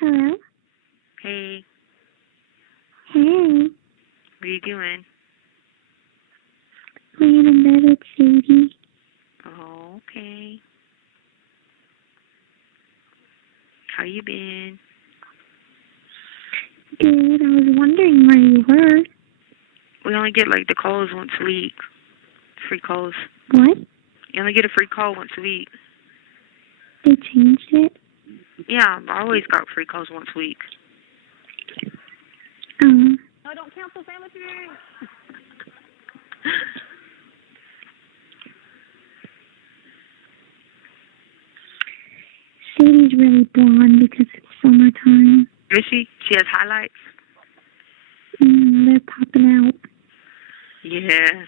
Hello? Hey, Hey, what are you doing? laying in bed with Sadie. Oh, okay. How you been? Good, I was wondering where you were. We only get like the calls once a week. Free calls. What? You only get a free call once a week. They changed it? Yeah, I always got free calls once a week. No, don't cancel family feud. Sadie's really blonde because it's summertime. Is she? She has highlights? They're popping out. Yeah.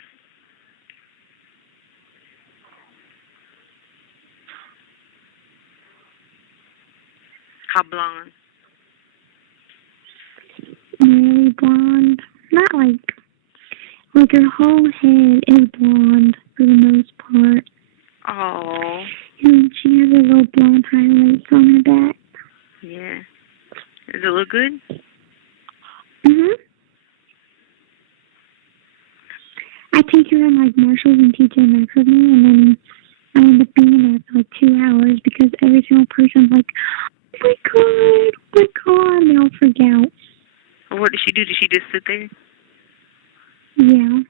How blonde? Really blonde. Not like her whole head is blonde for the most part. Oh, And she has a little blonde highlights on her back. yeah. Does it look good? I take her in like Marshalls and TJ Maxx with me, and then I end up being there for like 2 hours because every single person's like, oh my god, and they all freak out. Or what did she do? Did she just sit there? Yeah.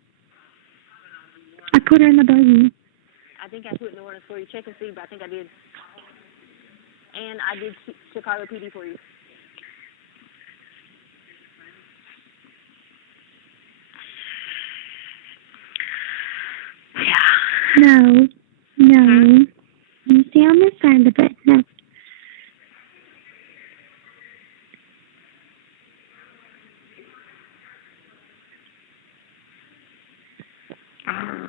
I put her in the buggy. I think I put in the orders for you. Check and see, but I think I did. And I did Chicago PD for you. Yeah. No. No. You stay on this side of the bed. No. Oh,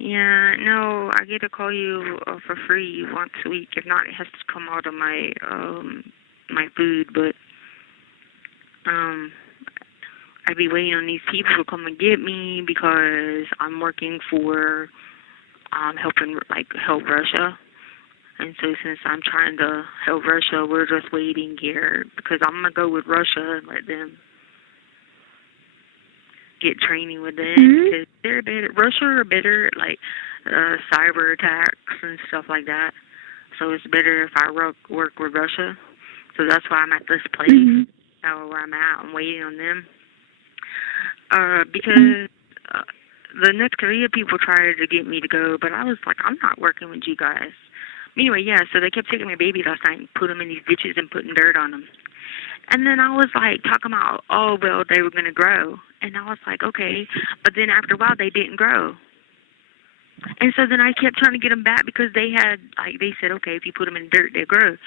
yeah, no, I get to call you for free once a week. If not, it has to come out of my my food. But I'd be waiting on these people to come and get me because I'm working for helping help Russia. And so since I'm trying to help Russia, we're just waiting here because I'm gonna go with Russia and let them get training with them because they're better. Russia are better at cyber attacks and stuff like that. So it's better if I work with Russia. So that's why I'm at this place where I'm at. I'm waiting on them because the North Korea people tried to get me to go, but I was like, I'm not working with you guys. Anyway, yeah. So they kept taking my baby last night and put them in these ditches and putting dirt on them. And then I was like talking about, oh, well, they were going to grow. And I was like, okay. But then after a while, they didn't grow. And so then I kept trying to get them back because they said, okay, if you put them in dirt, they'll grow.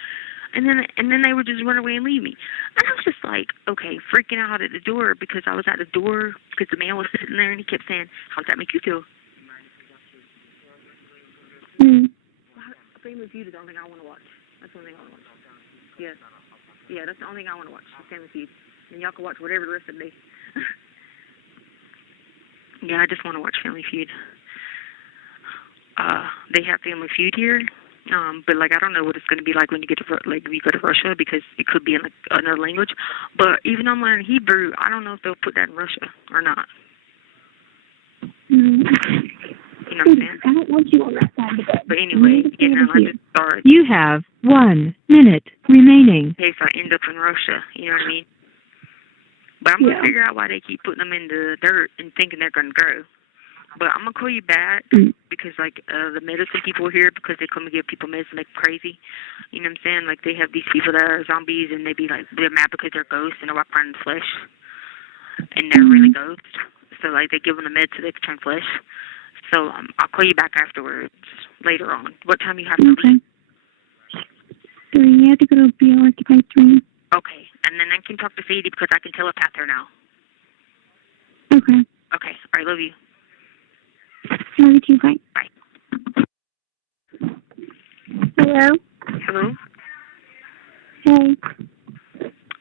And then they would just run away and leave me. And I was just like, okay, freaking out at the door because I was at the door because the man was sitting there and he kept saying, how does that make you feel? Family Feud is the only thing I want to watch. That's the only thing I want to watch. Yes. Yeah, that's the only thing I want to watch, Family Feud. And y'all can watch whatever the rest of the day. Yeah, I just want to watch Family Feud. They have Family Feud here, but I don't know what it's going to be like when you get to if you go to Russia because it could be in another language. But even though I'm learning Hebrew, I don't know if they'll put that in Russia or not. You know what I'm saying? I don't want you on that side of the bed. But anyway, I just started. You have 1 minute remaining. In case I end up in Russia, you know what I mean? But I'm going to figure out why they keep putting them in the dirt and thinking they're going to grow. But I'm going to call you back because, the medicine people are here because they come and give people medicine like crazy. You know what I'm saying? Like, they have these people that are zombies and they're mad because they're ghosts and they walk around in flesh. And they're really ghosts. So, they give them the meds so they can turn flesh. So, I'll call you back afterwards, later on. What time you have to leave? 3. You have to go to BLS by 3. Okay. And then I can talk to Sadie because I can telepath her now. Okay. Okay. All right. Love you. Love you too. Bye. Bye. Hello? Hello? Hey.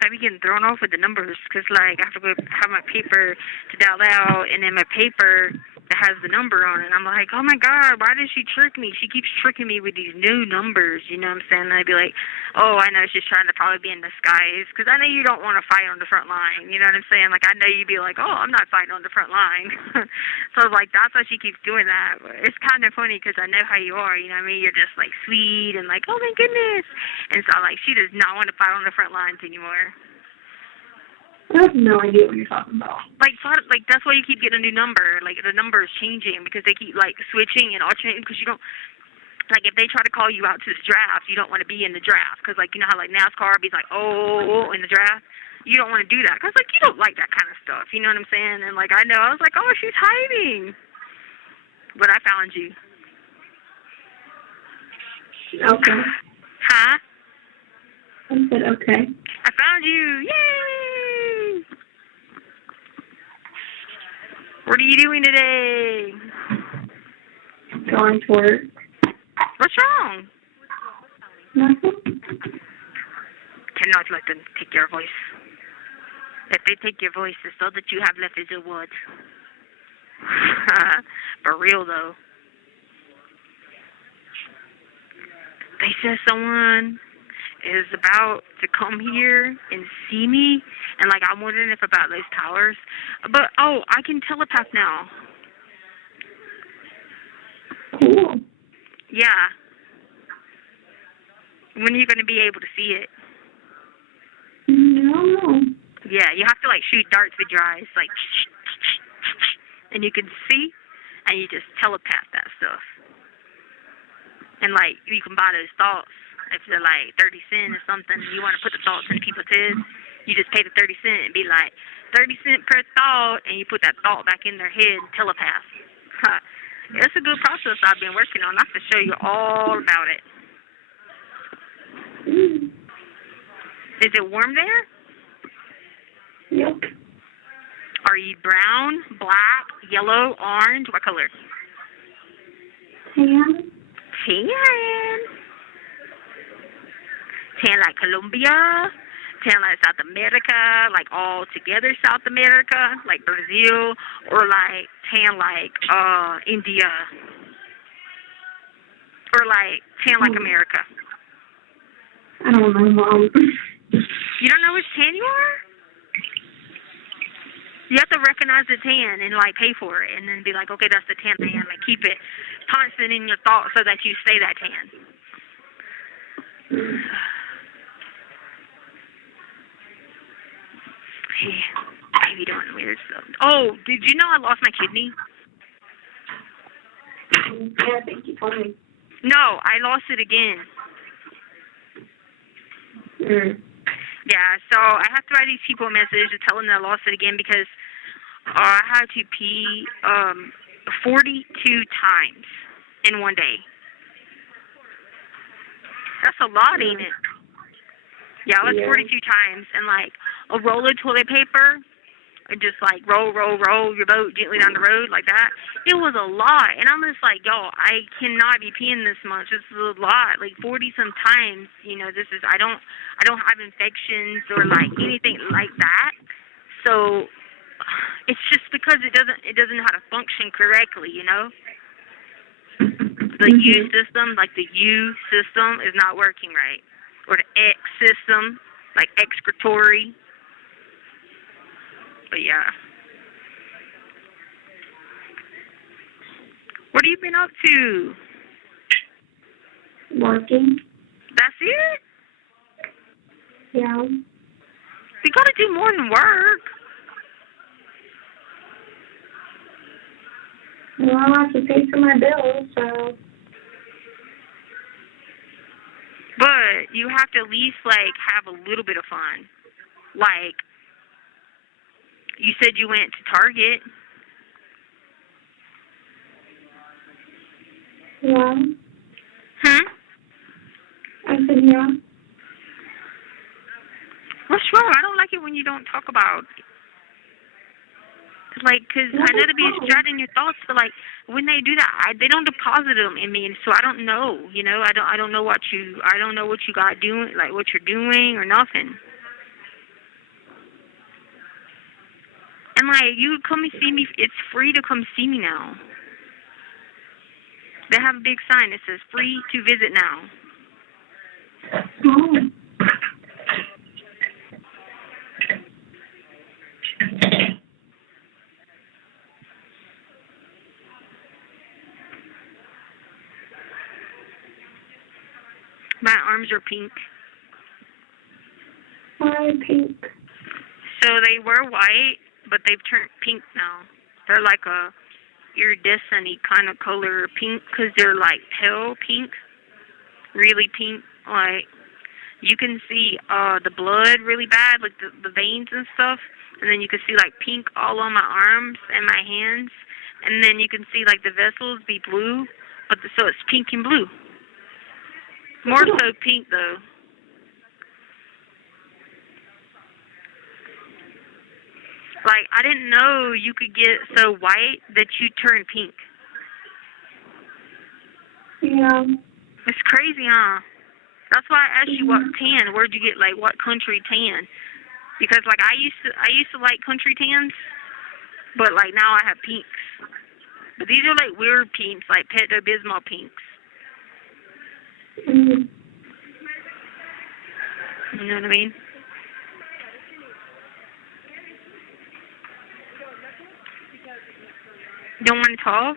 I be getting thrown off with the numbers because, I have to go have my paper to dial out, and then my paper, the that has the number on it. And I'm like, oh my God, why does she trick me? She keeps tricking me with these new numbers, you know what I'm saying? And I'd be like, oh, I know she's trying to probably be in disguise, because I know you don't want to fight on the front line, you know what I'm saying? Like, I know you'd be like, oh, I'm not fighting on the front line. So I was like, that's why she keeps doing that. But it's kind of funny because I know how you are, you know what I mean? You're just like sweet and like, oh my goodness. And so like, she does not want to fight on the front lines anymore. I have no idea what you're talking about. Like that's why you keep getting a new number. Like, the number is changing because they keep, like, switching and alternating because you don't, like, if they try to call you out to the draft, you don't want to be in the draft because, like, you know how, like, NASCAR be like, oh, in the draft? You don't want to do that because, like, you don't like that kind of stuff. You know what I'm saying? And, like, I know. I was like, oh, she's hiding. But I found you. Okay. Huh? I said okay. I found you. Yay! What are you doing today? Going to work. What's wrong? Nothing. Cannot let them take your voice. If they take your voice, it's all that you have left is a word. For real, though. They said someone is about to come here and see me, and, like, I'm wondering if about those towers. But, oh, I can telepath now. Cool. Yeah. When are you going to be able to see it? No. Yeah, you have to, like, shoot darts with your eyes, like, and you can see, and you just telepath that stuff. And, like, you can buy those thoughts. If they're, like, 30 cents or something, you want to put the thoughts in people's heads, you just pay the 30 cents and be like, 30 cents per thought, and you put that thought back in their head and telepath. It's a good process I've been working on. I have to show you all about it. Is it warm there? Yep. Are you brown, black, yellow, orange? What color? Tan. Tan. Tan like Colombia, tan like South America, like all together South America, like Brazil, or like tan like India, or like tan like America. I don't know, Mom. You don't know which tan you are? You have to recognize the tan and, like, pay for it and then be like, okay, that's the tan I am, and keep it constant in your thoughts so that you stay that tan. I be doing weird stuff. Oh, did you know I lost my kidney? Yeah, I think you told me. No, I lost it again. Yeah, so I have to write these people a message to tell them that I lost it again because I had to pee 42 times in one day. That's a lot, ain't it? Yeah, it was 42 times, and, like, a roll of toilet paper, and just, like, roll your boat gently down the road like that. It was a lot, and I'm just like, yo, I cannot be peeing this much. This is a lot, like 40-some times. You know, this is I don't have infections or like anything like that. So it's just because it doesn't know how to function correctly. You know, the U system, like the U system, is not working right, or the X system, like excretory. But yeah. What have you been up to? Working. That's it? Yeah. You gotta do more than work. Well, I have to pay for my bills, so. But you have to at least, like, have a little bit of fun. Like, you said you went to Target. Yeah. I said yeah. What's wrong? I don't like it when you don't talk about, like, because I know to be distracted in your thoughts, but, like, when they do that, they don't deposit them in me, and so I don't know, you know, I don't know what you got doing, like, what you're doing or nothing. And, like, you come and see me, it's free to come see me now. They have a big sign that says free to visit now. Oh. My arms are pink. Why pink? So they were white, but they've turned pink now. They're like a iridescent-y kind of color pink because they're like pale pink, really pink. Like you can see the blood really bad, like the veins and stuff, and then you can see like pink all on my arms and my hands, and then you can see like the vessels be blue, but so it's pink and blue. More so pink though. Like, I didn't know you could get so white that you turn pink. Yeah. It's crazy, huh? That's why I asked you what tan. Where'd you get, like, what country tan? Because, like, I used to like country tans, but, like, now I have pinks. But these are, like, weird pinks, like Pepto-Bismol pinks. Mm. You know what I mean? Don't want to talk?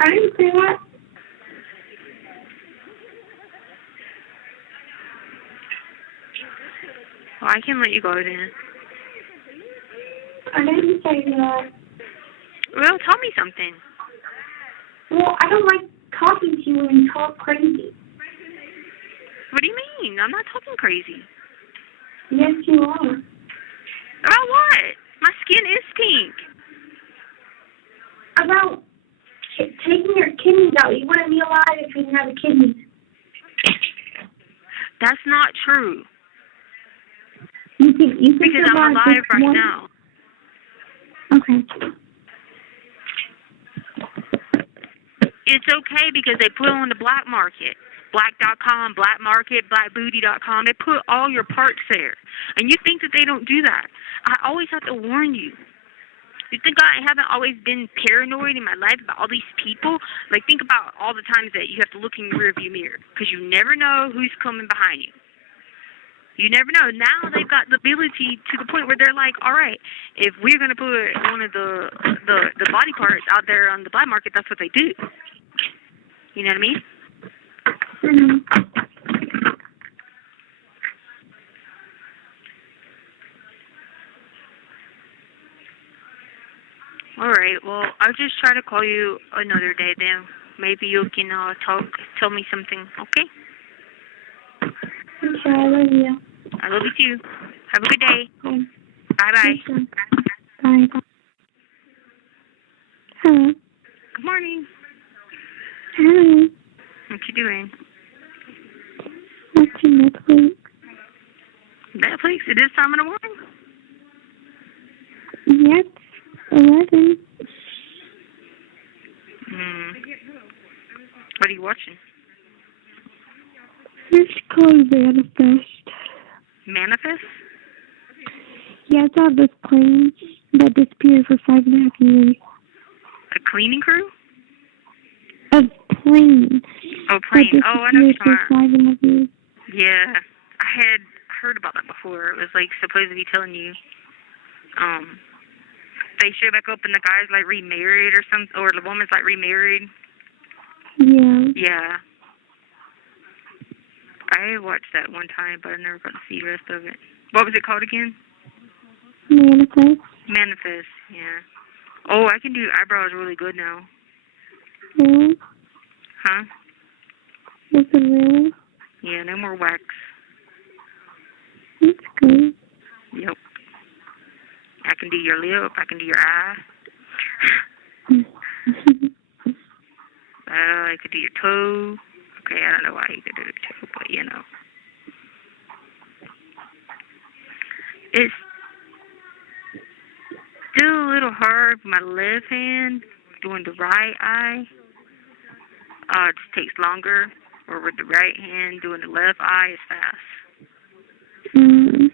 I didn't say that. Well, I can let you go then. I didn't say that. Well, tell me something. Well, I don't like talking to you when you talk crazy. What do you mean? I'm not talking crazy. Yes, you are. About what? My skin is pink. About taking your kidneys out. You wouldn't be alive if you didn't have a kidney. That's not true. You think Because I'm alive right now. Okay. It's okay because they put it on the black market. Black.com, black market, blackbooty.com. They put all your parts there. And you think that they don't do that. I always have to warn you. You think I haven't always been paranoid in my life about all these people? Like, think about all the times that you have to look in your rearview mirror because you never know who's coming behind you. You never know. Now they've got the ability to the point where they're like, all right, if we're going to put one of the body parts out there on the black market, that's what they do. You know what I mean? Mm-hmm. All right. Well, I'll just try to call you another day then. Maybe you can talk, tell me something, okay? Okay, I love you. I love you too. Have a good day. Okay. Bye-bye. Bye. Hello. Good morning. Hi. What you doing? Watching Netflix. Netflix at this time in the morning? Yes. 11. What are you watching? It's called Manifest. Manifest? Yeah, it's on this plane that disappeared for 5.5 years. A cleaning crew? A plane. Oh, plane. Oh, I know what you're for talking about. 5.5 years. Yeah. I had heard about that before. It was like supposed to be telling you, they show back up and the guy's like remarried or something, or the woman's like remarried. Yeah. Yeah. I watched that one time, but I never got to see the rest of it. What was it called again? Manifest. Manifest, yeah. Oh, I can do eyebrows really good now. Really? Huh? Is it really? Yeah, no more wax. That's good. Yep. I can do your lip. I can do your eye. I could do your toe. Okay, I don't know why you could do your toe, but you know. It's still a little hard with my left hand doing the right eye. It just takes longer. Or with the right hand doing the left eye is fast. Mm.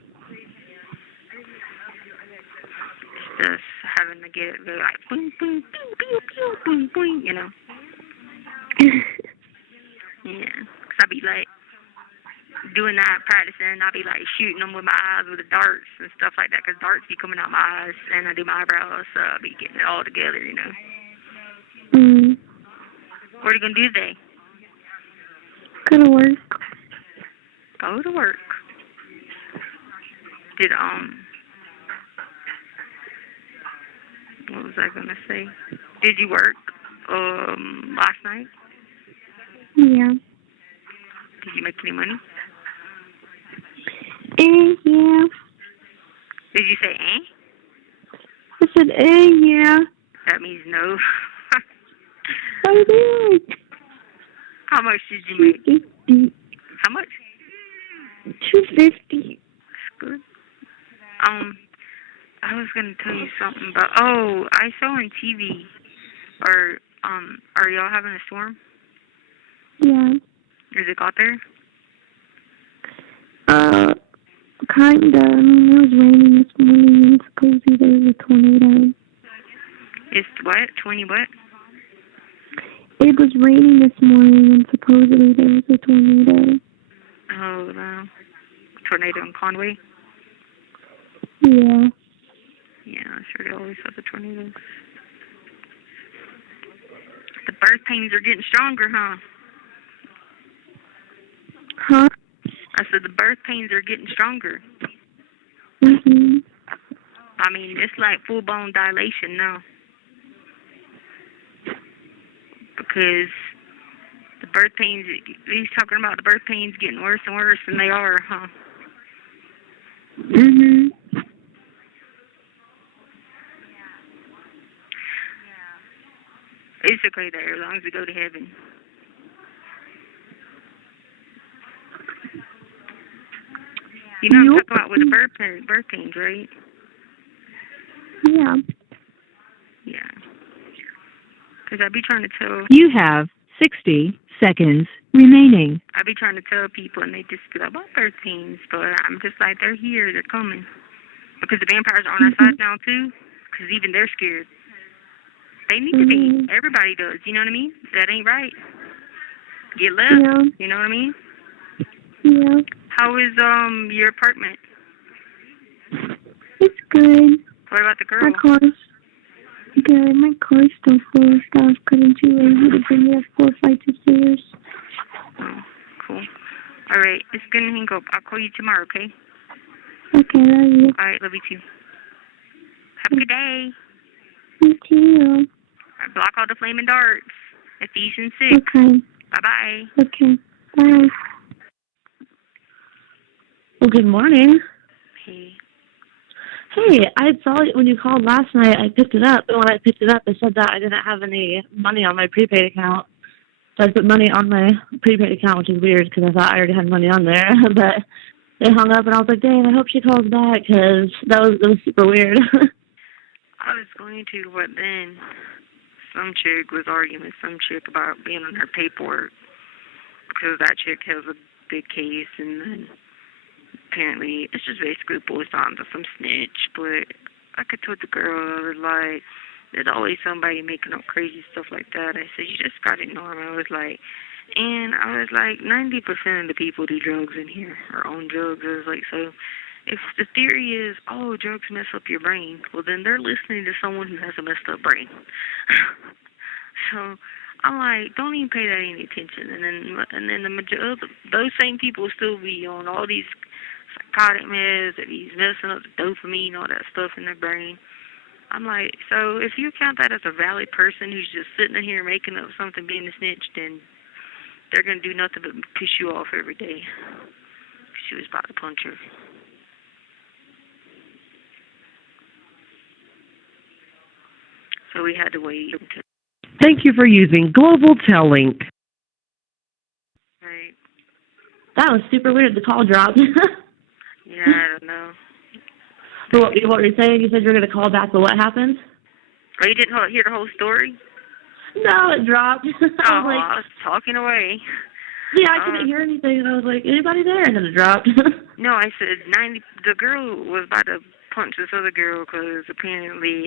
just having to get very like boing, boing, boing, boing, boing, boing, boing, you know. Yeah, 'cause I be like doing that, practicing. I be like shooting them with my eyes with the darts and stuff like that, 'cause darts be coming out my eyes, and I do my eyebrows, so I be getting it all together, you know. Mm. What are you gonna do today? Go to work. Go to work. Did what was I gonna say? Did you work last night? Yeah. Did you make any money? Yeah. Did you say eh? I said, yeah. That means no. I did. How much did you make? $250. How much? $250. Good. I was gonna tell you something, but I saw on TV. Are y'all having a storm? Yeah. Is it got there? Kinda. I mean, it was raining this morning and supposedly there was a tornado. It's what? 20 what? It was raining this morning and supposedly there was a tornado. Oh, no. Tornado in Conway? Yeah. Yeah, sure they always have the tornadoes. The birth pains are getting stronger, huh? Huh? I said the birth pains are getting stronger. Mhm. I mean, it's like full-blown dilation now. Because the birth pains, he's talking about the birth pains getting worse and worse than they are, huh? Mhm. It's okay there, as long as we go to heaven. You know what I'm talking about with the birth pains, right? Yeah. Yeah. Because I be trying to tell... You have 60 seconds remaining. I be trying to tell people, and they just be like, what birth pains? But I'm just like, they're here, they're coming. Because the vampires are on our side now, too. Because even they're scared. They need to be. Everybody does, you know what I mean? That ain't right. Get left, Yeah. you know what I mean? Yeah. How is your apartment? It's good. What about the girl? My car's good. My car's still full of stuff because I'm too lazy to bring it up 4 flights of stairs. Oh, cool. All right, it's gonna hang up. I'll call you tomorrow, okay? Okay, love you. All right, love you too. Have a good day. You too. All right, block all the flaming darts. Ephesians 6. Okay. Bye-bye. Okay. Bye. Well, good morning. Hey. Hey, I saw it when you called last night. I picked it up, and when I picked it up, it said that I didn't have any money on my prepaid account. So I put money on my prepaid account, which is weird because I thought I already had money on there. But they hung up, and I was like, dang, I hope she calls back because that was super weird. I was going to, but then some chick was arguing with some chick about being on her paperwork because that chick has a big case, and then apparently it's just basically boils down to some snitch. But I could tell the girl, I was like, there's always somebody making up crazy stuff like that. I said, you just got to ignore them. I was like, 90% of the people do drugs in here or own drugs. I was like, so if the theory is, oh, drugs mess up your brain, well, then they're listening to someone who has a messed up brain. So I'm like, don't even pay that any attention. And then those same people still be on all these psychotic meds, that he's messing up the dopamine, all that stuff in their brain. I'm like, so if you count that as a valid person who's just sitting in here making up something, being a snitch, then they're going to do nothing but piss you off every day. She was about to punch her. So we had to wait until... Thank you for using Global Tel-Link. Right. That was super weird. The call dropped. Yeah, I don't know. So what were you saying? You said you were going to call back, but what happened? Oh, you didn't hear the whole story? No, it dropped. I was talking away. Yeah, I couldn't hear anything, and I was like, anybody there? And then it dropped. No, I said the girl was about to punched this other girl because apparently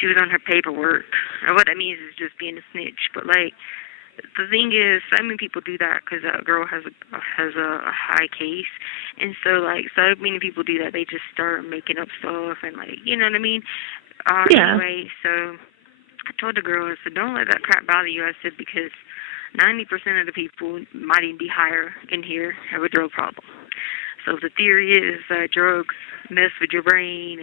she was on her paperwork. And what that means is just being a snitch. But like, the thing is, so many people do that because that girl has a high case, and so like so many people do that. They just start making up stuff and like, you know what I mean? Yeah. Anyway, so I told the girl, I said, don't let that crap bother you. I said, because 90% of the people might even be higher in here have a drug problem. So the theory is that drugs mess with your brain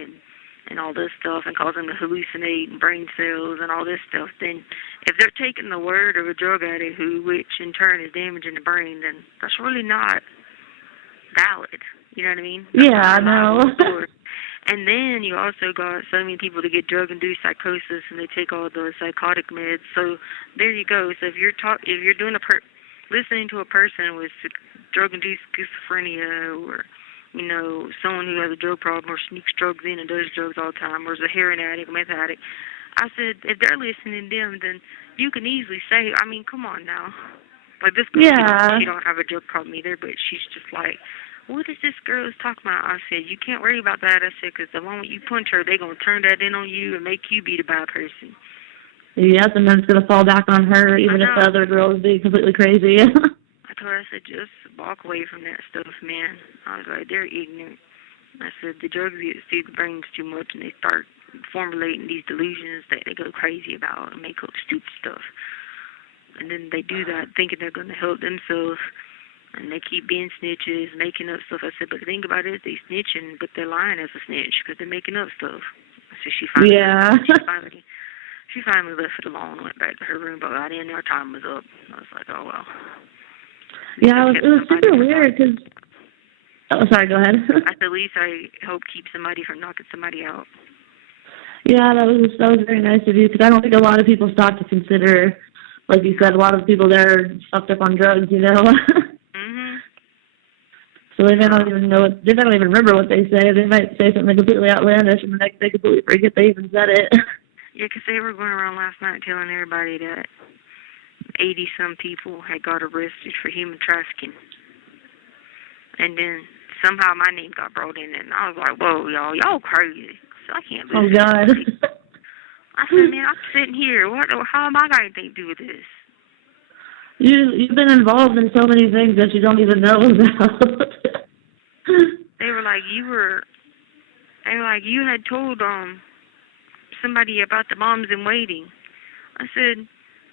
and all this stuff and cause them to hallucinate and brain cells and all this stuff, then if they're taking the word of a drug addict which in turn is damaging the brain, then that's really not valid. You know what I mean? Yeah, I know. And then you also got so many people that get drug-induced psychosis and they take all the psychotic meds. So there you go. So if you're doing listening to a person with drug-induced schizophrenia or, you know, someone who has a drug problem or sneaks drugs in and does drugs all the time or is a heroin addict, meth addict, I said, if they're listening to them, then you can easily say, I mean, come on now. Like this girl, she don't have a drug problem either, but she's just like, what is this girl talking about? I said, you can't worry about that. I said, because the moment you punch her, they're going to turn that in on you and make you be the bad person. Yes, and then it's going to fall back on her, even if the other girl is being completely crazy. I told her, I said, just walk away from that stuff, man. I was like, they're ignorant. I said, the drugs get to the brains too much, and they start formulating these delusions that they go crazy about and make up stupid stuff. And then they do that thinking they're going to help themselves, and they keep being snitches, making up stuff. I said, but the thing about it is they snitching, but they're lying as a snitch because they're making up stuff. So she finally left it alone and went back to her room, but by then our time was up. I was like, oh, well. Yeah, it was super weird because... Oh, sorry, go ahead. At the least I hope keep somebody from knocking somebody out. Yeah, that was very nice of you because I don't think a lot of people stop to consider, like you said, a lot of people there are fucked up on drugs, you know? Mhm. So they may not even know it. They don't even remember what they say. They might say something completely outlandish, and the next day completely forget they even said it. Yeah, because they were going around last night telling everybody that 80-some people had got arrested for human trafficking. And then somehow my name got brought in, and I was like, whoa, y'all crazy. So I can't believe Oh, God. I said, man, I'm sitting here. How am I got anything to do with this? You've been involved in so many things that you don't even know about. They were like, you had told somebody about the moms in waiting. I said,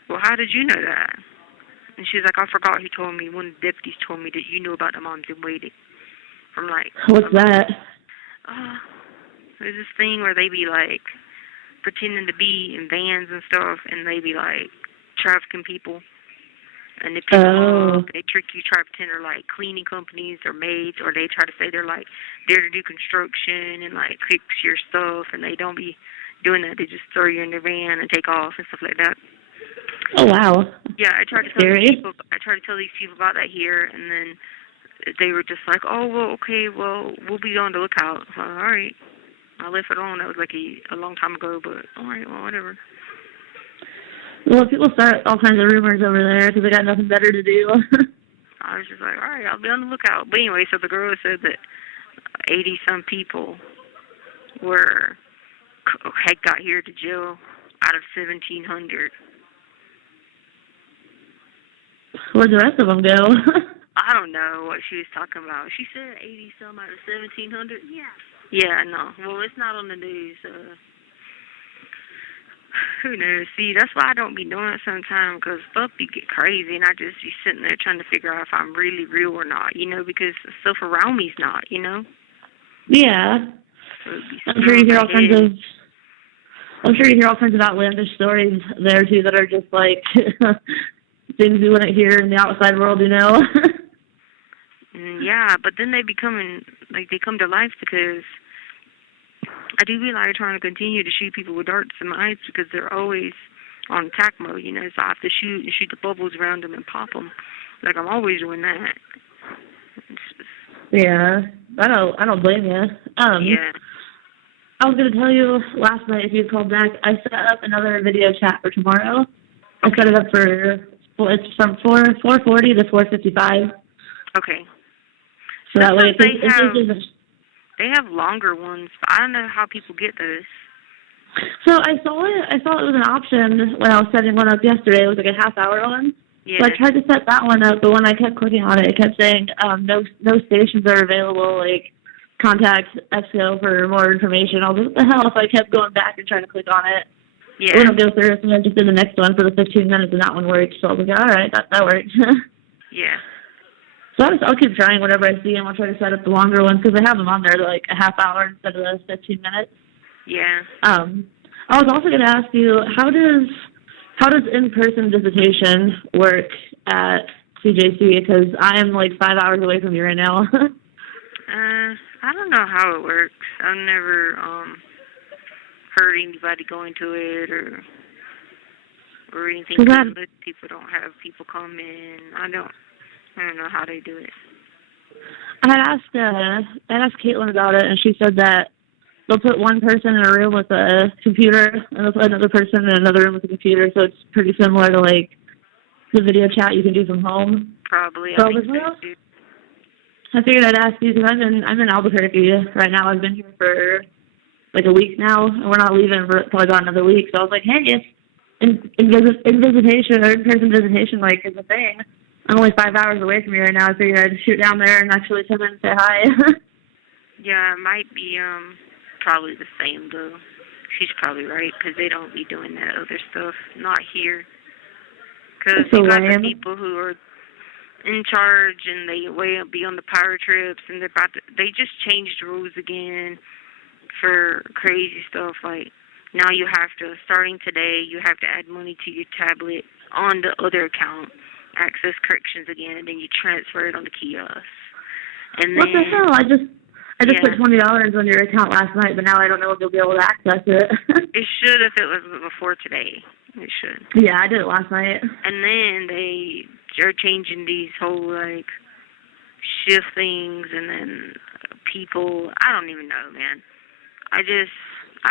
well, how did you know that? And she's like, I forgot he told me. One of the deputies told me that you knew about the moms in waiting. I'm like, what's that? There's this thing where they be like pretending to be in vans and stuff, and they be like trafficking people. And they pick them up, they trick you, try to pretend they're like cleaning companies or maids, or they try to say they're like there to do construction and like fix your stuff, and they don't be doing that. They just throw you in their van and take off and stuff like that. Oh, wow. Yeah, I tried to tell these people about that here, and then they were just like, oh, well, okay, well, we'll be on the lookout. So, all right. I left it alone. That was like a long time ago, but all right, well, whatever. Well, people start all kinds of rumors over there because they got nothing better to do. I was just like, all right, I'll be on the lookout. But anyway, so the girl said that 80-some people had got here to jail out of 1,700. Where'd the rest of them go? I don't know what she was talking about. She said 80-some out of 1,700? Yeah. Yeah, no. Well, it's not on the news. Who knows? See, that's why I don't be doing it sometimes, because stuff be get crazy, and I just be sitting there trying to figure out if I'm really real or not, you know, because the stuff around me's not, you know? Yeah. So I'm sure you hear all kinds of outlandish stories there, too, that are just like things you wouldn't hear in the outside world, you know? Yeah, but then they come to life because I do realize they're trying to continue to shoot people with darts in my eyes because they're always on attack mode, you know, so I have to shoot the bubbles around them and pop them. Like, I'm always doing that. Yeah, I don't blame you. Yeah. I was going to tell you last night, if you called back, I set up another video chat for tomorrow. I set it up it's from 4:40 to 4:55. Okay. So that way, They have longer ones, but I don't know how people get those. So I saw it was an option when I was setting one up yesterday. It was like a half-hour one. Yeah. So I tried to set that one up, but when I kept clicking on it, it kept saying no stations are available. Like, contact EXO for more information. I was like, what the hell? So I kept going back and trying to click on it. Yeah. It wouldn't go through, so I just did the next one for the 15 minutes, and that one worked. So I was like, all right, that worked. Yeah. So I'll keep trying whenever I see them. I'll try to set up the longer ones because I have them on there like a half hour instead of the 15 minutes. Yeah. I was also going to ask you, how does in-person visitation work at CJC? Because I'm like 5 hours away from you right now. I don't know how it works. I've never heard anybody going to it or anything. But people don't have people come in. I don't know how they do it. I asked Caitlin about it, and she said that they'll put one person in a room with a computer, and they'll put another person in another room with a computer. So it's pretty similar to like the video chat you can do from home. Probably. So I think so too. I figured I'd ask you because I'm in Albuquerque right now. I've been here for like a week now, and we're not leaving for probably about another week. So I was like, hey, if in visitation or in-person visitation like is a thing, I'm only 5 hours away from you right now. I figured I'd shoot down there and actually come in and say hi. Yeah, it might be probably the same though. She's probably right because they don't be doing that other stuff. Not here. Because you got the people who are in charge and they be on the power trips and they just changed rules again for crazy stuff. Like now you have to, starting today, you have to add money to your tablet on the other account, access corrections again, and then you transfer it on the kiosk. And what the hell? I just put $20 on your account last night, but now I don't know if you'll be able to access it. It should if it was before today. It should. Yeah, I did it last night. And then they are changing these whole, like, shift things and then people. I don't even know, man. I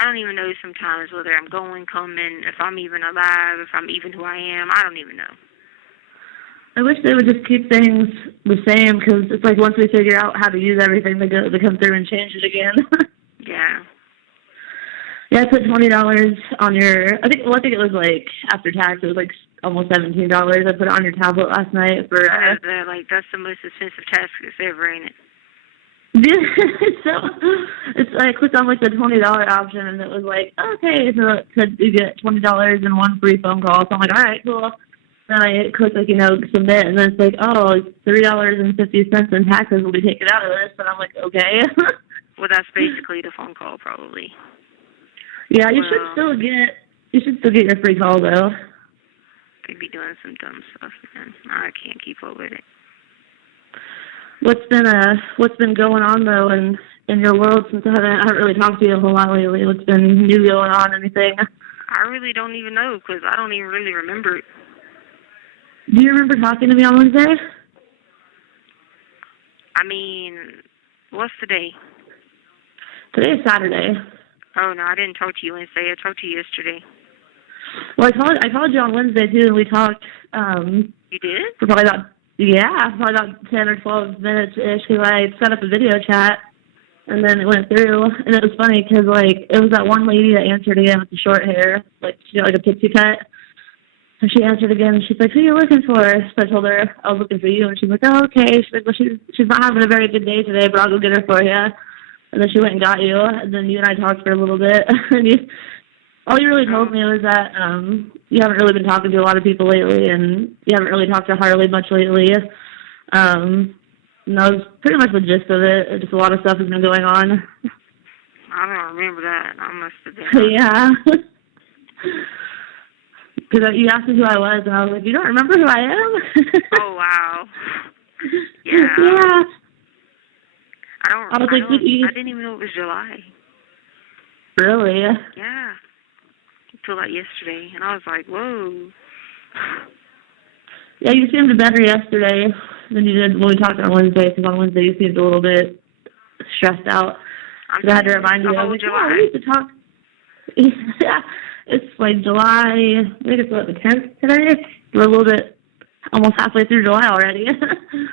don't even know sometimes whether I'm going, coming, if I'm even alive, if I'm even who I am. I don't even know. I wish they would just keep things the same because it's like once we figure out how to use everything, they come through and change it again. Yeah. Yeah, I put $20 on your. I think it was like after tax. It was like almost $17. I put it on your tablet last night for. That's the most expensive tax ever, ain't it? So I clicked on like the $20 option and it was like, okay, so it said you get $20 and one free phone call. So I'm like, all right, cool. Then I clicked like, submit, and then it's like, oh, $3.50 in taxes will be taken out of this, and I'm like, okay. Well, that's basically the phone call, probably. Yeah, you should still get your free call though. They be doing some dumb stuff, man. I can't keep up with it. What's been going on though in your world since I haven't really talked to you a whole lot lately? What's been new going on? Anything? I really don't even know because I don't even really remember it. Do you remember talking to me on Wednesday? I mean, what's today? Today is Saturday. Oh, no, I didn't talk to you Wednesday. I talked to you yesterday. Well, I called you on Wednesday, too, and we talked. You did? For probably about 10 or 12 minutes-ish, because I set up a video chat, and then it went through. And it was funny, because, it was that one lady that answered again with the short hair, she got, a pixie cut. And she answered again, and she's like, who are you looking for? So I told her I was looking for you, and she's like, oh, okay. She's like, well, she's not having a very good day today, but I'll go get her for you. And then she went and got you, and then you and I talked for a little bit. And all you really told me was that you haven't really been talking to a lot of people lately, and you haven't really talked to Harley much lately. And that was pretty much the gist of it. Just a lot of stuff has been going on. I don't remember that. I must have been. Yeah. Because you asked me who I was, and I was like, you don't remember who I am? Oh, wow. Yeah. Yeah. I didn't even know it was July. Really? Yeah. Until yesterday, and I was like, whoa. Yeah, you seemed better yesterday than you did when we talked on Wednesday, because on Wednesday you seemed a little bit stressed out. I had to remind you, I was like, we need to talk. Yeah, it's July, I think it's the 10th today. We're a little bit almost halfway through July already.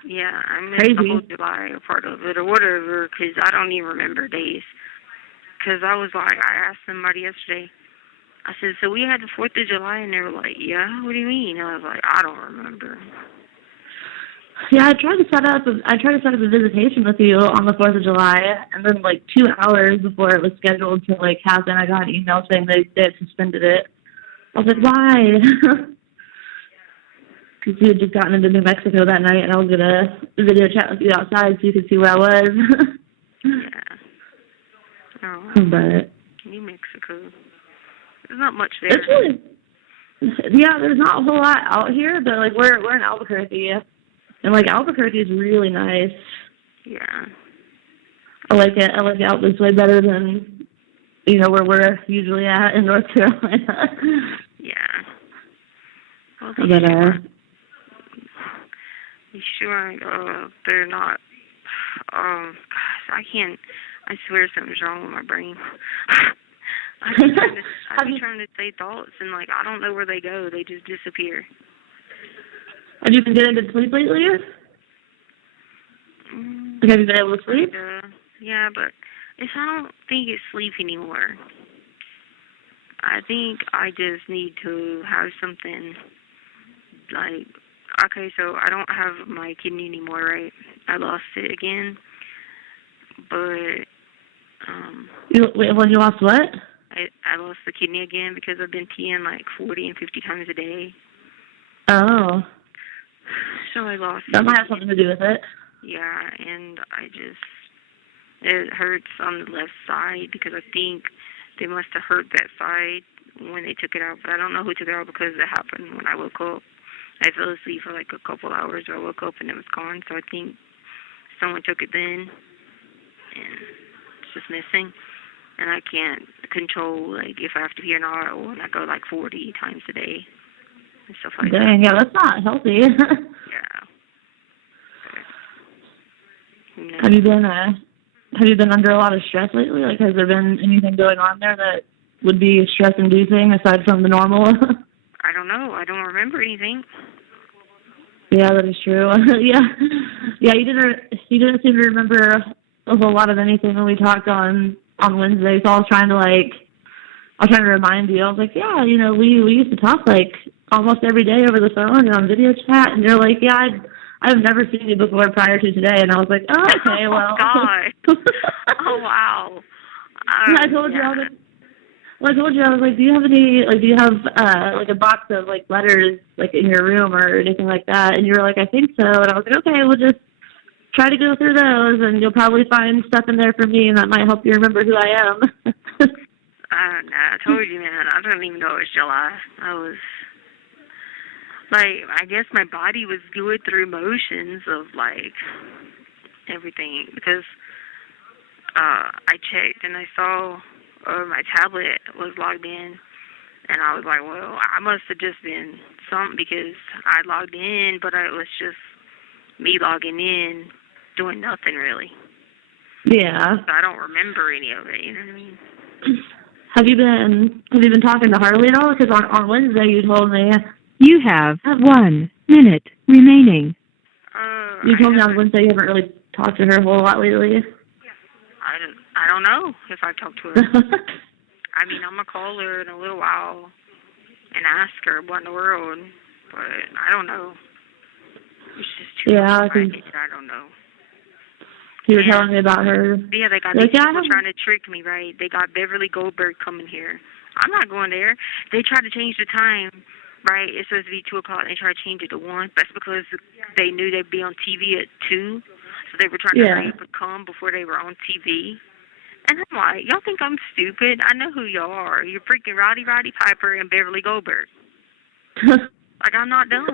Yeah, I missed Crazy. the whole July part of it or whatever, 'cause I don't even remember days. 'Cause I was like, I asked somebody yesterday. I said, so we had the 4th of July, and they were like, yeah, what do you mean? And I was like, I don't remember. Yeah, I tried to set up a visitation with you on the 4th of July, and then like 2 hours before it was scheduled to like happen, I got an email saying they had suspended it. I was like, why? Because you had just gotten into New Mexico that night, and I was gonna video chat with you outside so you could see where I was. Yeah. Oh, But New Mexico. There's not much there. it's really, yeah, there's not a whole lot out here, but like we're in Albuquerque, and like Albuquerque is really nice. Yeah. I like it. I like it out this way better than where we're usually at in North Carolina. Yeah. Well, But you sure they're not? Gosh, I swear something's wrong with my brain. I be trying to say thoughts, and like I don't know where they go. They just disappear. have you been getting to sleep lately? Like, have you been able to sleep? Yeah, but I don't think it's sleep anymore. I think I just need to have something like, okay, so I don't have my kidney anymore, right? I lost it again, but When you lost what? I lost the kidney again because I've been peeing like 40 and 50 times a day. Oh. So I lost That it. might have something to do with it. Yeah, and it hurts on the left side because I think they must have hurt that side when they took it out, but I don't know who took it out because it happened when I woke up. I fell asleep for like a couple hours, or I woke up and it was gone, so I think someone took it then, and it's just missing, and I can't control like if I have to pee or not, or when I go like 40 times a day and stuff like that. Dang, yeah, that's not healthy. Yeah. No. Have you been under a lot of stress lately? Like, has there been anything going on there that would be stress-inducing aside from the normal? I don't know. I don't remember anything. Yeah, that is true. Yeah. You didn't seem to remember a whole lot of anything when we talked on Wednesday. So I was trying to remind you. I was like, yeah, we used to talk like almost every day over the phone and on video chat, and you're like, yeah, I've never seen you before prior to today, and I was like, oh, okay, well. Oh God. Oh wow. And I told you, I was like, do you have like a box of like letters like in your room or anything like that? And you were like, I think so. And I was like, okay, we'll just try to go through those, and you'll probably find stuff in there for me, and that might help you remember who I am. I told you, man. I don't even know it was July. I was like, I guess my body was going through motions of like everything because I checked and I saw my tablet was logged in, and I was like, well, I must have just been something because I logged in, but it was just me logging in, doing nothing really. Yeah. So I don't remember any of it. You know what I mean? Have you been talking to Harley at all? Because on Wednesday you told me You have 1 minute remaining. you told me on Wednesday you haven't really talked to her a whole lot lately. I don't know if I talked to her. I mean, I'm gonna call her in a little while and ask her what in the world, but I don't know. It's just too excited. I don't know. You were telling me about her. Yeah, they got these people trying to trick me, right? They got Beverly Goldberg coming here. I'm not going there. They tried to change the time, right? It's supposed to be 2 o'clock, and they tried to change it to 1. That's because they knew they'd be on TV at 2, so they were trying to hurry up and come before they were on TV. And I'm like, y'all think I'm stupid? I know who y'all are. You're freaking Roddy Piper and Beverly Goldberg. Like, I'm not dumb.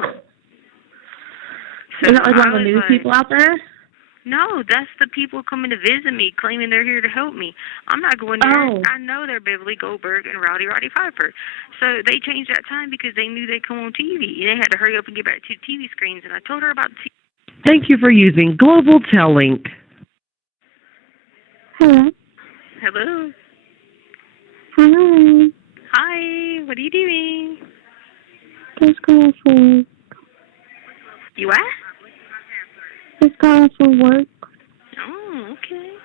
So is that like one of the news people out there? No, that's the people coming to visit me, claiming they're here to help me. I'm not going there. Oh. I know they're Beverly Goldberg and Roddy Piper. So they changed that time because they knew they'd come on TV. They had to hurry up and get back to TV screens, and I told her about the TV. Thank you for using Global Tellink. Hello. Hello. Hi. Hi. What are you doing? Just going for You what? Just got off for work. Oh, okay.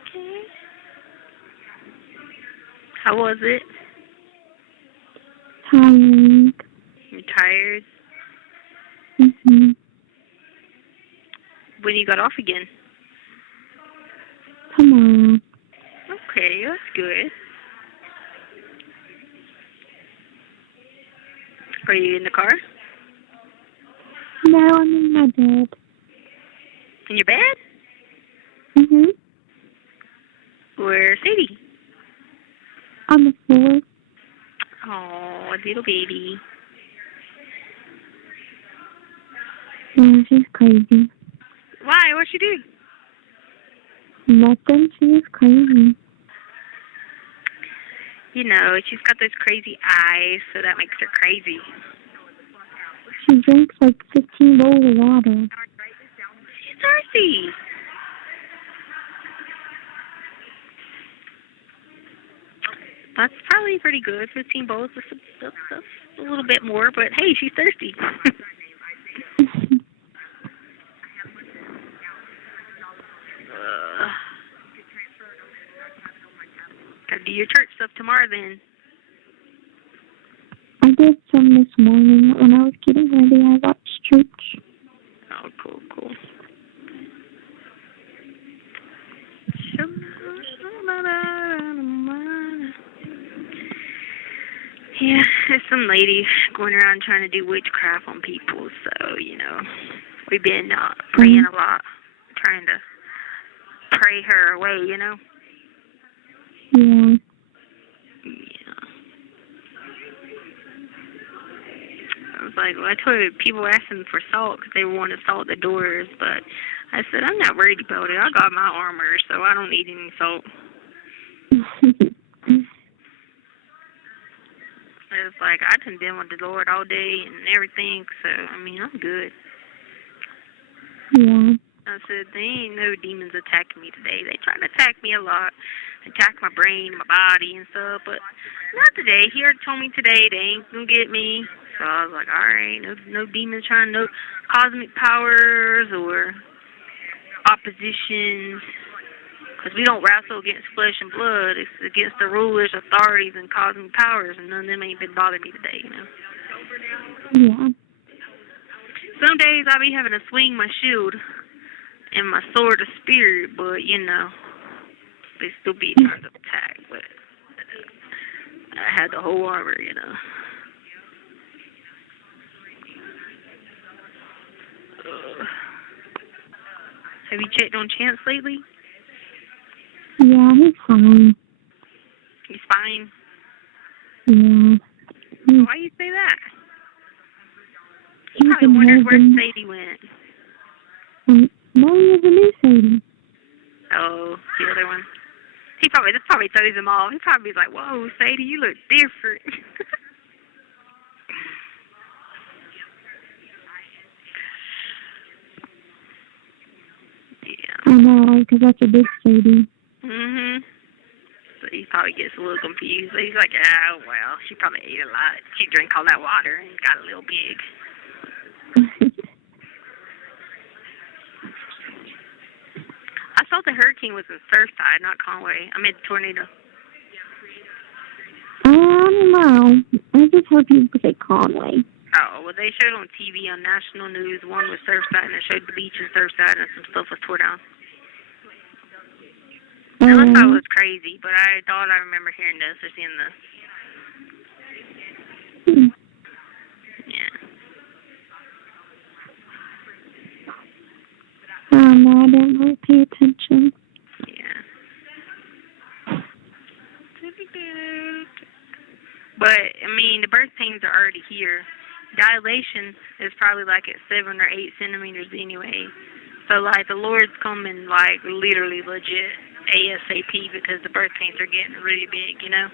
How was it? Tiring. You tired? Mhm. When you got off again? Tomorrow. Okay, that's good. Are you in the car? No, I'm in my bed. In your bed? Mhm. Where's Sadie? On the floor. Oh, little baby. Yeah, she's crazy. Why? What'd she do? Nothing. She's crazy. You know, she's got those crazy eyes, so that makes her crazy. She drinks like 15 bowls of water. She's thirsty. That's probably pretty good. 15 bowls. That's a little bit more, but hey, she's thirsty. Gotta do your church stuff tomorrow then. I did some this morning when I was getting ready. I watched church. Oh, cool. Yeah, there's some lady going around trying to do witchcraft on people, so, you know, we've been praying a lot, trying to pray her away, you know? Yeah. I was like, well, I told her people asking for salt because they want to salt the doors, but I said, I'm not worried about it. I got my armor, so I don't need any salt. I was like, I done been with the Lord all day and everything, so, I mean, I'm good. Yeah. I said, there ain't no demons attacking me today. They try to attack me a lot, attack my brain, my body and stuff, but not today. He already told me today they ain't gonna get me. So I was like, all right, no demons trying, no cosmic powers or oppositions, because we don't wrestle against flesh and blood. It's against the rulers, authorities, and cosmic powers, and none of them ain't been bothering me today, you know. Yeah. Some days I'll be having to swing my shield and my sword of spirit, but, you know, they still be trying to attack, but I had the whole armor, you know. Have you checked on Chance lately? Yeah, he's fine. He's fine. Yeah. Why you say that? He He's probably been wonders where having- Sadie went. No, he has a new Sadie. Oh, the other one. This probably throws him off. He probably is like, whoa, Sadie, you look different. Yeah. I know, because that's a big Sadie. So he probably gets a little confused. So he's like, oh, well, she probably ate a lot. She drank all that water and got a little big. I thought the hurricane was in Surfside, not Conway. I meant tornado. I don't know. I just heard people say Conway. Oh, well, they showed on TV on national news. One was Surfside, and it showed the beach in Surfside, and some stuff was tore down. Unless I was crazy, but I thought I remember hearing this or seeing this. Yeah. No, I didn't really pay attention. Yeah. But, I mean, the birth pains are already here. Dilation is probably like at 7 or 8 centimeters anyway. So, like, the Lord's coming, like, literally legit ASAP because the birth pains are getting really big, you know?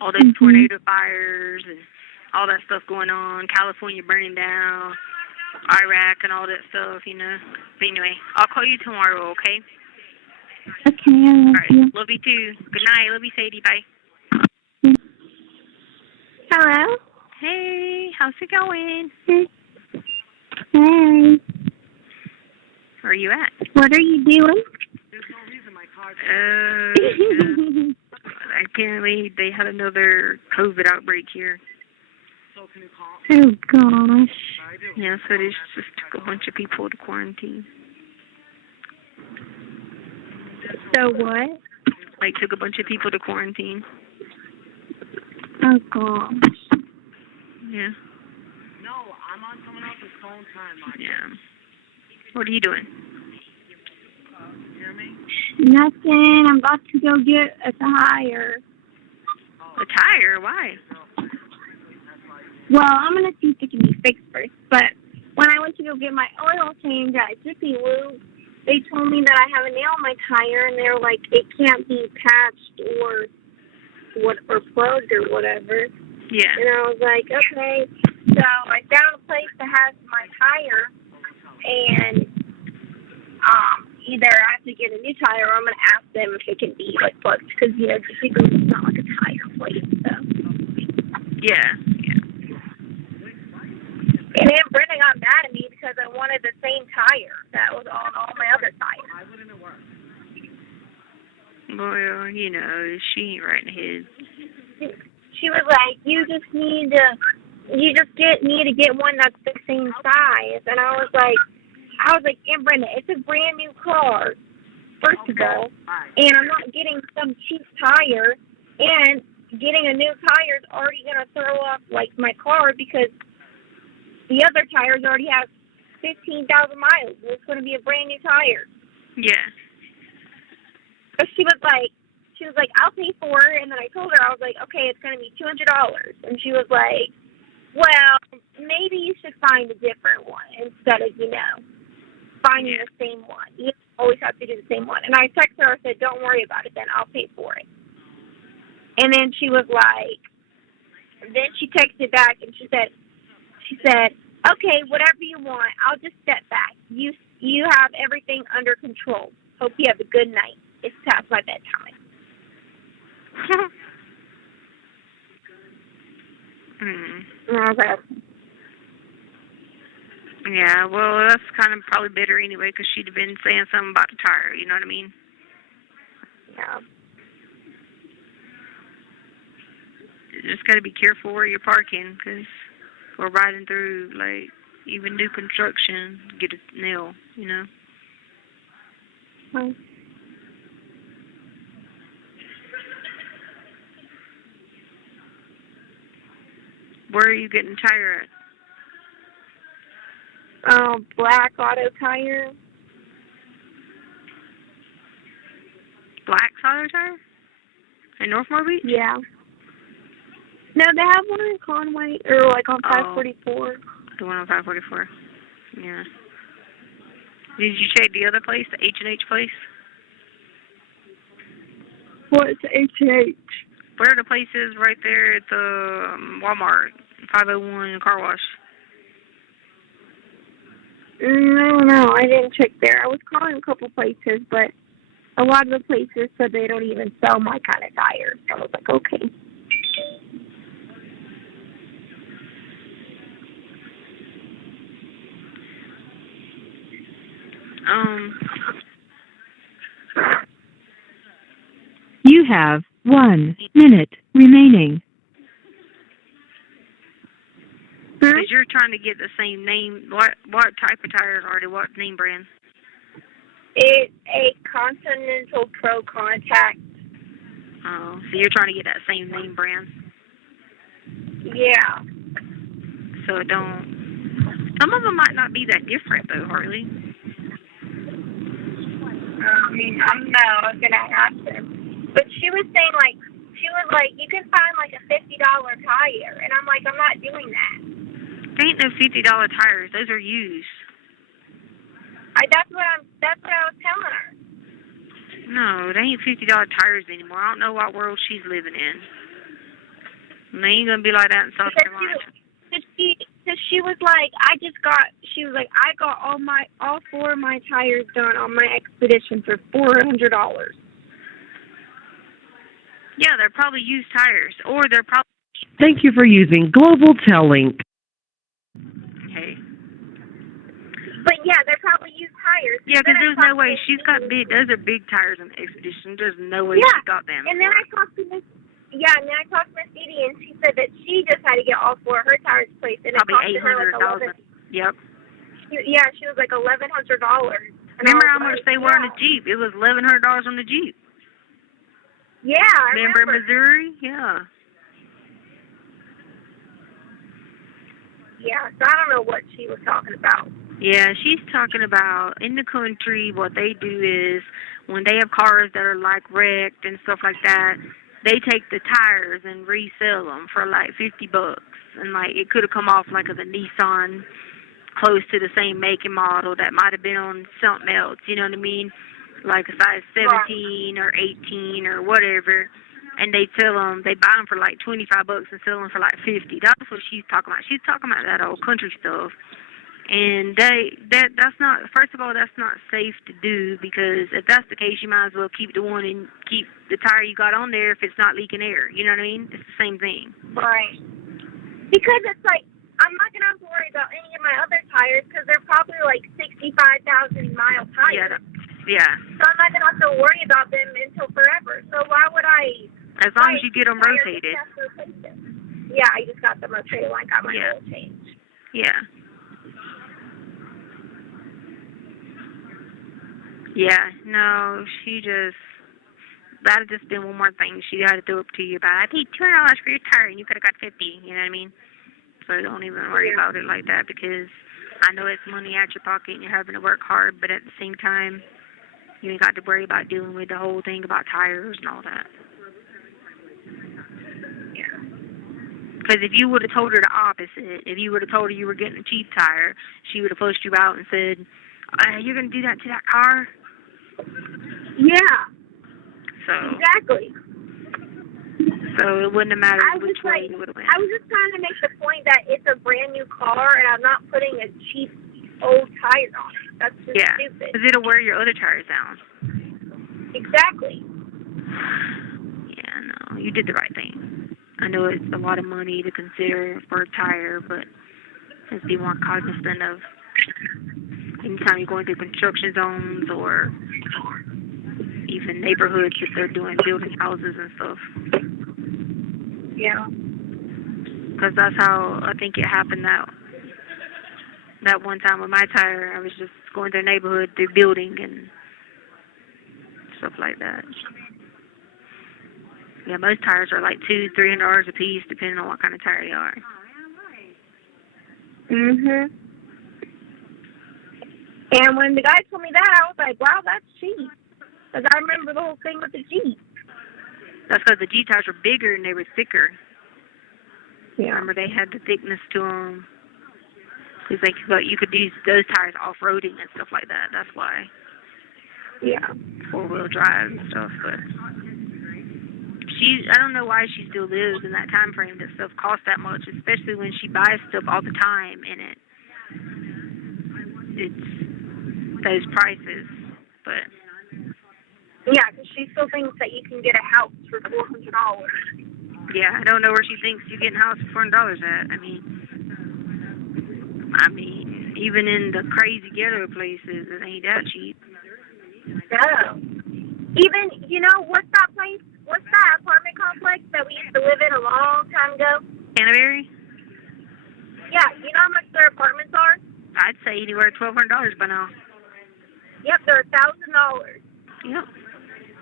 All those tornado fires and all that stuff going on, California burning down, Iraq and all that stuff, you know? But anyway, I'll call you tomorrow, okay? Okay, I love you. Love you too. Good night. Love you, Sadie. Bye. Hello? Hey, how's it going? Hey, Where are you at? what are you doing? Apparently they had another COVID outbreak here. Oh gosh. Yeah, so they just took a bunch of people to quarantine. So what? Like, took a bunch of people to quarantine. Oh gosh. Yeah. No, I'm on someone else's phone time, Mike. Yeah. What are you doing? You hear me? Nothing. I'm about to go get a tire. A tire? Why? Well, I'm gonna see if it can be fixed first. But when I went to go get my oil change at Jiffy Lube, they told me that I have a nail in my tire, and they're like, it can't be patched or plugged or whatever. Yeah. And I was like, okay. So I found a place that has my tire, and either I have to get a new tire or I'm going to ask them if it can be, like, plugged. Because, you know, Jiffy Lube is not like a tire place, so. Yeah. And then Brenda got mad at me because I wanted the same tire that was on all my other tires. Why wouldn't it work? Well, you know, she ain't right in the head. She was like, you just need to get one that's the same size. And I was like, and Brenda, it's a brand new car, first of all, and I'm not getting some cheap tire, and getting a new tire is already going to throw off, like, my car because the other tires already have 15,000 miles, and it's going to be a brand new tire. Yeah. So she was like, I'll pay for it, and then I told her, I was like, okay, it's going to be $200, and she was like, well, maybe you should find a different one instead of, you know, finding the same one. You always have to do the same one. And I texted her, I said, don't worry about it then, I'll pay for it. And then she was like, then she texted back and she said, okay, whatever you want, I'll just step back. You have everything under control. Hope you have a good night. It's past my bedtime. And I was like, yeah, well, that's kind of probably bitter anyway, because she'd have been saying something about the tire, you know what I mean? yeah. You just got to be careful where you're parking, because we're riding through, like, even new construction, get a nail, you know? Well, Where are you getting tire at? Black Auto Tire. Black Auto Tire? In Northmore Beach? Yeah. No, they have one in Conway, or like on 544. The one on 544. Yeah. Did you check the other place, the H&H place? What's H&H? Where are the places right there at the Walmart, 501 car wash? I don't know. I didn't check there. I was calling a couple places, but a lot of the places said they don't even sell my kind of tires. So I was like, okay. You have 1 minute remaining. Because you're trying to get the same name. What type of tires are they? What name brand? It's a Continental Pro Contact. Oh, so you're trying to get that same name brand. Yeah. So it don't. Some of them might not be that different though, Harley. I mean, I don't know. I was gonna ask her, but she was saying like, you can find like a $50 tire, and I'm like, I'm not doing that. They ain't no $50 tires. Those are used. That's what I was telling her. No, they ain't $50 tires anymore. I don't know what world she's living in. And they ain't gonna be like that in South Carolina. She was like, I got all 4 of my tires done on my Expedition for $400. Yeah, they're probably used tires, or they're probably. Thank you for using Global Tellink. Hey. yeah, they're probably used tires. Yeah, because there's no way. She's got big. those are big tires in the Expedition. There's no way Yeah, she got them. and then I talked to Miss. Yeah, and then I talked to Miss Edie, and she said that she just had to get all four of her tires replaced, and Probably it cost her like $800,000. Yep. Yeah, she was like $1,100. Remember how much they were on the Jeep? It was $1,100 on the Jeep. Yeah, I remember Missouri? Yeah. Yeah, so I don't know what she was talking about. Yeah, she's talking about in the country what they do is when they have cars that are like wrecked and stuff like that, they take the tires and resell them for like $50. And like it could have come off like of a Nissan close to the same make and model that might have been on something else, you know what I mean? Like a size 17 or 18 or whatever. And they sell them, they buy them for like $25 and sell them for like $50. That's what she's talking about. She's talking about that old country stuff. And that's not, first of all, that's not safe to do, because if that's the case, you might as well keep the one and keep the tire you got on there if it's not leaking air. You know what I mean? It's the same thing. Right. Because it's like, I'm not going to have to worry about any of my other tires because they're probably like 65,000 mile tires. Yeah. So I'm not going to have to worry about them until forever. So why would I? As long as you get them rotated. Yeah, I just got them rotated like I my oil change. Yeah. Yeah, no, that'd just been one more thing she had to throw up to you about. I paid $200 for your tire and you could have got $50, you know what I mean? So don't even worry about it like that, because I know it's money out your pocket and you're having to work hard, but at the same time, you ain't got to worry about dealing with the whole thing about tires and all that. Yeah. Because if you would have told her the opposite, if you would have told her you were getting a cheap tire, she would have pushed you out and said, you're going to do that to that car? Yeah. So. Exactly. So it wouldn't have mattered which way you would have went. I was just trying to make the point that it's a brand new car and I'm not putting a cheap old tire on it. That's just stupid. Because it'll wear your other tires down. Exactly. Yeah, no, you did the right thing. I know it's a lot of money to consider for a tire, but just be more cognizant of anytime you're going through construction zones or even neighborhoods if they're building houses and stuff. Yeah. Because that's how I think it happened that one time with my tire. I was just going through a neighborhood, through building and stuff like that. Yeah, most tires are like $200-$300 a piece, depending on what kind of tire they are. Mhm. And when the guy told me that, I was like, wow, that's cheap. Because I remember the whole thing with the Jeep. That's because the Jeep tires were bigger and they were thicker. Yeah. Remember, they had the thickness to them. Because you could use those tires off-roading and stuff like that. That's why. Yeah. Four-wheel drive and stuff. But I don't know why she still lives in that time frame that stuff costs that much, especially when she buys stuff all the time in it. It's those prices. But yeah, because she still thinks that you can get a house for $400. Yeah, I don't know where she thinks you get a house for $400 at. I mean, even in the crazy ghetto places, it ain't that cheap. No. Even, what's that place? What's that apartment complex that we used to live in a long time ago? Canterbury? Yeah, you know how much their apartments are? I'd say anywhere $1,200 by now. Yep, they're $1,000. Yep.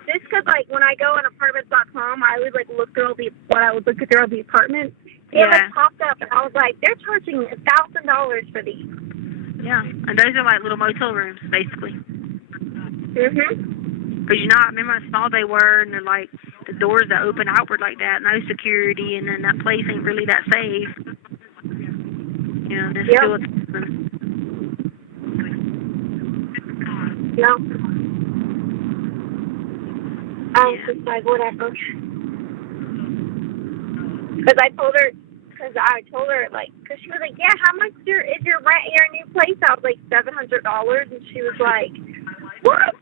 Just because, when I go on apartments.com, I would, look through I would look through all the apartments. It, popped up, and I was like, they're charging $1,000 for these. Yeah, and those are like little motel rooms, basically. Mhm. Because, I remember how small they were, and they're like, the doors that open outward like that, no security, and then that place ain't really that safe. There's still Yeah. I was just like, whatever. Because I told her, because she was like, yeah, how much is your rent in your new place? I was like, $700, and she was like, what?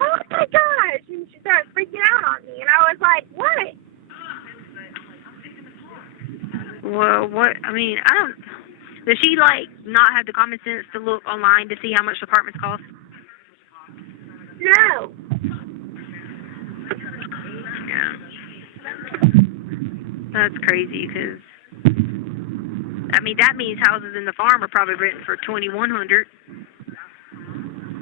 Oh my gosh! And she started freaking out on me, and I was like, what? Well, what? I mean, Does she, like, not have the common sense to look online to see how much apartments cost? No. Yeah. That's crazy, because, I mean, that means houses in the farm are probably renting for $2,100.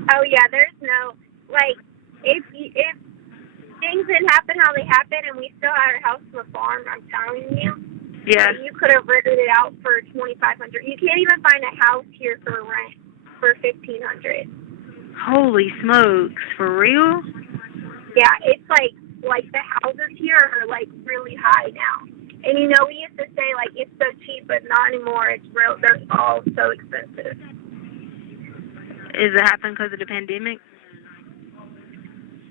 Oh yeah, there's no like if things didn't happen how they happen and we still had our house on the farm, I'm telling you. Yeah. You could have rented it out for $2,500. You can't even find a house here for rent for $1,500. Holy smokes, for real? Yeah, it's like the houses here are like really high now. And you know, we used to say like it's so cheap, but not anymore. It's real. They're all so expensive. Is it happening because of the pandemic?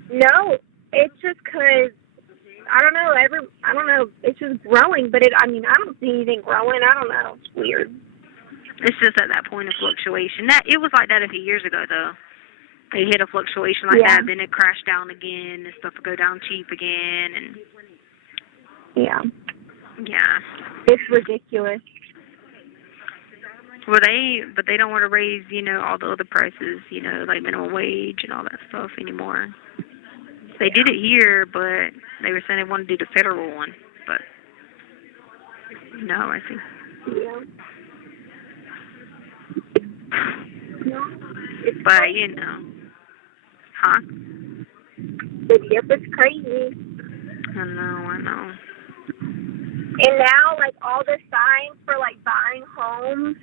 No, it's just 'cause I don't know. I don't know. It's just growing, but I mean, I don't see anything growing. I don't know. It's weird. It's just at that point of fluctuation. That it was like that a few years ago, though. They hit a fluctuation like that, then it crashed down again, and stuff would go down cheap again, and yeah, it's ridiculous. Well, but they don't want to raise, you know, all the other prices, you know, like minimum wage and all that stuff anymore. They did it here, but they were saying they want to do the federal one, but no, I think. Yeah. But, you know. Huh? Yep, it's crazy. I know. And now, like, all the signs for, like, buying homes,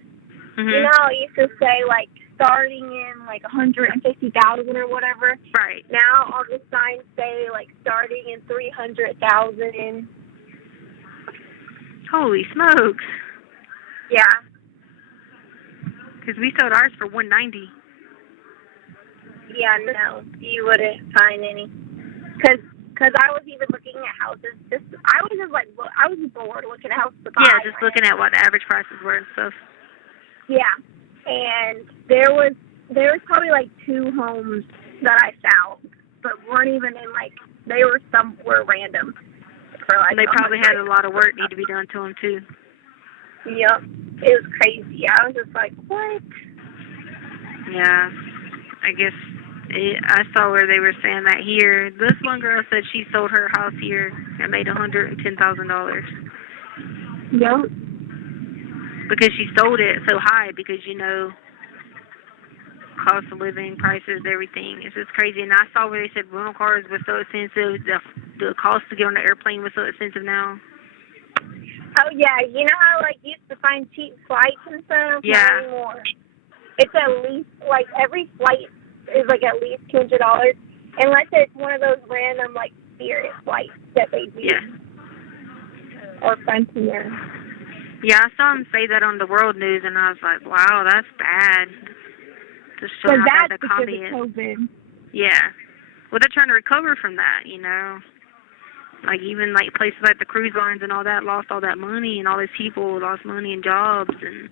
Mm-hmm. you know, it used to say, like, starting in, like, 150,000 or whatever. Right. Now all the signs say, like, starting in 300,000. Holy smokes. Yeah. Because we sold ours for $190. Yeah, no, you wouldn't find any. Because I was even looking at houses. I was bored looking at houses to buy. Yeah, just looking at what the average prices were and stuff. Yeah, and there was probably like 2 homes that I found, but weren't even in like were random. For like they probably had a lot of work need to be done to them too. Yep, it was crazy. I was just like, what? Yeah, I guess I saw where they were saying that here. This one girl said she sold her house here and made $110,000. Yep. Because she sold it so high because, you know, cost of living, prices, everything. It's just crazy. And I saw where they said rental cars were so expensive. The cost to get on the airplane was so expensive now. Oh, yeah. You know how, like, you used to find cheap flights and stuff? Yeah. Not anymore. It's at least, like, every flight is, like, at least $200. Unless it's one of those random, like, Spirit flights that they do. Yeah. Or Frontier. Yeah, I saw him say that on the World News, and I was like, wow, that's bad. Just showing how bad the economy is. COVID. Yeah. Well, they're trying to recover from that, you know. Like, even, like, places like the cruise lines and all that lost all that money, and all these people lost money and jobs, and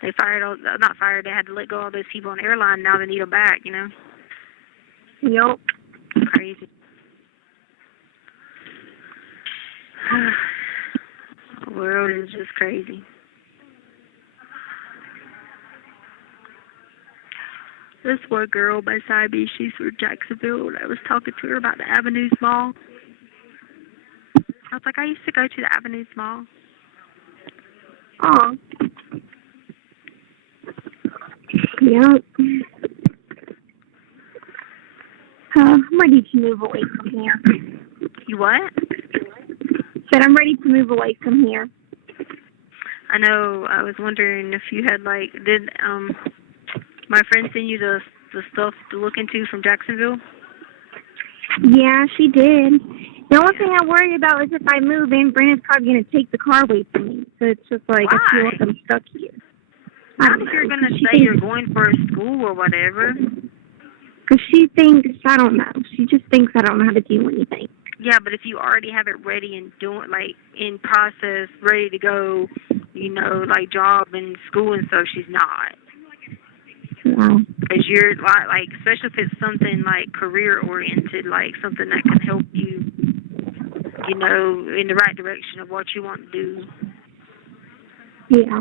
they they had to let go of all those people on the airline. Now they need them back, you know. Yep. Crazy. The world is just crazy. This one girl beside me, she's from Jacksonville, and I was talking to her about the Avenues Mall. I was like, I used to go to the Avenues Mall. Oh. Yep. I'm ready to move away from here. You what? Said I'm ready to move away from here. I know. I was wondering if you had, like, did my friend send you the stuff to look into from Jacksonville? Yeah, she did. The only thing I worry about is if I move in, Brandon's probably going to take the car away from me. So it's just like, Why? I feel like I'm stuck here. Not if you're going to say you're going for a school or whatever. Because she thinks, I don't know. She just thinks I don't know how to do anything. Yeah, but if you already have it ready and doing, like, in process, ready to go, you know, like job and school and stuff, she's not. Yeah. Because you're, like, especially if it's something, like, career-oriented, like something that can help you, you know, in the right direction of what you want to do. Yeah.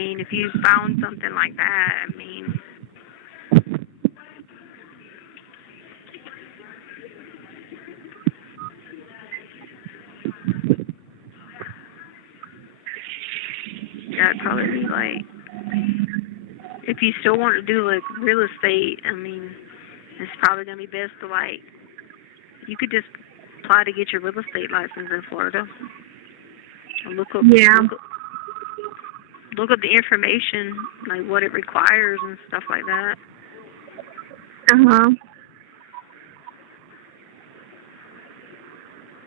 mean, if you found something like that, I mean, yeah, it'd probably be like, if you still want to do like real estate, I mean, it's probably gonna be best to like, you could just apply to get your real estate license in Florida. And look up the information, like what it requires and stuff like that.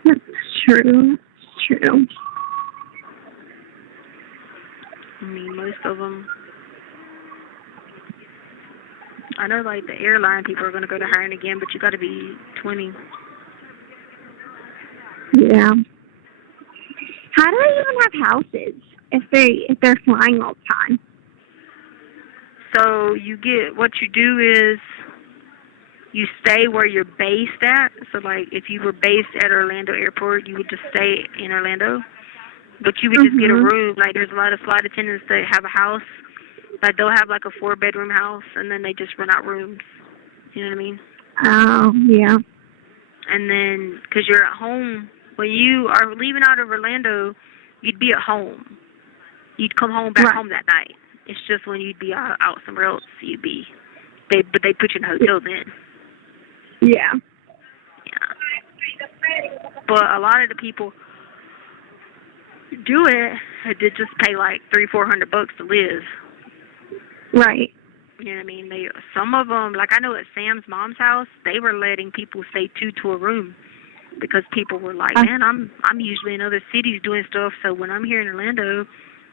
That's true. It's true. I mean, most of them, I know like the airline people are going to go to hiring again, but you got to be 20. Yeah. How do they even have houses if they're flying all the time? So what you do is you stay where you're based at. So like if you were based at Orlando Airport, you would just stay in Orlando. But you would just get a room. Like there's a lot of flight attendants that have a house. Like they'll have like a 4-bedroom house, and then they just rent out rooms. You know what I mean? Oh, yeah. And then, because you're at home, when you are leaving out of Orlando, you'd be at home. You'd come home back home that night. It's just when you'd be out somewhere else, but they put you in a hotel then. Yeah. Yeah. But a lot of the people do it, they just pay like $300-400 to live. Right. You know what I mean? Some of them, like I know at Sam's mom's house, they were letting people stay 2 to a room because people were like, man, I'm usually in other cities doing stuff, so when I'm here in Orlando,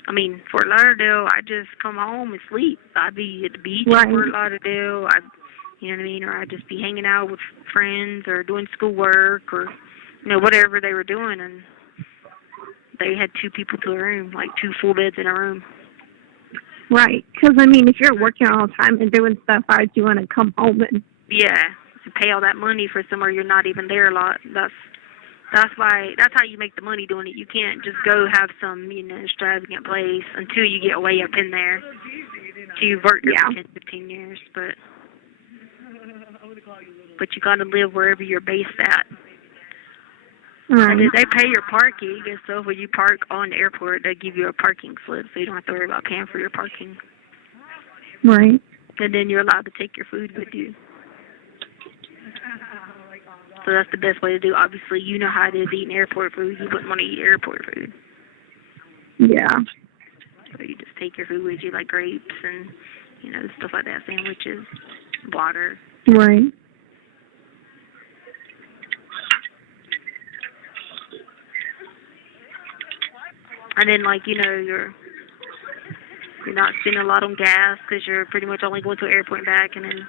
I mean, Fort Lauderdale, I just come home and sleep. I'd be at the beach in Fort Lauderdale, you know what I mean, or I'd just be hanging out with friends or doing schoolwork or, whatever they were doing, and they had 2 people to a room, like 2 full beds in a room. Right, because, I mean, if you're working all the time and doing stuff, why do you want to come home and... Yeah, to pay all that money for somewhere you're not even there a lot. That's how you make the money doing it. You can't just go have some, extravagant place until you get way up in there. Until you've worked there for 10, 15 years, but you got to live wherever you're based at. And they pay your parking and stuff. When you park on the airport, they give you a parking slip, so you don't have to worry about paying for your parking. Right. And then you're allowed to take your food with you. So that's the best way to do it. Obviously, you know how it is eating airport food. You wouldn't want to eat airport food. Yeah. So you just take your food with you, like grapes and, stuff like that, sandwiches, water. Right. And then, you're not spending a lot on gas because you're pretty much only going to the airport and back. And then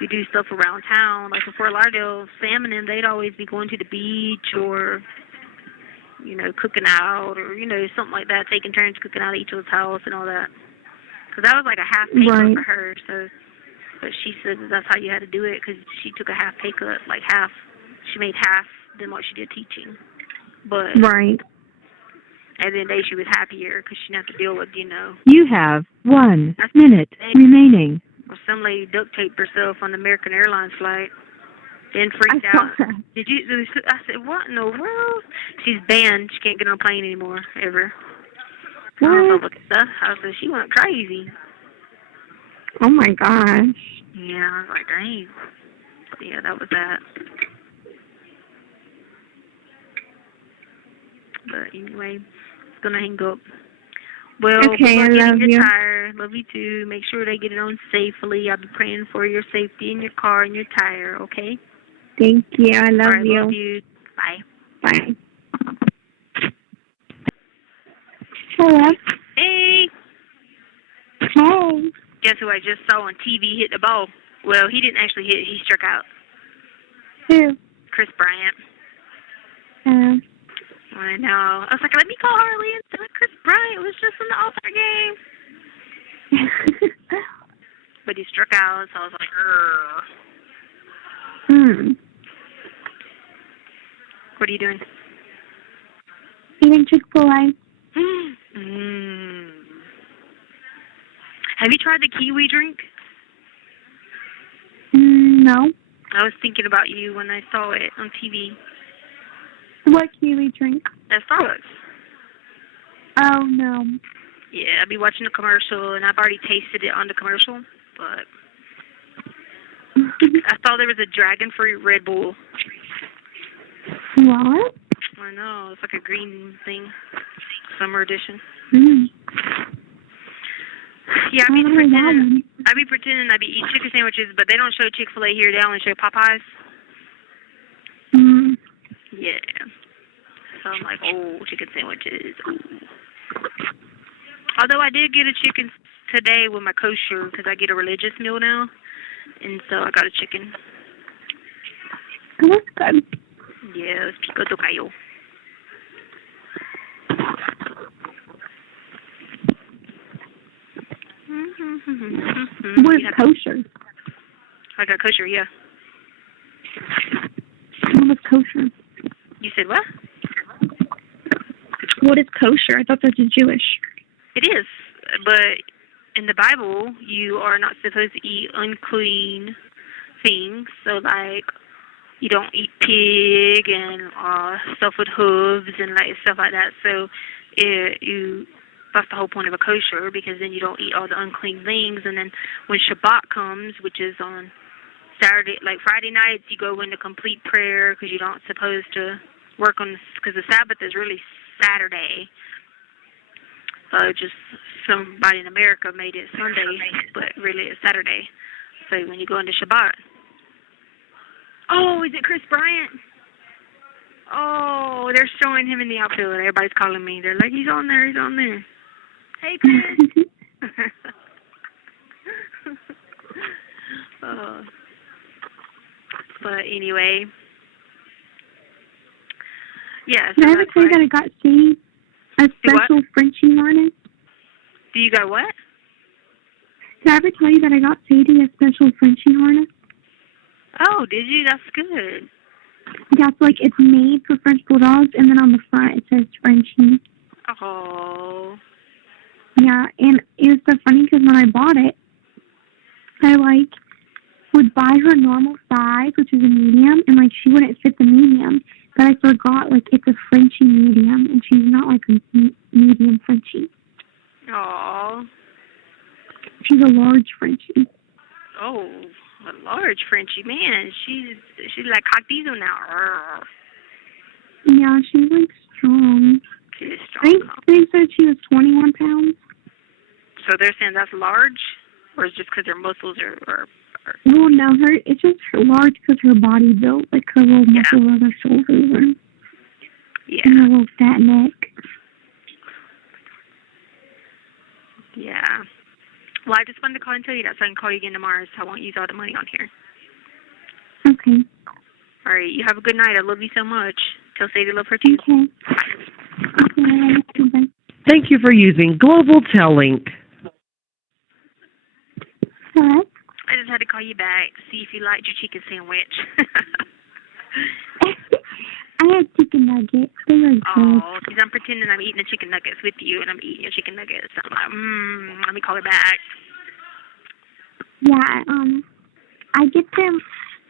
you do stuff around town. Like in Fort Lauderdale, Sam and them, they'd always be going to the beach or, cooking out or, something like that, taking turns cooking out at each other's house and all that. Because that was like a half pay cut for her. So, but she said that's how you had to do it because she took a half pay cut, like half. She made half than what she did teaching. But and then she was happier because she didn't have to deal with, You have 1 minute remaining. Or some lady duct taped herself on the American Airlines flight. Then freaked out. Did you? I said, what in the world? She's banned. She can't get on a plane anymore, ever. What? I said, she went crazy. Oh, my gosh. Yeah, I was like, dang. But yeah, that was that. But anyway, it's going to hang up. Well, okay, I love you. Tire. Love you too. Make sure they get it on safely. I'll be praying for your safety in your car and your tire, okay? Thank you. I love you. Love you. Bye. Bye. Hello. Hey. Hey. Guess who I just saw on TV hit the ball? Well, he didn't actually hit it. He struck out. Who? Chris Bryant. I know. I was like, let me call Harley and say Chris Bryant was just in the All-Star game. But he struck out, so I was like, What are you doing? Eating Chick-fil-A. Mm. Have you tried the kiwi drink? No. I was thinking about you when I saw it on TV. What kiwi drink? At Starbucks. Oh, no. Yeah, I'll be watching the commercial, and I've already tasted it on the commercial, but I saw there was a dragon fruit Red Bull. What? I know, it's like a green thing, summer edition. Mm. Yeah, I be pretending I be eating chicken sandwiches, but they don't show Chick-fil-A here. They only show Popeyes. Mm. Yeah. So I'm like, oh, chicken sandwiches. Ooh. Although I did get a chicken today with my kosher because I get a religious meal now, and so I got a chicken. Oh, that's good. Yeah, it's pico de gallo. What is kosher? I got kosher, yeah. What is kosher? You said what? What is kosher? I thought that's Jewish. It is, but in the Bible, you are not supposed to eat unclean things. So, like, you don't eat pig and stuff with hooves and like stuff like that. So, that's the whole point of a kosher, because then you don't eat all the unclean things. And then when Shabbat comes, which is on Saturday, like Friday nights, you go into complete prayer because you're not supposed to work on, because the Sabbath is really Saturday. Just somebody in America made it Sunday, but really it's Saturday. So when you go into Shabbat. Oh, is it Chris Bryant? Oh, they're showing him in the outfield. Everybody's calling me. They're like, he's on there, he's on there. Hey, Chris. But anyway. Yeah. So did I ever tell you that I got Sadie a special Frenchie harness? Do you got what? Did I ever tell you that I got Sadie a special Frenchie harness? Oh, did you? That's good. Yeah, so like it's made for French bulldogs, and then on the front it says Frenchie. Oh. Yeah, and it was so funny because when I bought it, I like would buy her normal size, which is a medium, and like she wouldn't fit the medium. But I forgot like it's a Frenchie medium, and she's not like a medium Frenchie. Oh. She's a large Frenchie. Oh, a large Frenchie, man. She's like hot diesel now. Yeah, she's like strong. She's strong. They said she was 21 pounds. So they're saying that's large, or is it just because her muscles are Well, no, it's just large because her body built, like her little muscles on her shoulders and her little fat neck. Yeah. Well, I just wanted to call and tell you that so I can call you again tomorrow, so I won't use all the money on here. Okay. All right, you have a good night. I love you so much. Tell Sadie I love her too. Okay. Bye. Okay, bye. Thank you for using Global Tellink. Hello? I just had to call you back, see if you liked your chicken sandwich. I had chicken nuggets. They were good. Oh, because I'm pretending I'm eating the chicken nuggets with you, and I'm eating your chicken nuggets. So I'm like, let me call her back. Yeah, I get them,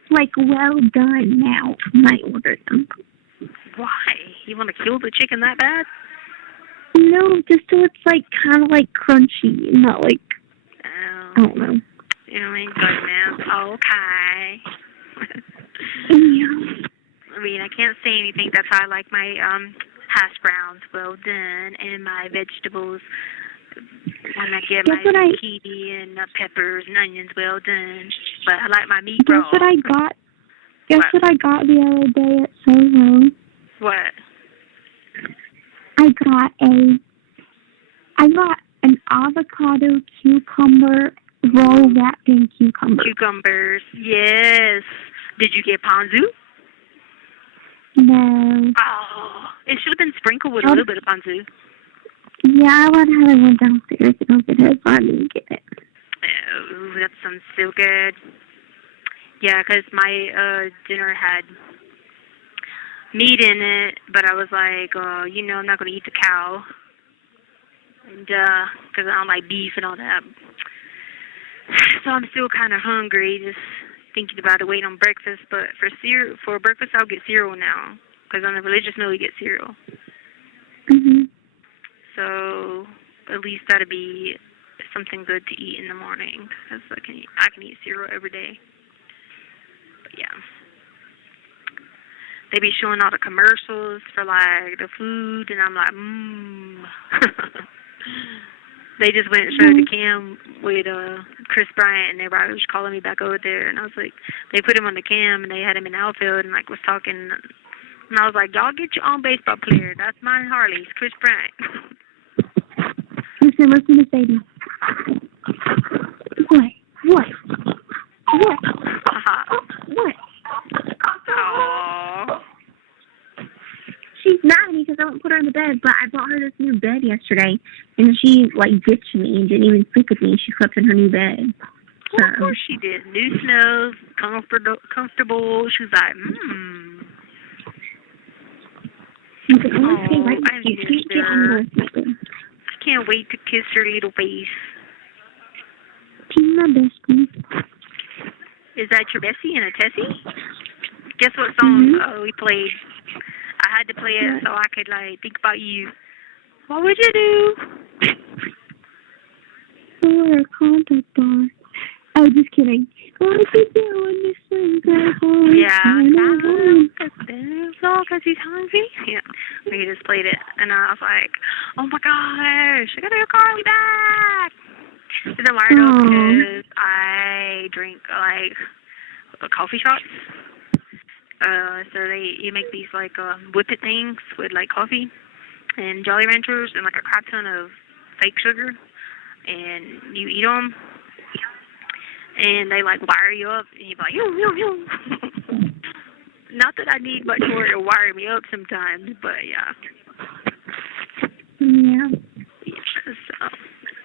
like, well done now when I order them. Why? You want to kill the chicken that bad? No, just so it's, like, kind of, like, crunchy, not, like, I don't know. You mean goodness. Okay. Yeah. I mean, I can't say anything. That's how I like my hash browns well done, and my vegetables when I get my zucchini and peppers and onions well done. But I like my meat raw. Guess what I got? Guess what I got the other day at Soho? What? I got an avocado cucumber roll wrapped in cucumber. Cucumbers, yes. Did you get ponzu? No. Oh, it should have been sprinkled with a little bit of ponzu. Yeah, I would have went downstairs to go get it, but I didn't get it. Oh, that sounds so good. Yeah, 'cause my dinner had meat in it, but I was like, I'm not going to eat the cow. and because I don't like beef and all that. So I'm still kind of hungry, just thinking about it, waiting on breakfast. But for breakfast, I'll get cereal now, because on the religious meal, you get cereal. Mhm. So at least that'll be something good to eat in the morning, because I can eat cereal every day. But yeah, they be showing all the commercials for like the food, and I'm like, They just went and showed the cam with Chris Bryant, and everybody was calling me back over there, and I was like, they put him on the cam, and they had him in the outfield, and like was talking, and I was like, y'all get your own baseball player. That's mine, Harley's Chris Bryant. Listen to Sadie. What? What? Aww. She's mad at me because I won't put her in the bed, but I bought her this new bed yesterday, and she, like, ditched me and didn't even sleep with me. She slept in her new bed. Well, of course she did. New smells, comfortable. She was like, You can only stay right next to you. Can't get anywhere. I can't wait to kiss her little face. She's my bestie. Is that your Bessie and a Tessie? Guess what song we played? I had to play it so I could, like, think about you. What would you do? For a contact bar. Oh, just kidding. What would you do when this thing goes on? Yeah. Because he's hungry. Yeah. We just played it. And I was like, oh, my gosh. I got to call me back. And then wired up because I drink, like, coffee shots. So you make these like whippet things with like coffee and Jolly Ranchers and like a crap ton of fake sugar, and you eat them, and they like wire you up, and you're like yo. Not that I need much more to wire me up sometimes, but yeah. Yeah.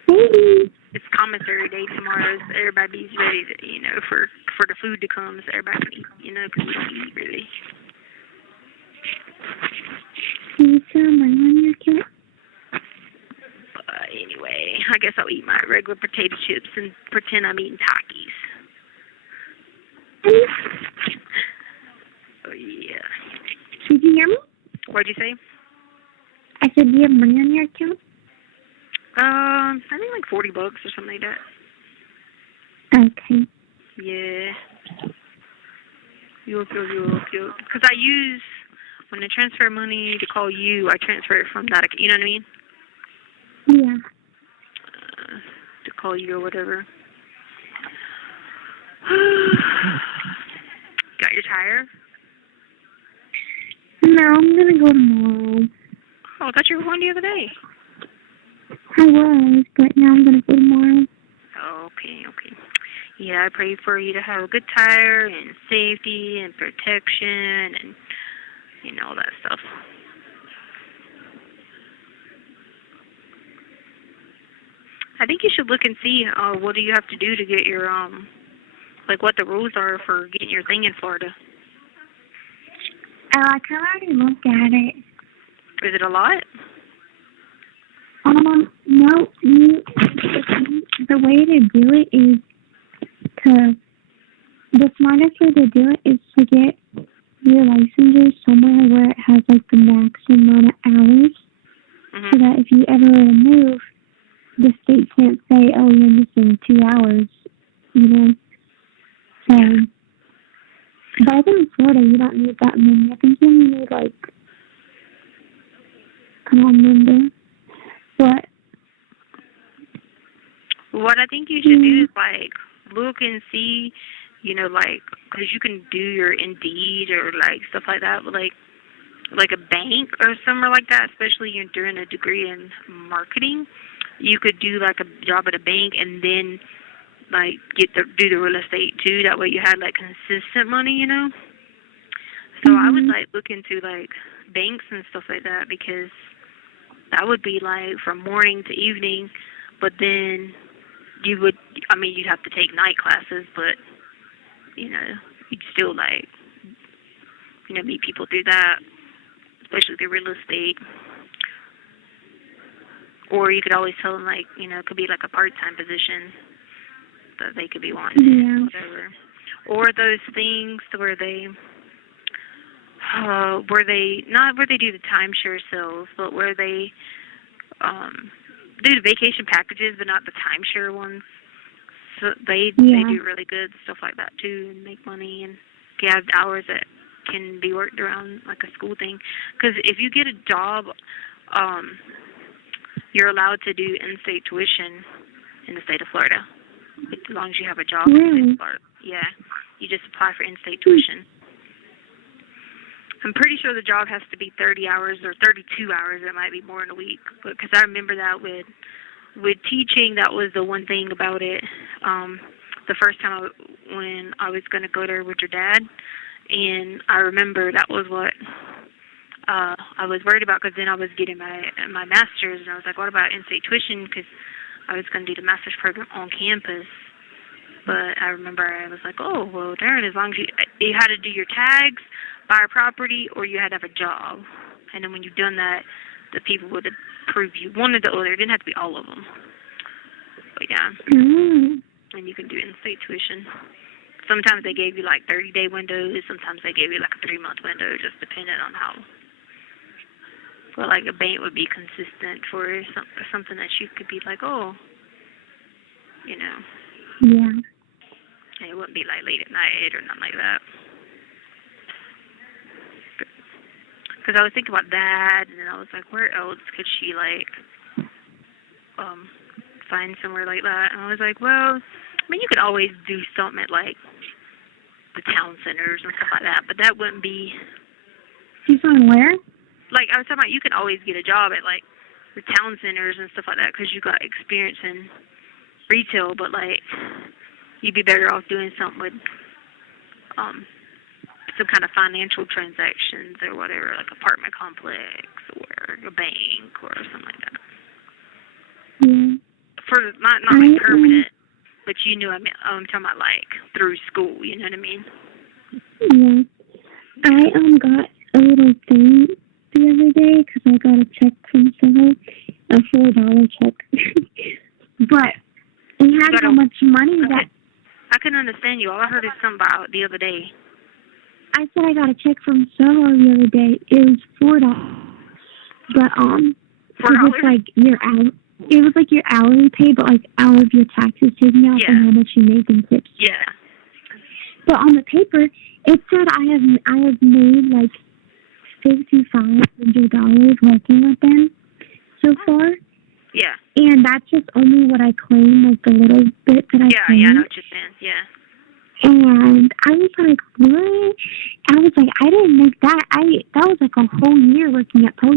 So it's commissary day tomorrow. So everybody's ready to, for the food to come, so everybody can eat, because we can eat, really. Can you tell my one your cat? But anyway, I guess I'll eat my regular potato chips and pretend I'm eating Takis. Oh, yeah. Did you hear me? What'd you say? I said, do you have money on your account? I think like $40 or something like that. Okay. Yeah. Because I use, when I transfer money to call you, I transfer it from that, you know what I mean? Yeah. To call you or whatever. Got your tire? No, I'm going to go tomorrow. Oh, I thought you were going the other day. I was, but now I'm going to go tomorrow. Okay. Yeah, I pray for you to have a good tire and safety and protection and, all that stuff. I think you should look and see what do you have to do to get your, like what the rules are for getting your thing in Florida. Oh, I kind of already looked at it. Is it a lot? No, the way to do it is the smartest way to do it is to get your licensure somewhere where it has like the maximum amount of hours, so that if you ever were to move, the state can't say, oh, you're missing 2 hours, So, but I think in Florida you don't need that many. I think you only need like, I don't remember. What I think you should do is, like, look and see, like, because you can do your Indeed or, like, stuff like that with, like a bank or somewhere like that, especially you're doing a degree in marketing. You could do, like, a job at a bank and then, like, do the real estate, too. That way you had, like, consistent money, So I would, like, look into, like, banks and stuff like that, because that would be, like, from morning to evening, but then you'd have to take night classes, but, you'd still, like, meet people through that, especially the real estate. Or you could always tell them, like, you know, it could be like a part-time position that they could be wanting, Yeah. whatever. Or those things where they not where they do the timeshare sales, but where they do the vacation packages, but not the timeshare ones. So they do really good stuff like that too, and make money, and you have hours that can be worked around like a school thing. Because if you get a job, you're allowed to do in-state tuition in the state of Florida, as long as you have a job in the state of Florida. Yeah, you just apply for in-state tuition. I'm pretty sure the job has to be 30 hours or 32 hours. It might be more in a week, because I remember that with teaching, that was the one thing about it. The first time when I was going to go there with your dad, and I remember that was what I was worried about, because then I was getting my master's, and I was like, what about in-state tuition? Because I was going to do the master's program on campus. But I remember I was like, oh, well, darn, as long as you had to do your tags, buy a property, or you had to have a job. And then when you've done that, the people would approve you. One or the other. It didn't have to be all of them. But, yeah. And you can do in-state tuition. Sometimes they gave you, like, 30-day windows. Sometimes they gave you, like, a 3-month window, just depending on how. Well, like, a bank would be consistent for something that you could be like, oh, you know. Yeah. And it wouldn't be, like, late at night or nothing like that. Because I was thinking about that, and then I was like, where else could she, like, find somewhere like that? And I was like, well, I mean, you could always do something at, like, the town centers and stuff like that, but that wouldn't be... She's on where? Like, I was talking about, you could always get a job at, like, the town centers and stuff like that, because you got experience in retail, but, like, you'd be better off doing something with, some kind of financial transactions or whatever, like apartment complex or a bank or something like that. Yeah. For not like permanent, but you know what I mean. I'm talking about like through school. You know what I mean? Yeah. I got a little thing the other day because I got a check from someone, a $4 check, but it had so much money that I couldn't understand you. All I heard is something about the other day. I said I got a check from Soho the other day. It was $4, but $4? It was like your it was like your hourly pay, but like all of your taxes taken out and how much you made in tips. Yeah. But on the paper, it said I have made like $5,500 working with them so far. Yeah. And that's just only what I claim, like the little bit that I claim. Yeah, I know what you're saying. Yeah. And I was like, what? I was like, I didn't make that. That was like a whole year working at Polo.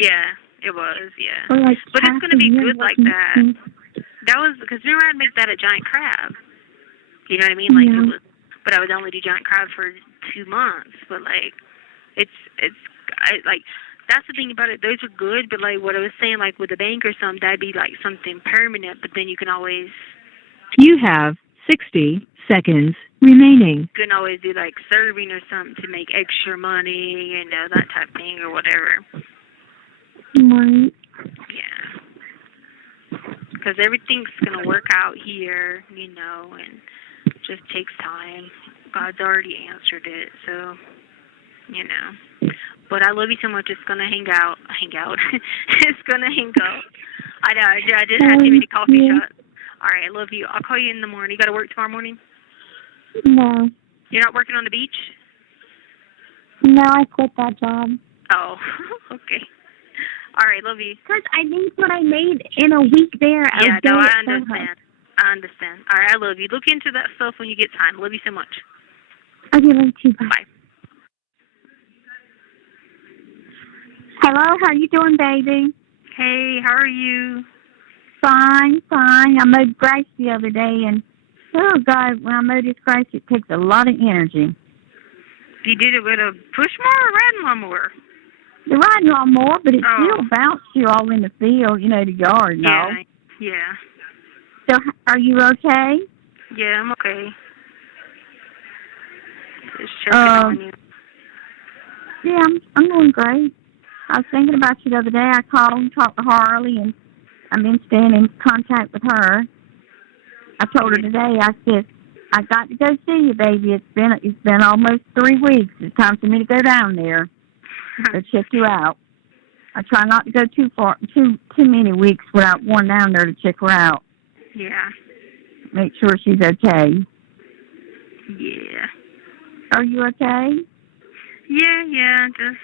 Yeah, it was, yeah. Or like but it's going to be good like that. That was, because remember I'd make that at Giant Crab. You know what I mean? Like, it was, but I would only do Giant Crab for 2 months. But like, like, that's the thing about it. Those are good, but like what I was saying, like with the bank or something, that'd be like something permanent, but then you can always... You have 60 seconds remaining. You can always do like serving or something to make extra money, you know, that type of thing or whatever. Right. Yeah. Because everything's going to work out here, you know, and it just takes time. God's already answered it, so, you know. But I love you so much, it's going to hang out. It's going to hang out. I know, I just had too many coffee shots. All right, I love you. I'll call you in the morning. You got to work tomorrow morning? No. You're not working on the beach? No, I quit that job. Oh, okay. All right, love you. Because I think what I made in a week there. Yeah, no, I understand. I understand. All right, I love you. Look into that stuff when you get time. Love you so much. Okay, love you too. Bye. Bye. Hello, how you doing, baby? Hey, how are you? Fine. I mowed grass the other day, and oh God, when I mow this grass, it takes a lot of energy. You did it with a push mower or riding lawnmower? The riding lawnmower, but it still bounced you all in the field, you know, the yard, no? Yeah. So, are you okay? Yeah, I'm okay. Just checking on you. Yeah, I'm doing great. I was thinking about you the other day. I called and talked to Harley, and I've been staying in contact with her. I told her today, I said, I got to go see you, baby. It's been almost 3 weeks. It's time for me to go down there to check you out. I try not to go too many weeks without going down there to check her out. Yeah. Make sure she's okay. Yeah. Are you okay? Yeah, just,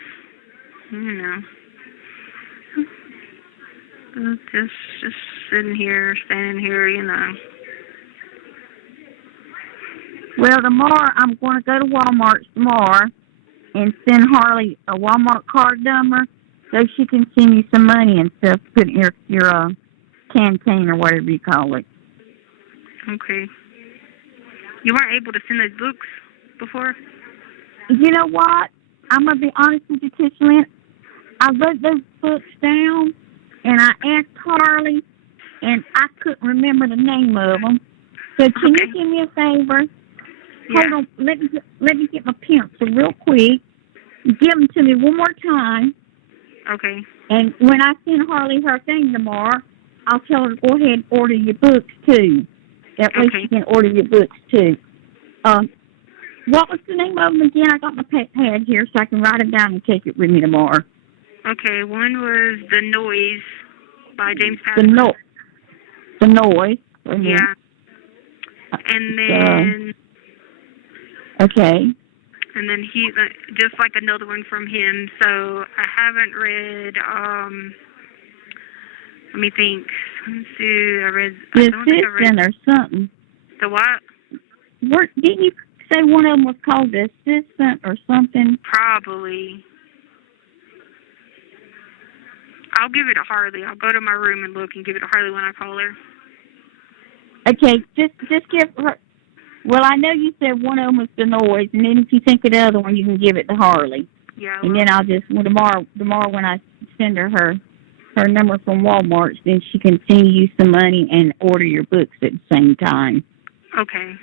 just sitting here, standing here, Well, tomorrow I'm going to go to Walmart tomorrow and send Harley a Walmart card number so she can send you some money and stuff to put in your canteen or whatever you call it. Okay. You weren't able to send those books before? You know what? I'm going to be honest with you, Tish Lynn. I wrote those books down, and I asked Harley, and I couldn't remember the name of them. So can you do me a favor? Yeah. Hold on. Let me get my pencil real quick. Give them to me one more time. Okay. And when I send Harley her thing tomorrow, I'll tell her to go ahead and order your books, too. That way she can order your books, too. What was the name of them again? I got my pad here so I can write them down and take it with me tomorrow. Okay, one was The Noise by James Patterson. The Noise. Yeah. And then... okay. And then he, just like another one from him. So I haven't read, let me think. Let's see, I read... The Assistant or something. The what? Didn't you say one of them was called The Assistant or something? Probably. I'll give it to Harley. I'll go to my room and look and give it to Harley when I call her. Okay, just give her... Well, I know you said one of them was The Noise, and then if you think of the other one, you can give it to Harley. Yeah. And then I'll just... Well, tomorrow when I send her number from Walmart, then she can send you some money and order your books at the same time. Okay.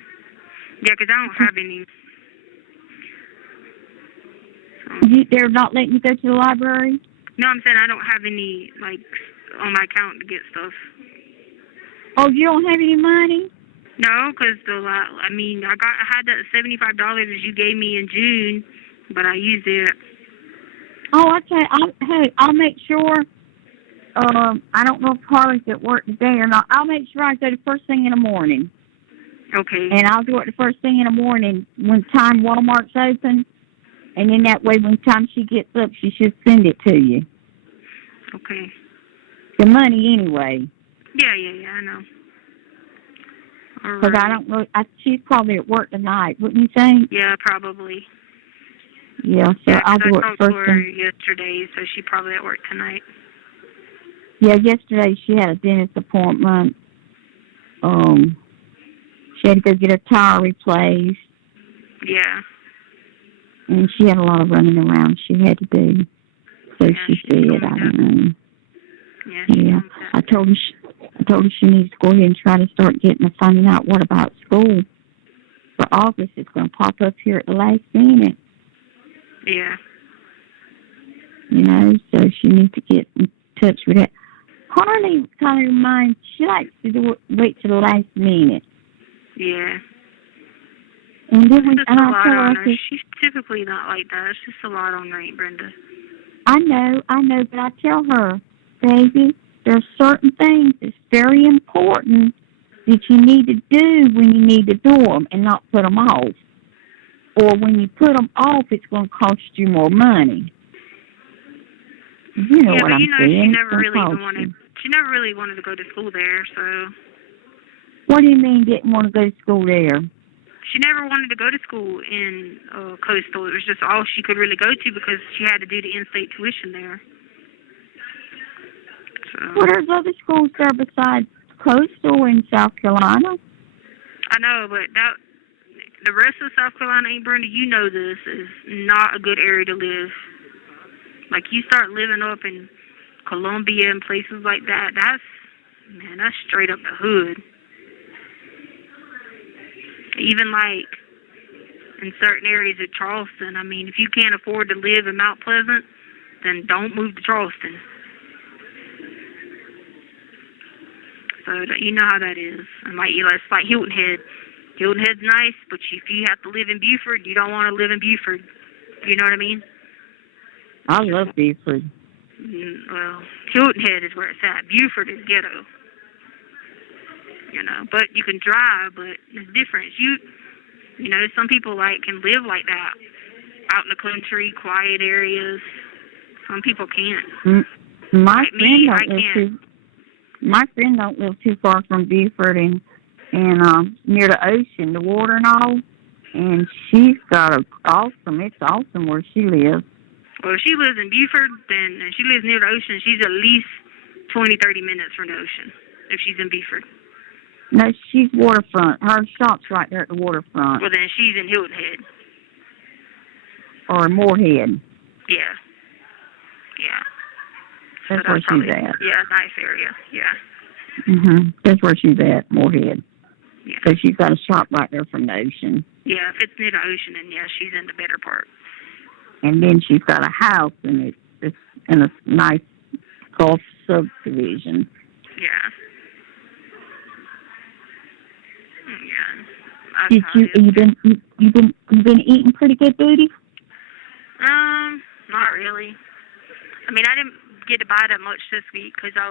Yeah, 'cause I don't have any. So. They're not letting you go to the library? No, I'm saying I don't have any, on my account to get stuff. Oh, you don't have any money? No, 'cause I had that $75 that you gave me in June, but I used it. Oh, okay. I'll make sure. I don't know if Harley's at work today or not. I'll make sure I go the first thing in the morning. Okay. And I'll do it the first thing in the morning when time Walmart's open. And then that way when time she gets up, she should send it to you. Okay. The money anyway. Yeah, I know. Because I don't know. She's probably at work tonight, wouldn't you think? Yeah, probably. Yeah, so I'll do it first thing. I talked to her yesterday, so she's probably at work tonight. Yeah, yesterday she had a dentist appointment. She had to go get her tire replaced. Yeah. And she had a lot of running around she had to do. So she said, I don't know. Yeah. I told her she needs to go ahead and try to start finding out what about school. For August, it's going to pop up here at the last minute. Yeah. So she needs to get in touch with that. Harley kind of reminds, she likes to wait till the last minute. Yeah. And then and I'll tell her, she's typically not like that. It's just a lot on her, Aunt Brenda. I know, but I tell her, baby, there are certain things that's very important that you need to do when you need to do them and not put them off. Or when you put them off, it's going to cost you more money. You know what I'm saying? She never really wanted to go to school there, so. What do you mean didn't want to go to school there? She never wanted to go to school in Coastal. It was just all she could really go to because she had to do the in-state tuition there. So. Well, there's other schools there besides Coastal in South Carolina. I know, but the rest of South Carolina, Aunt Brenda, you know this, is not a good area to live. Like, you start living up in Columbia and places like that, that's straight up the hood. Even, in certain areas of Charleston, if you can't afford to live in Mount Pleasant, then don't move to Charleston. So you know how that is. It's like Hilton Head. Hilton Head's nice, but if you have to live in Buford, you don't want to live in Buford. You know what I mean? I love Buford. Well, Hilton Head is where it's at. Buford is ghetto. You know, but you can drive, but it's different. You know, some people can live like that, out in the country, quiet areas. Some people can't. My friend don't live too far from Buford and near the ocean, the water and all. And she's got it's awesome where she lives. Well, if she lives in Buford, and she lives near the ocean, she's at least 20, 30 minutes from the ocean if she's in Buford. No, she's waterfront. Her shop's right there at the waterfront. Well, then she's in Hilton Head. Or Moorhead. Yeah. Yeah. That's where she's at. Yeah, nice area. Yeah. That's where she's at, Moorhead. Yeah. So she's got a shop right there from the ocean. Yeah, if it's near the ocean, then yeah, she's in the better part. And then she's got a house and it's in a nice golf subdivision. Yeah. Yeah. You've been eating pretty good, booty? Not really. I mean, I didn't get to buy that much this week because I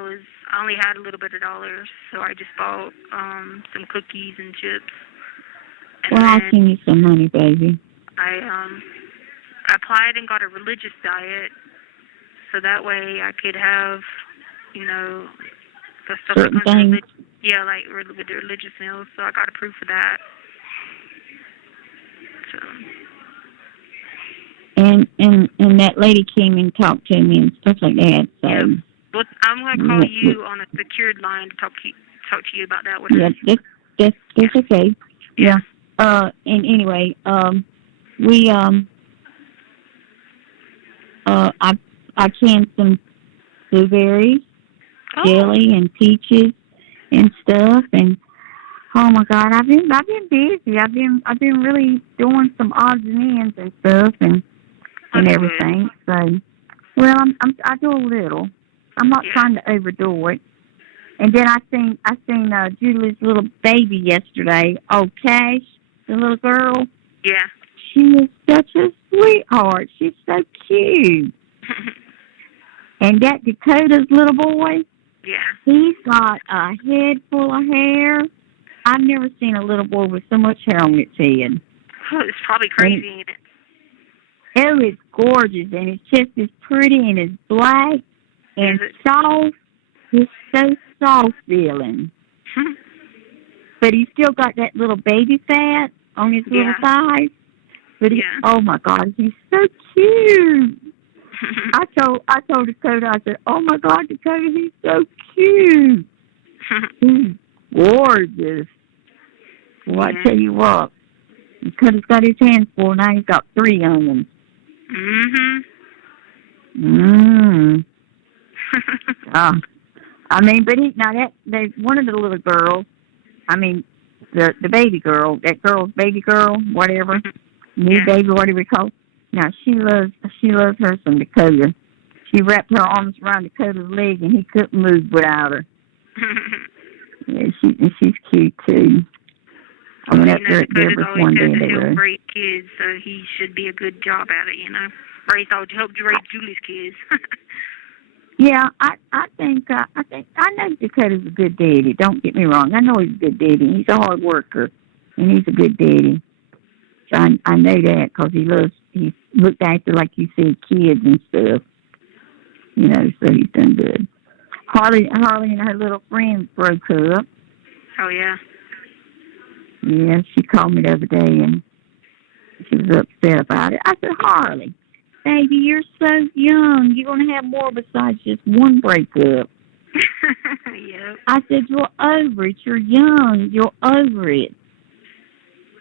only had a little bit of dollars, so I just bought some cookies and chips. And I'll send you some money, baby. I applied and got a religious diet, so that way I could have, the stuff certain things. Yeah, with the religious meals. So I got approved for that. So. And that lady came and talked to me and stuff like that. So. Yeah. Well, I'm gonna call you on a secured line to talk to you about that. That's okay. Yeah. And anyway, we I canned some blueberries, jelly, and peaches and stuff. And oh my God, I've been busy. I've been really doing some odds and ends and stuff and everything. So, well, I do a little. I'm not trying to overdo it. And then I seen Julie's little baby yesterday. Oh, Cash, the little girl. Yeah. She is such a sweetheart. She's so cute. And that Dakota's little boy. Yeah. He's got a head full of hair. I've never seen a little boy with so much hair on its head. Oh, it's probably crazy, ain't it? Oh, it's gorgeous, and his chest is pretty, and it's black and soft. It's so soft feeling. But he's still got that little baby fat on his little thighs. But oh my God, he's so cute. I told Dakota, I said, oh my God, Dakota, he's so cute. He's gorgeous. Well, I tell you what, Dakota's got his hands full, now he's got 3 on them. I mean, but one of the little girls, I mean, the baby girl, that girl's baby girl, whatever, new baby, whatever you call it. Now she loves her some Dakota. She wrapped her arms around Dakota's leg, and he couldn't move without her. Yeah, she's cute too. I went up there at Deborah's one day and they were great kids, so he should be a good job at it, Or he's helped raise Julie's kids. Yeah, I think I know Dakota's a good daddy. Don't get me wrong. I know he's a good daddy. He's a hard worker, and he's a good daddy. So I know that because he looked after, like you said, kids and stuff. So he's done good. Harley and her little friend broke up. Oh yeah. Yeah, she called me the other day and she was upset about it. I said, Harley, baby, you're so young. You're going to have more besides just one breakup. Yep. I said, you're over it. You're young. You're over it.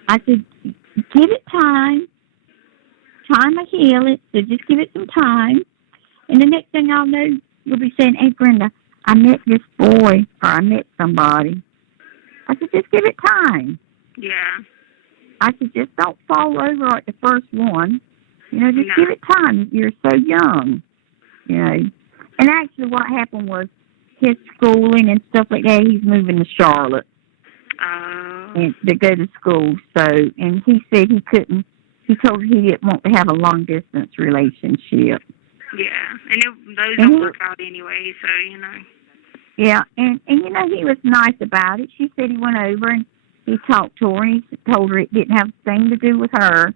I said, give it time. Time to heal it. So just give it some time. And the next thing I'll know, you'll be saying, hey, Brenda, I met this boy or I met somebody. I said, just give it time. Yeah. I said, just don't fall over at the first one. Just give it time. You're so young. you know. And actually what happened was his schooling and stuff like that, he's moving to Charlotte and to go to school. So, and he said he couldn't, he told her he didn't want to have a long-distance relationship. Yeah, and those don't work out anyway, so, you know. Yeah, and you know, he was nice about it. She said he went over and he talked to her and he told her it didn't have a thing to do with her.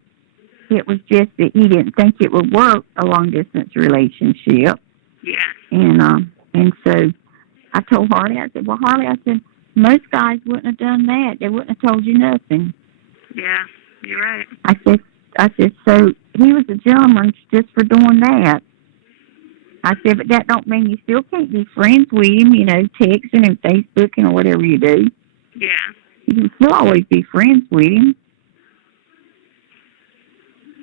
It was just that he didn't think it would work, a long-distance relationship. Yeah. And so I told Harley, I said, well, Harley, I said, most guys wouldn't have done that. They wouldn't have told you nothing. Yeah, you're right. I said, so he was a gentleman just for doing that. I said, but that don't mean you still can't be friends with him, you know, texting and Facebooking or whatever you do. Yeah. You can still always be friends with him.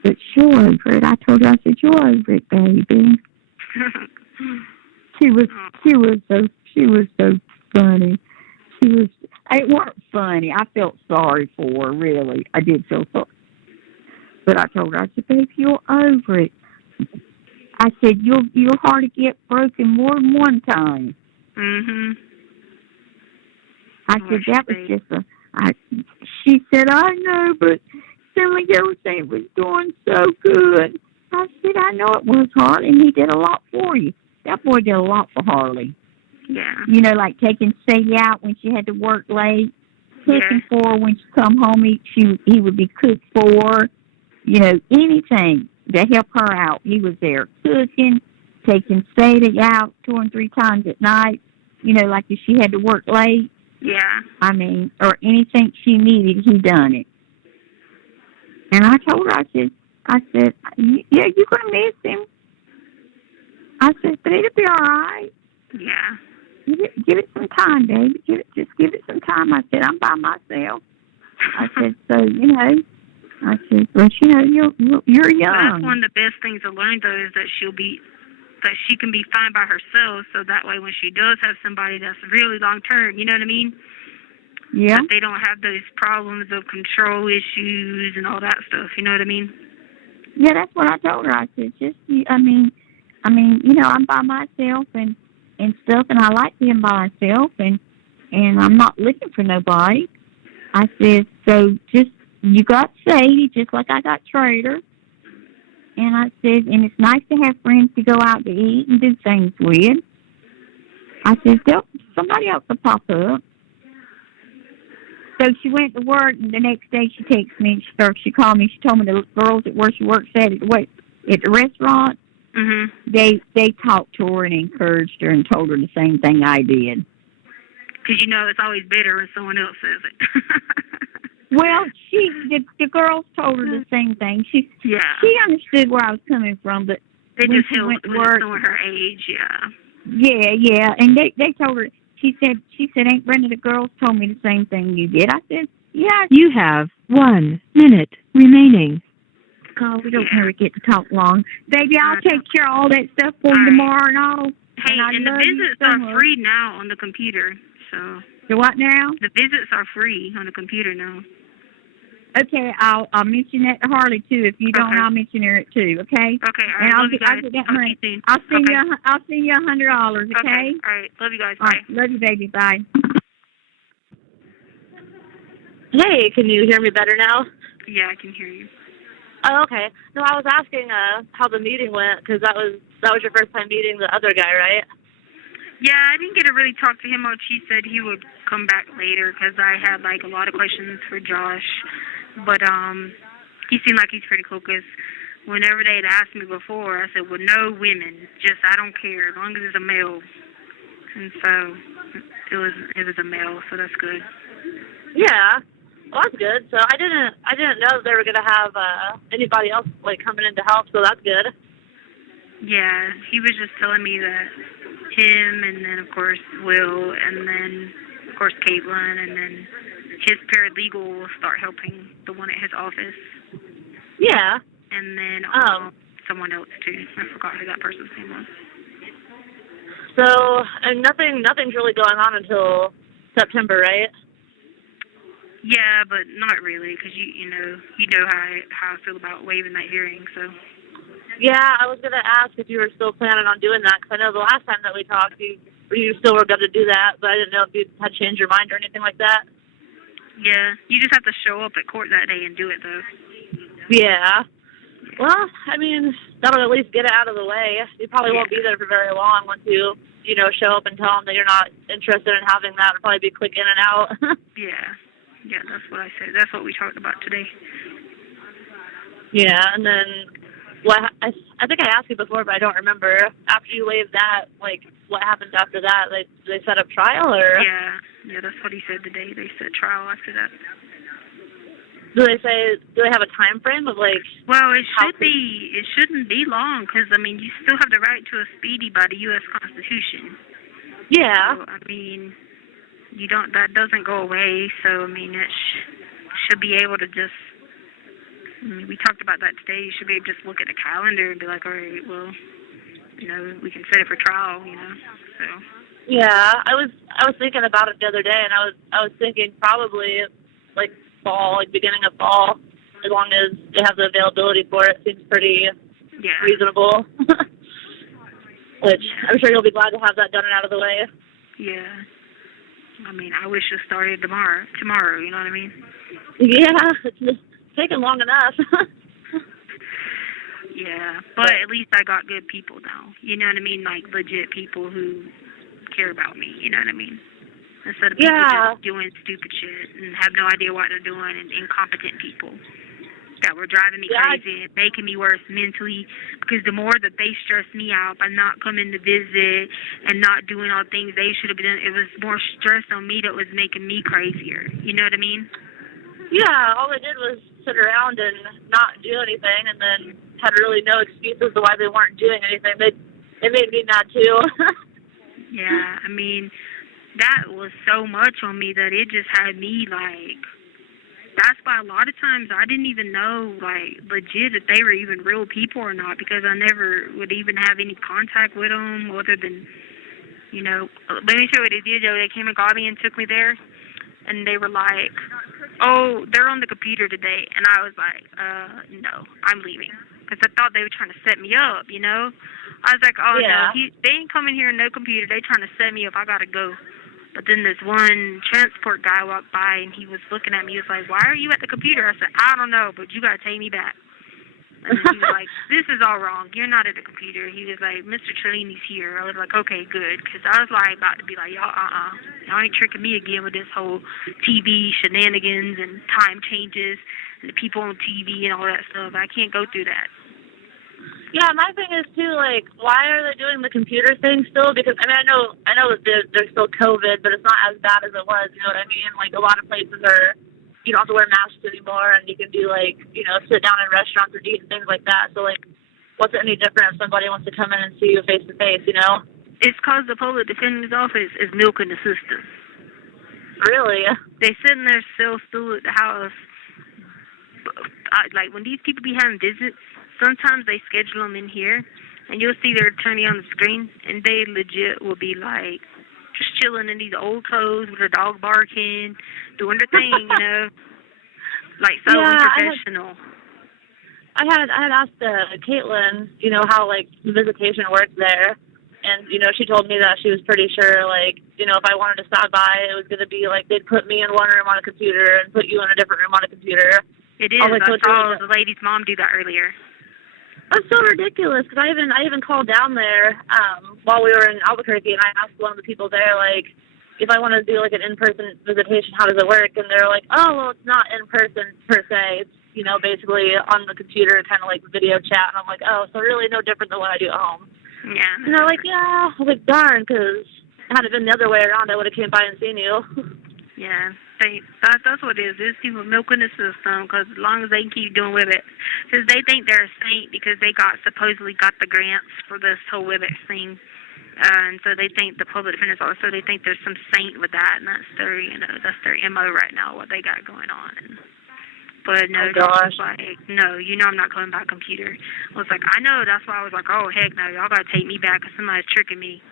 But she'll over it. I told her, I said, you're over it, baby. She was so funny. It weren't funny. I felt sorry for her, really. I did feel sorry. But I told her, I said, babe, you're over it. I said, you'll hardly get broken more than one time. Mhm. I said, that was just she said, I know, but seemed like everything was doing so good. I said, I know it was, Harley, and he did a lot for you. That boy did a lot for Harley. Yeah. You know, like taking Sadie out when she had to work late, cooking for her when she come home, he would be cooked for her. You know, anything to help her out. He was there cooking, taking Sadie out 2 or 3 times at night, you know, like if she had to work late. Yeah. I mean, or anything she needed, he done it. And I told her, I said, yeah, you're going to miss him. I said, but it'll be all right. Yeah. Give it some time, baby. Just give it some time. I said, I'm by myself. I said, so, you know, I said, but, you know, you're young. Well, that's one of the best things to learn, though, is that she can be fine by herself, so that way when she does have somebody that's really long-term, you know what I mean? Yeah. That they don't have those problems of control issues and all that stuff, you know what I mean? Yeah, that's what I told her. I said, I mean, you know, I'm by myself and stuff, and I like being by myself, and I'm not looking for nobody. I said, so just, you got Sadie, just like I got Trader. And I said, and it's nice to have friends to go out to eat and do things with. I said, somebody else will pop up. So she went to work, and the next day she texted me, and she called me. She told me the girls at where she works at the restaurant, they talked to her and encouraged her and told her the same thing I did. Because, you know, it's always better when someone else says it. Well, the girls told her the same thing. She understood where I was coming from, but they when just she went to when work, it's on her age, Yeah, and they told her. She said, Aunt Brenda, the girls told me the same thing you did. I said, yeah. You have 1 minute remaining. God, we don't ever get to talk long. Baby, I'll take care of all that stuff for you tomorrow and all. Hey, and the visits are free now on the computer, so. The what now? The visits are free on the computer now. Okay, I'll mention that to Harley too. If you don't, I'll mention her too. Okay. Okay. All right. And love you guys. I'll send you $100. Okay. All right. Love you guys. All Bye. right. Love you, baby. Bye. Hey, can you hear me better now? Yeah, I can hear you. Oh, okay. No, I was asking how the meeting went, because that was your first time meeting the other guy, right? Yeah, I didn't get to really talk to him much. He said he would come back later because I had like a lot of questions for Josh. But he seemed like he's pretty cool because whenever they had asked me before, I said, well, no women. Just, I don't care, as long as it's a male. And so it was a male, so that's good. Yeah. Well, that's good. So I didn't know they were going to have anybody else like coming in to help, so that's good. Yeah, he was just telling me that him and then, of course, Will and then, of course, Caitlin and then his paralegal will start helping the one at his office. Yeah. And then someone else, too. I forgot who that person's name was. So, and nothing's really going on until September, right? Yeah, but not really, because you know how I feel about waiving that hearing, so. Yeah, I was gonna ask if you were still planning on doing that, because I know the last time that we talked, you still were going to do that, but I didn't know if you had changed your mind or anything like that. Yeah, you just have to show up at court that day and do it, though. Yeah. Well, I mean, that'll at least get it out of the way. You probably won't be there for very long once you show up and tell them that you're not interested in having that. It'll probably be quick in and out. Yeah, that's what I said. That's what we talked about today. Yeah, and then I think I asked you before, but I don't remember. After you waived that, like, what happens after that? They set up trial, or? Yeah, that's what he said today. They said trial after that. Do they have a time frame of, like? Well, it shouldn't be long, because I mean, you still have the right to a speedy by the U.S. Constitution. Yeah. So, I mean, that doesn't go away. So I mean, it should be able to just. I mean, we talked about that today. You should be able to just look at the calendar and be like, all right, well, we can set it for trial. So. Yeah, I was thinking about it the other day, and I was thinking probably like fall, like beginning of fall, as long as they have the availability for it. Seems pretty reasonable. Which I'm sure you'll be glad to have that done and out of the way. Yeah. I mean, I wish it started tomorrow, you know what I mean? Yeah, it's taken long enough. Yeah, but at least I got good people now. You know what I mean? Like legit people who care about me. You know what I mean? Instead of people just doing stupid shit and have no idea what they're doing, and incompetent people that were driving me crazy and making me worse mentally. Because the more that they stressed me out by not coming to visit and not doing all the things they should have been doing, it was more stress on me that was making me crazier. You know what I mean? Yeah, all they did was sit around and not do anything, and then had really no excuses to why they weren't doing anything. They made me mad too. Yeah, I mean, that was so much on me that it just had me like. That's why a lot of times I didn't even know, like, legit if they were even real people or not, because I never would even have any contact with them other than, let me show you what they did, though. They came and got me and took me there, and they were like, oh, they're on the computer today. And I was like, no, I'm leaving. Because I thought they were trying to set me up, I was like, oh, no, they ain't coming here on no computer. They trying to set me up. I got to go. But then this one transport guy walked by, and he was looking at me. He was like, why are you at the computer? I said, I don't know, but you got to take me back. And he was like, this is all wrong. You're not at the computer. He was like, Mr. Trellini's here. I was like, okay, good. Because I was like about to be like, y'all ain't tricking me again with this whole TV shenanigans and time changes and the people on TV and all that stuff. I can't go through that. Yeah, my thing is too, like, why are they doing the computer thing still? Because I mean, I know that there's still COVID, but it's not as bad as it was. You know what I mean? Like, a lot of places you don't have to wear masks anymore, and you can do like, sit down in restaurants or eat and things like that. So like, what's it any different if somebody wants to come in and see you face to face? It's because the public defender's office is milking the system. Really? They sit in their cell stool at the house. Like when these people be having visits. Sometimes they schedule them in here, and you'll see their attorney on the screen, and they legit will be like just chilling in these old clothes with their dog barking, doing their thing, like so unprofessional. I had asked Caitlin, how like the visitation worked there, and she told me that she was pretty sure, like, if I wanted to stop by, it was going to be like they'd put me in one room on a computer and put you in a different room on a computer. It is. I saw the lady's mom do that earlier. That's so ridiculous, because I even called down there while we were in Albuquerque, and I asked one of the people there, like, if I wanted to do, like, an in-person visitation, how does it work? And they're like, oh, well, it's not in-person per se. It's, basically on the computer, kind of like video chat. And I'm like, oh, so really no different than what I do at home. Yeah. And they're like, yeah. I was like, darn, because had it been the other way around, I would have came by and seen you. Yeah. That's what it is. There's people milking the system because as long as they can keep doing WebEx. Because they think they're a saint because they supposedly got the grants for this whole WebEx thing. And so they think the public defenders also, they think there's some saint with that. And that's their, that's their MO right now, what they got going on. But no, like, no, I'm not coming by computer. I was like, I know. That's why I was like, oh, heck no. Y'all got to take me back because somebody's tricking me.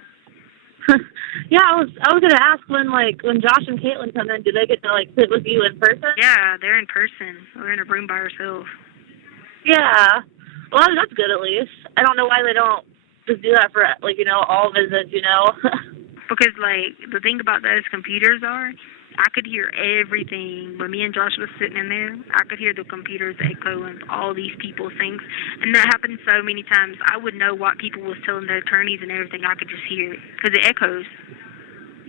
Yeah, I was gonna ask when Josh and Caitlin come in, do they get to like sit with you in person? Yeah, they're in person. We're in a room by ourselves. Yeah. Well, that's good at least. I don't know why they don't just do that for, like, you know, all visits, you know? Because, like, the thing about those computers are, I could hear everything. When me and Josh was sitting in there, I could hear the computers echoing all these people's things. And that happened so many times. I would know what people was telling their attorneys and everything. I could just hear it because it echoes.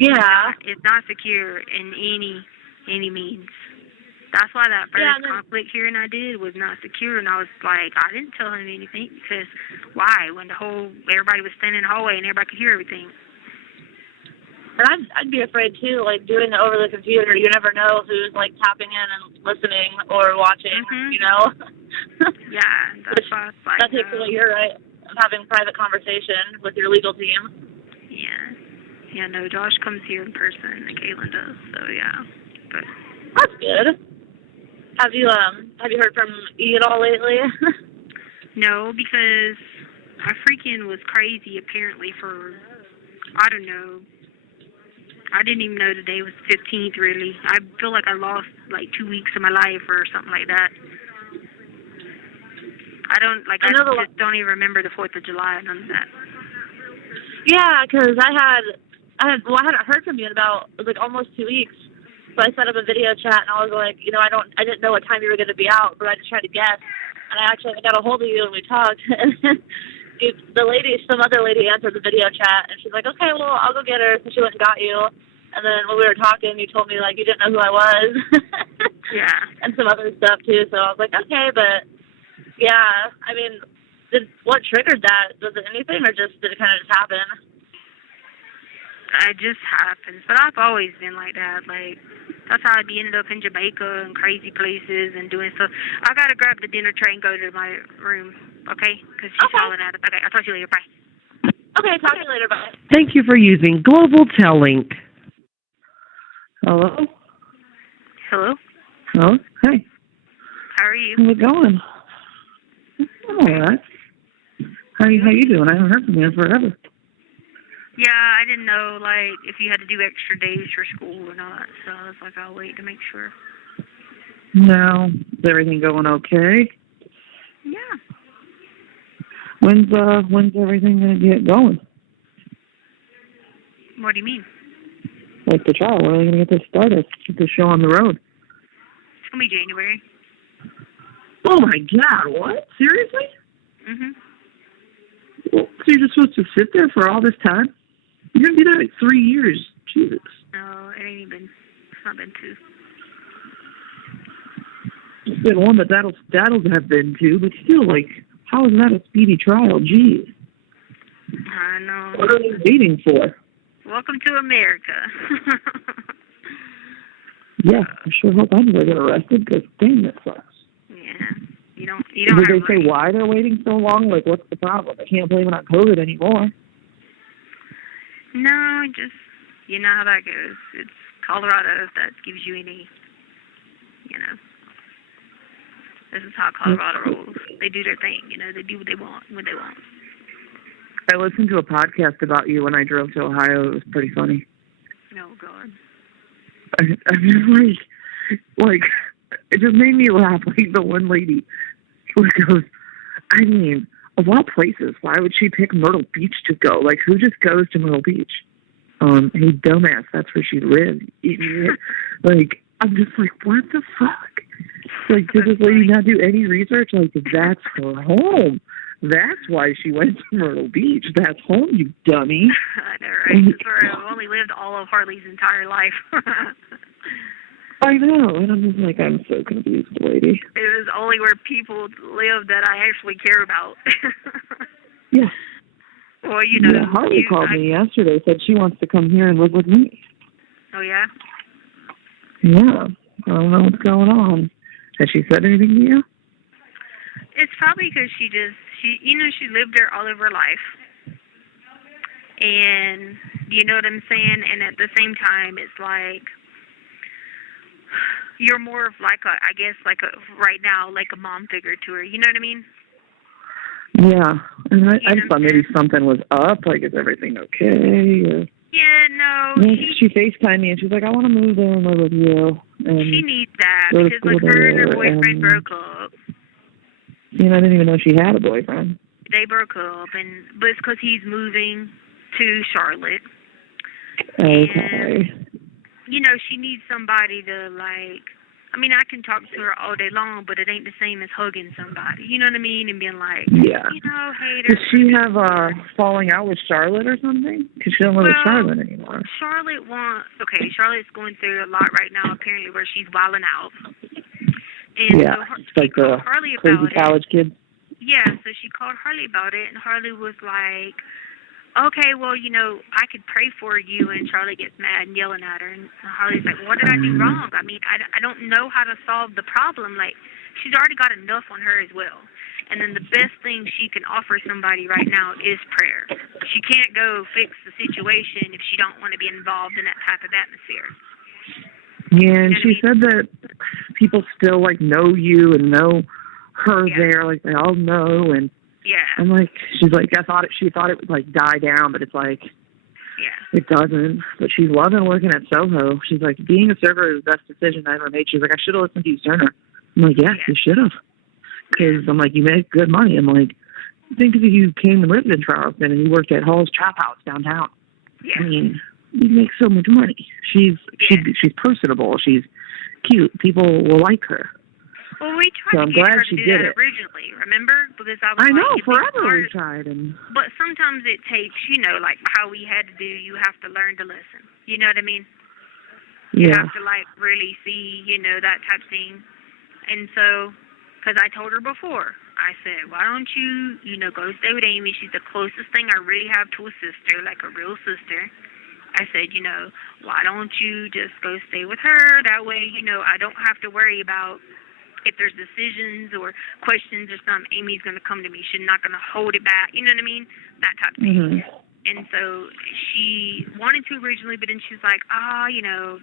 Yeah. It's not secure in any means. That's why that first conflict hearing I did was not secure, and I was like, I didn't tell him anything because why? When everybody was standing in the hallway and everybody could hear everything. And I'd be afraid too, like doing it over the computer. You never know who's like tapping in and listening or watching. You know. Yeah, that's why. Like, that takes away your right of having private conversation with your legal team. Yeah. No, Josh comes here in person, and Caitlin does. So yeah, but that's good. Have you heard from E at all lately? No, because I freaking was crazy apparently for, I don't know. I didn't even know the day was 15th, really. I feel like I lost, like, 2 weeks of my life or something like that. I just don't even remember the 4th of July, none of that. Yeah, because I hadn't heard from you in about, like, almost 2 weeks. So I set up a video chat, and I was like, you know, I didn't know what time you were going to be out, but I just tried to guess. And I actually got a hold of you, and we talked. And some other lady answered the video chat, and she's like, okay, well, I'll go get her. So she went and got you. And then when we were talking, you told me, like, you didn't know who I was. Yeah. And some other stuff, too. So I was like, okay, but, yeah, I mean, what triggered that? Was it anything, or did it kind of just happen? It just happens. But I've always been like that. Like, that's how I'd be ended up in Jamaica and crazy places and doing stuff. I got to grab the dinner tray and go to my room, okay? Because she's calling at us. Okay, I'll talk to you later. Bye. Okay, talk to you later. Bye. Thank you for using Global Tellink. Hello? Hello? Oh, hey. How are you? How's it going? I'm all right. How you doing? I haven't heard from you in forever. Yeah, I didn't know, like, if you had to do extra days for school or not, so I was like, I'll wait to make sure. No. Is everything going okay? Yeah. When's everything going to get going? What do you mean? Like the trial, when are they going to get this started? Get this show on the road? It's going to be January. Oh my God, what? Seriously? Mhm. Well, so you're just supposed to sit there for all this time? You're going to do that in 3 years. Jesus. No, it ain't even, it's not been 2. It's been one that that'll have been 2, but still, like, how is that a speedy trial? Jeez. I know. What are they waiting for? Welcome to America. Yeah, I sure hope I never get arrested, because dang, that sucks. Yeah. You don't Did they say why they're waiting so long? Like, what's the problem? I can't blame it on COVID anymore. No, just, you know how that goes. It's Colorado that gives you any, you know. This is how Colorado rolls. They do their thing, you know. They do what they want when they want. I listened to a podcast about you when I drove to Ohio. It was pretty funny. Oh, God. I mean, like, it just made me laugh. Like, the one lady who goes, I mean, of all places, why would she pick Myrtle Beach to go? Like, who just goes to Myrtle Beach? Hey, dumbass, that's where she lived. Idiot. Like, I'm just like, what the fuck? Like, did this lady not do any research? Like, that's her home. That's why she went to Myrtle Beach. That's home, you dummy. I know, right? That's where I've only lived all of Harley's entire life. I know, and I'm just like, I'm so confused, lady. It was only where people live that I actually care about. Yeah. Well, you know. Yeah, Harley called me yesterday, said she wants to come here and live with me. Oh, yeah? Yeah. I don't know what's going on. Has she said anything to you? It's probably because she lived there all of her life. And, you know what I'm saying? And at the same time, it's like, you're more of like right now, like a mom figure to her. You know what I mean? Yeah. And I thought maybe something was up. Like, is everything okay? Or... Yeah, no. She FaceTimed me and she's like, I want to move there and live with you. And she needs that because, like, her and her boyfriend broke up. You know, I didn't even know she had a boyfriend. They broke up, but it's because he's moving to Charlotte. Okay. And, you know, she needs somebody to, like, I mean, I can talk to her all day long, but it ain't the same as hugging somebody. You know what I mean? And being like, yeah. you know, hey, does she have falling out with Charlotte or something? Because she don't live with Charlotte anymore. Charlotte's going through a lot right now, apparently, where she's wilding out. And yeah, so it's like the Harley crazy about college kids. Yeah, so she called Harley about it, and Harley was like, okay, well, you know, I could pray for you, and Charlie gets mad and yelling at her, and Harley's like, what did I do wrong? I mean, I don't know how to solve the problem. Like, she's already got enough on her as well. And then the best thing she can offer somebody right now is prayer. She can't go fix the situation if she don't want to be involved in that type of atmosphere. Yeah, and she said that people still, like, know you and know her there, like, they all know, and I'm like, she's like, she thought it would, like, die down, but it's like, it doesn't. But she's loving working at Soho. She's like, being a server is the best decision I ever made. She's like, I should have listened to you sooner. I'm like, yeah. You should have. Because I'm like, you make good money. I'm like, think if you came and lived in Charleston and you worked at Hall's Chop House downtown. I mean, you make so much money. She's personable. She's cute. People will like her. Well, we tried to get her to do that originally, remember? Because I know, forever we tried. But sometimes it takes, you know, like how we had to do, you have to learn to listen. You know what I mean? You have to, like, really see, you know, that type of thing. And so, because I told her before, I said, why don't you, you know, go stay with Amy? She's the closest thing I really have to a sister, like a real sister. I said, you know, why don't you just go stay with her? That way, you know, I don't have to worry about if there's decisions or questions or something, Amy's going to come to me. She's not going to hold it back. You know what I mean? That type of thing. And so she wanted to originally, but then she's like, you know,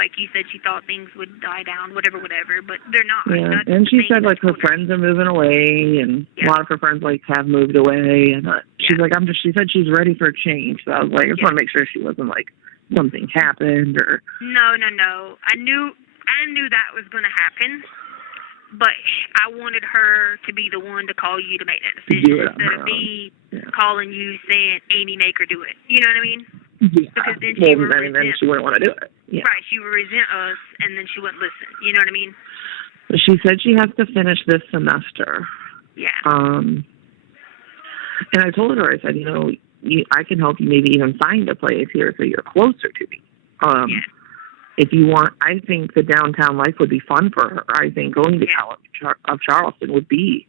like you said, she thought things would die down, whatever, but they're not. Yeah, and she said, like, her friends are moving away, and a lot of her friends, like, have moved away. And she's like, she said she's ready for a change. So I was like, I just want to make sure she wasn't, like, something happened or. No. I knew that was going to happen. But I wanted her to be the one to call you to make that decision instead of me calling you saying, Amy, make her do it. You know what I mean? Yeah. Because then she would resent. Then she wouldn't want to do it. Yeah. Right. She would resent us, and then she wouldn't listen. You know what I mean? She said she has to finish this semester. Yeah. And I told her, I said, you know, I can help you maybe even find a place here so you're closer to me. If you want, I think the downtown life would be fun for her. I think going to Charleston would be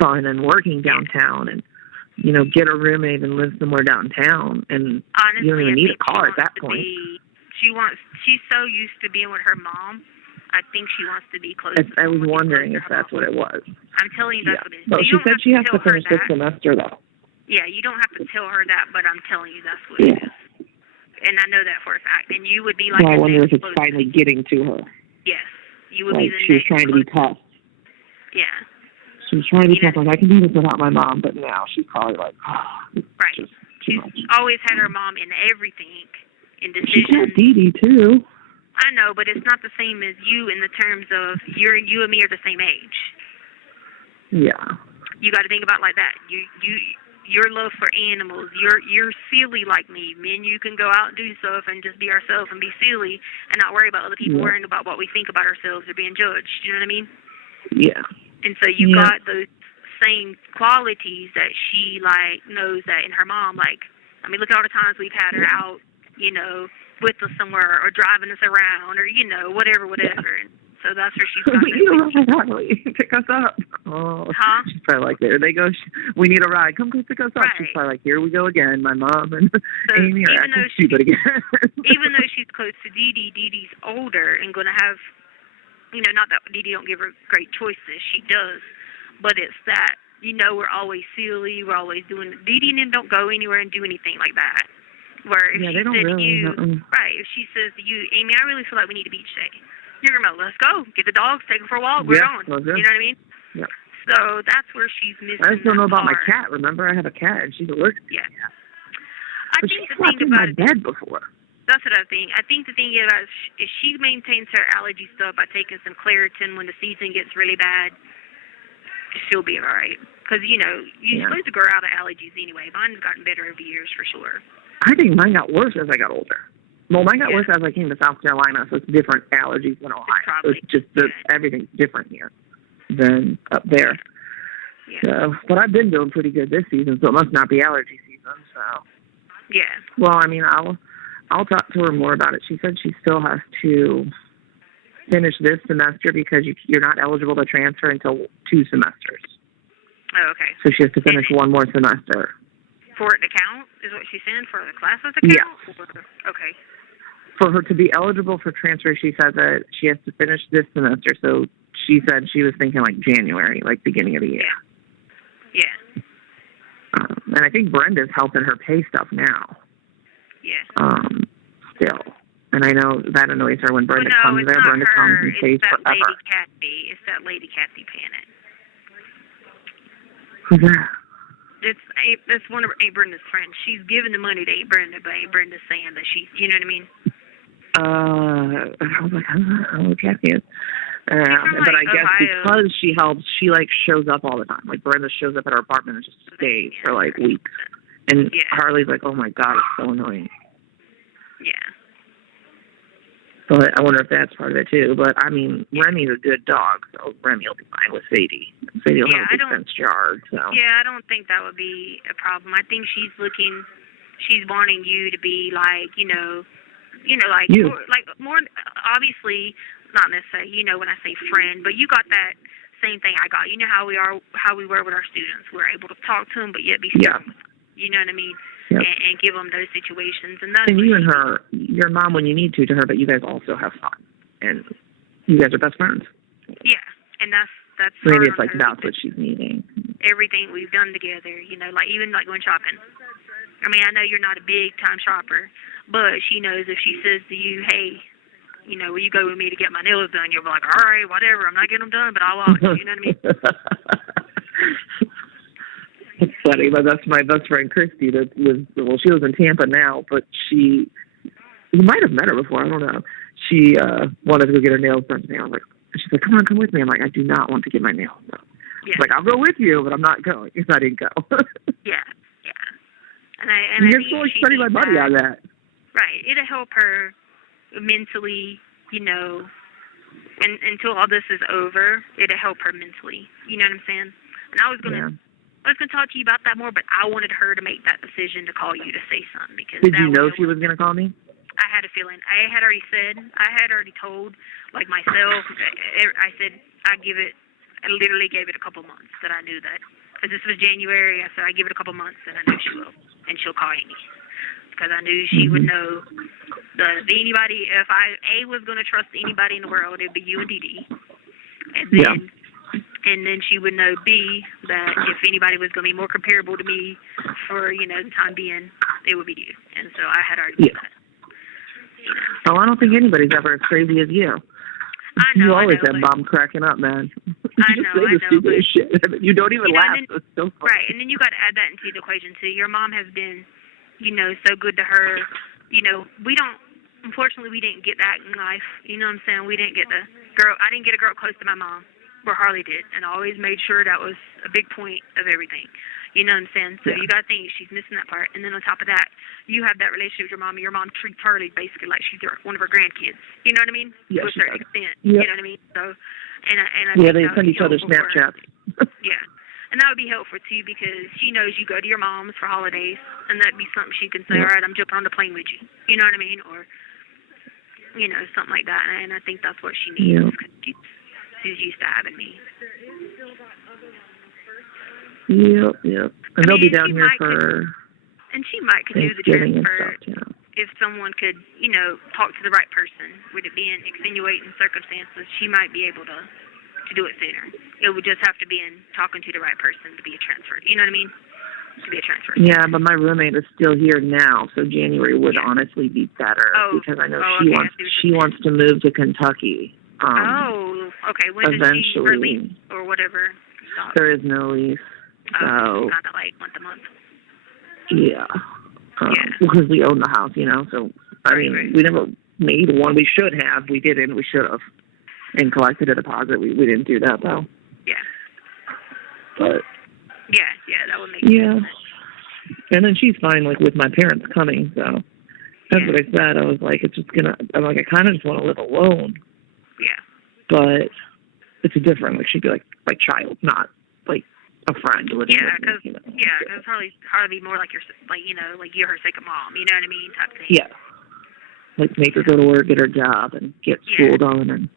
fun, and working downtown, and, you know, get a roommate and live somewhere downtown. And honestly, you don't even need a car at that point. She's so used to being with her mom. I think she wants to be close. I was wondering if that's what it was. I'm telling you that's what it is. Well, she said she has to finish this semester, though. Yeah, you don't have to tell her that, but I'm telling you that's what it is. And I know that for a fact. And you would be like. Well, I wonder if it's finally getting to her. Yes, you would like be the she was trying to be tough. Yeah. She was trying to be tough. Like, I can do this without my mom, but now she's probably like, right. She's always had her mom in everything, in decisions. She's got Dee Dee too. I know, but it's not the same as you in the terms of you and me are the same age. Yeah. You got to think about it like that. Your love for animals, you're silly like me. Me and you can go out and do stuff and just be ourselves and be silly and not worry about other people worrying about what we think about ourselves or being judged. You know what I mean? Yeah. And so you got those same qualities that she, like, knows that in her mom. Like, I mean, look at all the times we've had her out, you know, with us somewhere or driving us around or, you know, whatever. And so that's where she's got that. Pick us up. Oh, she's probably like, there they go. We need a ride. Come pick us up. Right. She's probably like, here we go again. My mom and Amy are acting stupid again. Even though she's close to Dee Dee, Dee Dee's older and going to have, you know, not that Dee Dee don't give her great choices. She does. But it's that, you know, we're always silly. We're always doing. Dee Dee don't go anywhere and do anything like that. Where if she said to you, right, if she says to you, Amy, I really feel like we need a beach day. You're going to let's go. Get the dogs, take them for a walk. We're going. You know what I mean? Yeah. So that's where she's missing. I just don't know about my cat. Remember, I have a cat, and she's allergic. Yeah. I think the thing about it, bed before. That's what I think. I think the thing is she maintains her allergy stuff by taking some Claritin when the season gets really bad. she'll be all right. Because, you know, you're supposed to grow out of allergies anyway. Mine's gotten better over the years for sure. I think mine got worse as I got older. Well, mine got worse as I came to South Carolina, so it's different allergies than Ohio. So it's just everything's different here than up there. Yeah. So, but I've been doing pretty good this season, so it must not be allergy season. So. Yeah. Well, I mean, I'll talk to her more about it. She said she still has to finish this semester because you're not eligible to transfer until 2 semesters. Oh, okay. So she has to finish one more semester. For it to count, is what she's saying, for the classes to count? Yeah. Okay. For her to be eligible for transfer, she said that she has to finish this semester. So she said she was thinking like January, like beginning of the year. Yeah. And I think Brenda's helping her pay stuff now. Yeah. Still. And I know that annoys her when Brenda well, no, comes there. Brenda her. comes and pays it's that forever. Lady Kathy. It's that Lady Kathy paying it. Who's that? It's one of Aunt Brenda's friends. She's giving the money to Aunt Brenda, but Aunt Brenda's saying that she, you know what I mean? I was like, I don't know who Kathy is. from, but I guess Ohio. because she helps, she like shows up all the time. Like Brenda shows up at her apartment and just stays for like weeks. And Harley's like, oh my God, it's so annoying. Yeah. But I wonder if that's part of it too. But I mean, Remy's a good dog, so Remy will be fine with Sadie. Sadie will have a big fenced yard. So. Yeah, I don't think that would be a problem. I think she's wanting you to be like, like You. more obviously, not necessarily, when I say friend, but you got that same thing I got. You know how we were with our students. We're able to talk to them, but yet be strong with them. You know what I mean? Yep. And give them those situations. And you and her, your mom when you need to her, but you guys also have fun, and you guys are best friends. Yeah, and that's maybe it's like that's what she's needing. Everything we've done together, like even like going shopping. I mean, I know you're not a big time shopper, but she knows if she says to you, hey, will you go with me to get my nails done? You'll be like, all right, whatever. I'm not getting them done, but I'll watch. You know what I mean? It's funny, but that's my best friend Christy. She lives in Tampa now, but you might have met her before. I don't know. She wanted to go get her nails done today. I was like, she's like, come with me. I'm like, I do not want to get my nails done. Yeah. Like, I'll go with you, but I'm not going because I didn't go. Yeah. And you're still spending my money on that. Right. It'll help her mentally, and until all this is over, it'll help her mentally. You know what I'm saying? And I was gonna talk to you about that more, but I wanted her to make that decision to call you to say something because. Did you know she was gonna call me? I had a feeling. I had already told, like myself. I said I literally gave it a couple months that I knew that. Because this was January, I said I give it a couple months and I know she will, and she'll call Amy. Because I knew she would know anybody. If I was going to trust anybody in the world, it'd be you and Dee Dee. And then she would know B, that if anybody was going to be more comparable to me for the time being, it would be you. And so I had already done that. Oh, I don't think anybody's ever as crazy as you. I know. You always have Mom cracking up, man. I know. The stupidest shit. You don't even laugh. It's so funny. Right, and then you got to add that into the equation too. Your mom has been, so good to her. Unfortunately, we didn't get that in life. You know what I'm saying? We didn't get I didn't get a girl close to my mom, where Harley did, and I always made sure that was a big point of everything. You know what I'm saying? So you got to think she's missing that part. And then on top of that, you have that relationship with your mom, and your mom treats Harley basically like she's one of her grandkids. You know what I mean? Yeah, to a certain extent. Yep. You know what I mean? So, and I think they that send would each be other helpful for her. Snapchats. Yeah. And that would be helpful too because she knows you go to your mom's for holidays, and that'd be something she can say, all right, I'm jumping on the plane with you. You know what I mean? Or, something like that. And I think that's what she needs because she's used to having me. Yep. And they'll be down here for. And she might could do the Thanksgiving transfer and stuff, if someone could, talk to the right person. With it being extenuating circumstances, she might be able to do it sooner. It would just have to be in talking to the right person to be a transfer. You know what I mean? To be a transfer. Yeah, but my roommate is still here now, so January would honestly be better because I know she wants to move to Kentucky. Okay. When eventually, does she lease or whatever? There is no lease. So kind of like month to month. Yeah. Because we own the house, So I mean, we never made one. We should have. We didn't. We should have. And collected a deposit. We didn't do that though. Yeah. But yeah, that would make yeah. sense. And then she's fine, like, with my parents coming, so that's what I said. I was like, it's just gonna, I'm like, I kind of just want to live alone. Yeah. But it's a different, like, she'd be like my child, not like a friend living with me. You know? Yeah, because hardly more like your, like, you know, like you're her second mom, you know what I mean, type thing. Yeah. Like, make her go to work, get her job, and get school done, and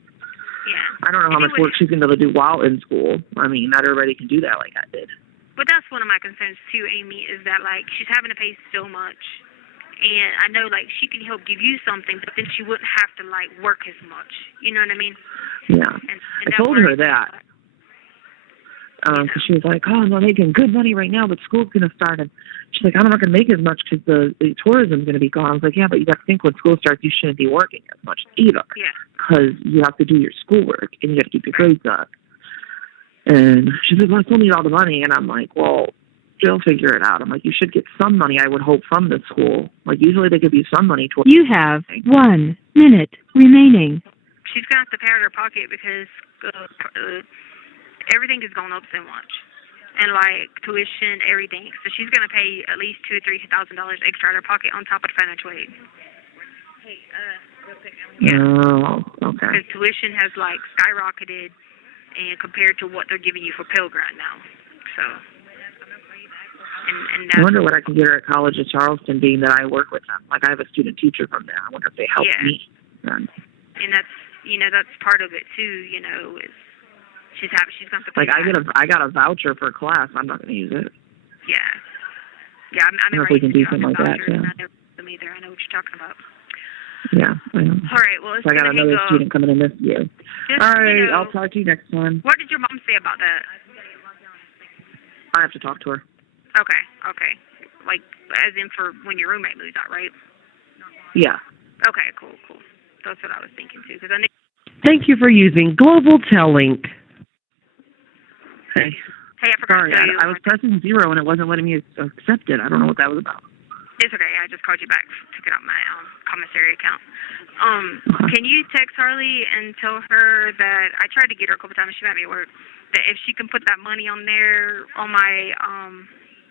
I don't know how much work she's going to do while in school. I mean, not everybody can do that like I did. But that's one of my concerns too, Amy, is that, like, she's having to pay so much. And I know, like, she can help give you something, but then she wouldn't have to, like, work as much. You know what I mean? Yeah. And I told her that. Because she was like, oh, I'm making good money right now, but school's going to start. And she's like, I'm not going to make as much because the tourism's going to be gone. I was like, yeah, but you got to think when school starts, you shouldn't be working as much either. Yeah. Because you have to do your schoolwork, and you got to keep your grades up. And she's like, well, I still need all the money. And I'm like, well, they'll figure it out. I'm like, you should get some money, I would hope, from the school. Like, usually they give you some money towards. You have 1 minute remaining. She's going to have to pay out of her pocket because everything has gone up so much. And, like, tuition, everything. So she's going to pay at least $2,000 or $3,000 extra out of her pocket on top of the financial aid. Hey, real quick. Oh, okay. Because tuition has, like, skyrocketed and compared to what they're giving you for Pell Grant now. So, and I wonder what I can get her at College of Charleston, being that I work with them. Like, I have a student teacher from there. I wonder if they help me. And that's, you know, that's part of it too. You know, is she's going to pay like I got a voucher for a class. I'm not going to use it. Yeah. I don't know if we can do something like that. Yeah. I know what you're talking about. Yeah, I know. All right, well, so I got another student coming in this year. All right, you know, I'll talk to you next time. What did your mom say about that? I have to talk to her. Okay. Like, as in for when your roommate moves out, right? Yeah. Okay, cool. That's what I was thinking, too, because I knew... Thank you for using Global Tel-Link. Hey, I forgot to tell you. I was pressing 0 and it wasn't letting me accept it. I don't know what that was about. It's okay. I just called you back, took it out my commissary account. Can you text Harley and tell her that I tried to get her a couple times. She might be at work. That if she can put that money on there on my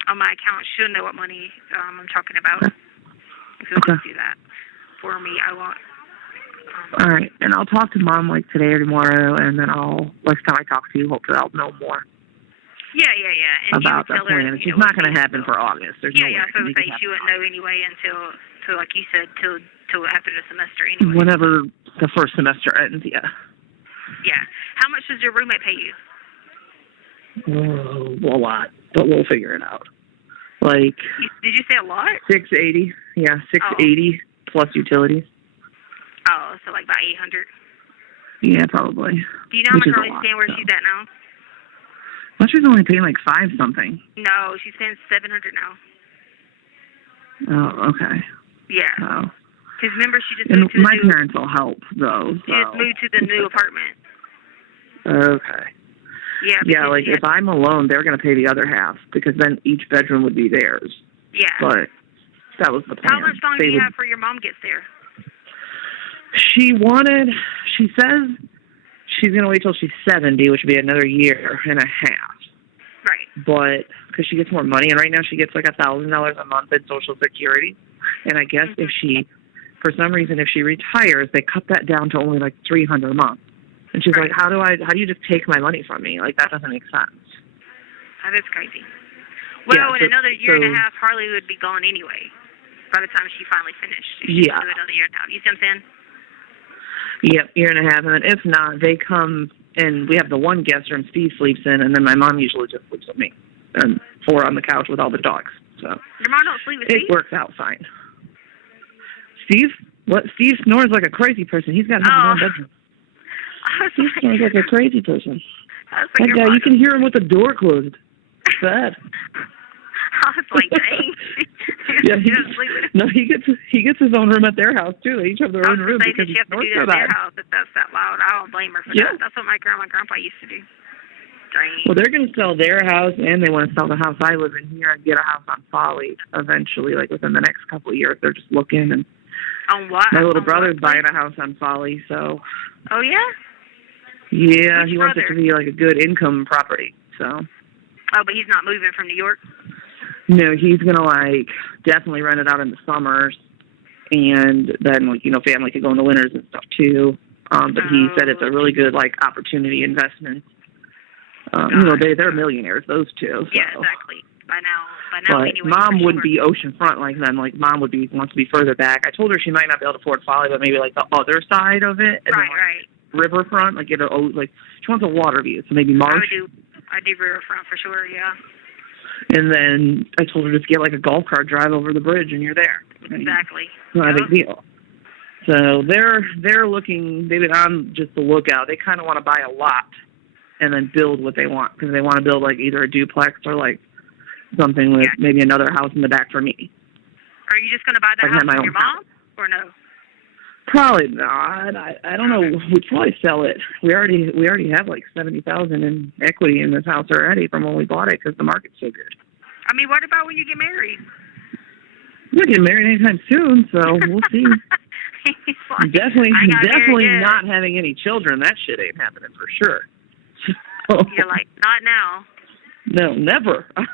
account, she'll know what money I'm talking about. If you'll just do that for me, I want. All right, and I'll talk to Mom like today or tomorrow, and then next time I talk to you, hopefully I'll know more. Yeah. And about that plan. It's just not going to happen for August. There's no way. So I say she wouldn't know anyway until like you said, till after the semester anyway. Whenever the first semester ends, yeah. Yeah. How much does your roommate pay you? A lot, but we'll figure it out. Like. Did you say a lot? $680. Yeah, $680 plus utilities. Oh, so like about $800. Yeah, probably. Do you know how much Harley's staying where she's at now? Well, she's only paying like $5 something. No, she's paying $700 now. Oh, okay. Yeah. Oh. Because remember, she just moved to my parents will help though. She just moved to the new apartment. Okay. Yeah, like if I'm alone, they're going to pay the other half because then each bedroom would be theirs. Yeah. But that was the plan. How much longer do you have before your mom gets there? She says she's going to wait till she's 70, which would be another year and a half. Right. But because she gets more money, and right now she gets like $1,000 a month in Social Security. And I guess if she, for some reason, if she retires, they cut that down to only like $300 a month. And she's like, how do you just take my money from me? Like, that doesn't make sense. That is crazy. Well, in another year and a half, Harley would be gone anyway by the time she finally finished. She'd do another year and a half. You see what I'm saying? Yep, year and a half. And then if not, they come and we have the one guest room Steve sleeps in, and then my mom usually just sleeps with me. And 4 on the couch with all the dogs. So your mom don't sleep with Steve? It works out fine. Steve? What? Steve snores like a crazy person. He's got to have his own bedroom. He snores like a crazy person. That guy, you can hear him with the door closed. It's bad. I was like, dang. He gets his own room at their house too. They each have their own room because she has to do that at their house if that's that loud. I don't blame her for that. That's what my grandma and grandpa used to do. Dang. Well, they're going to sell their house and they want to sell the house I live in here and get a house on Folly eventually, like within the next couple of years. They're just looking. And on what? My little brother's buying a house on Folly, so. Oh yeah. Yeah, Which he wants it to be like a good income property. So. Oh, but he's not moving from New York? No, he's gonna like definitely rent it out in the summers, and then like family could go in the winters and stuff too. But he said it's a really good like opportunity investment. They're millionaires, those two. So. Yeah, exactly. By now but anyway. Mom wouldn't be oceanfront like them. Like Mom wants to be further back. I told her she might not be able to afford Folly, but maybe like the other side of it. And right. Riverfront, like she wants a water view, so maybe Marsh. I do riverfront for sure, yeah. And then I told her just get like a golf cart drive over the bridge, and you're there. Exactly. It's not a big deal. So they're looking. They've been on just the lookout. They kind of want to buy a lot and then build what they want, because they want to build like either a duplex or like something with maybe another house in the back for me. Are you just going to buy the house with your mom, or no? Probably not. I don't know. We'd probably sell it. We already have like $70,000 in equity in this house already from when we bought it, because the market's so good. I mean, what about when you get married? We're getting married anytime soon, so we'll see. Definitely not having any children. That shit ain't happening for sure. So, you're like, not now. No, never. I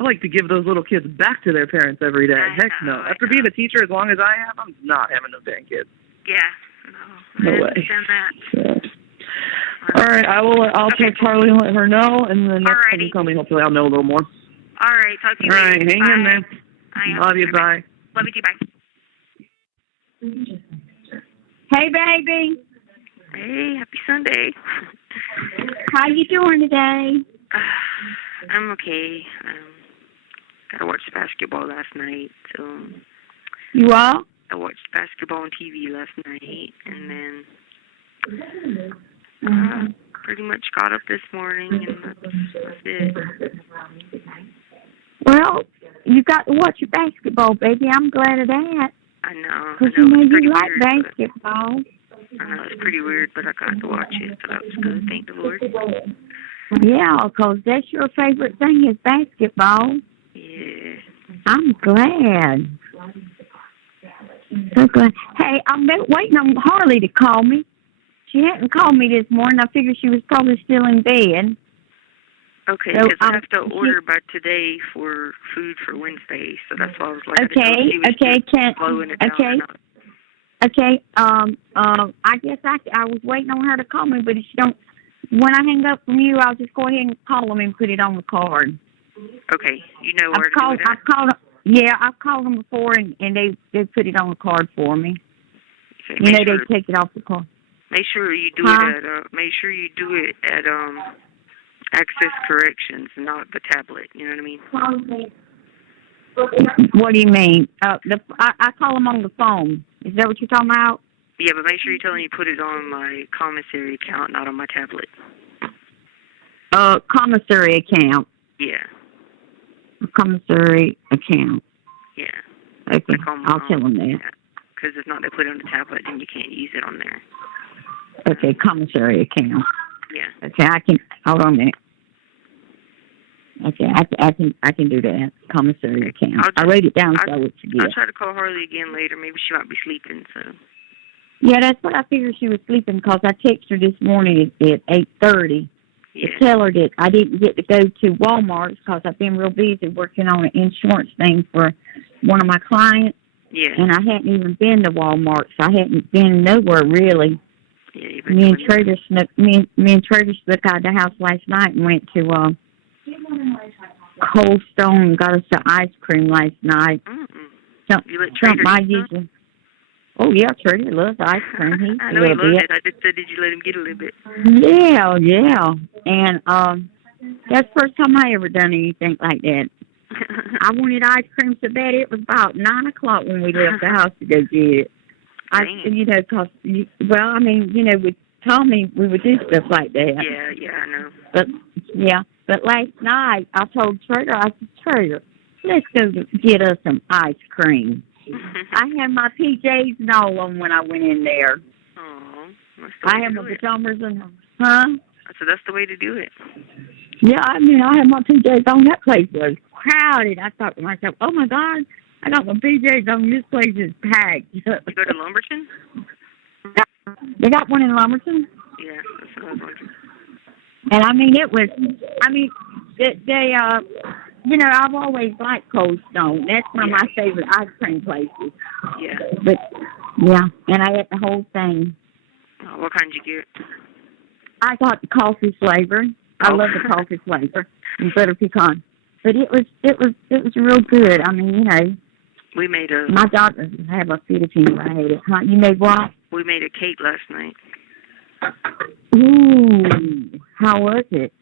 like to give those little kids back to their parents every day. Heck no. After being a teacher as long as I have, I'm not having no dang kids. Yeah. No way. So. All right, I'll text Harley and let her know, and the next time you call me, hopefully I'll know a little more. All right, talk to you later. All right, hang in there. Love you, bye. Love you too, bye. Hey, baby. Hey, happy Sunday. How you doing today? I'm okay. I watched basketball last night, so. You are? I watched basketball on TV last night, and then pretty much got up this morning, and that's it. Well, you got to watch your basketball, baby. I'm glad of that. I know. Because you like basketball. I know, it's pretty weird, but I got to watch it, so that was good. Thank the Lord. Yeah, because that's your favorite thing is basketball. Yeah. I'm glad. So glad. Hey, I'm waiting on Harley to call me. She hadn't called me this morning. I figured she was probably still in bed. Okay, because I have to order by today for food for Wednesday, so that's why I was like, I guess I was waiting on her to call me, but if she don't, when I hang up from you, I'll just go ahead and call them and put it on the card. Okay, you know where to do that. I've called them before, and they put it on the card for me. Okay, they take it off the card. Make sure you do it at Access Corrections, not the tablet. You know what I mean? What do you mean? I call them on the phone. Is that what you're talking about? Yeah, but make sure you tell them you put it on my commissary account, not on my tablet. Commissary account. Yeah. Commissary account. Yeah. Okay, I'll tell them that. Because if not, they put it on the tablet, and you can't use it on there. Okay, commissary account. Yeah. Okay, I can hold on a minute. Okay, I can do that. Commissary account. I wrote it down so I would forget. I'll try to call Harley again later. Maybe she might be sleeping. So. Yeah, that's what I figured she was sleeping, because I texted her this morning at 8:30 to tell her that I didn't get to go to Walmart because I've been real busy working on an insurance thing for one of my clients. Yeah. And I hadn't even been to Walmart, so I hadn't been nowhere really. Yeah, me and Trader snuck out of the house last night and went to Cold Stone and got us some ice cream last night. You let Trader eat? Oh yeah, Trader loves ice cream. I know he loves it. I just said, did you let him get a little bit? Yeah. And that's the first time I ever done anything like that. I wanted ice cream so bad. It was about 9 o'clock when we left the house to go get it. Cause with Tommy, we would do stuff like that. Yeah, I know. But last night I told Trader, I said, Trader, let's go get us some ice cream. I had my PJs and all on when I went in there. Oh, I had my pajamas and So that's the way to do it. Yeah, I had my PJs on. That place was crowded. I thought to myself, oh my God, I got my PJs on. This place is packed. You go to Lumberton? They got one in Lumberton? Yeah, that's what I was wondering. And they I've always liked Cold Stone. That's one of my favorite ice cream places. Yeah. But yeah, and I ate the whole thing. Oh, what kind did you get? I got the coffee flavor. I love the coffee flavor and butter pecan. But it was real good. I mean, we made my daughter would have a fit if you knew I ate it. Huh? You made what? We made a cake last night. Ooh, how was it?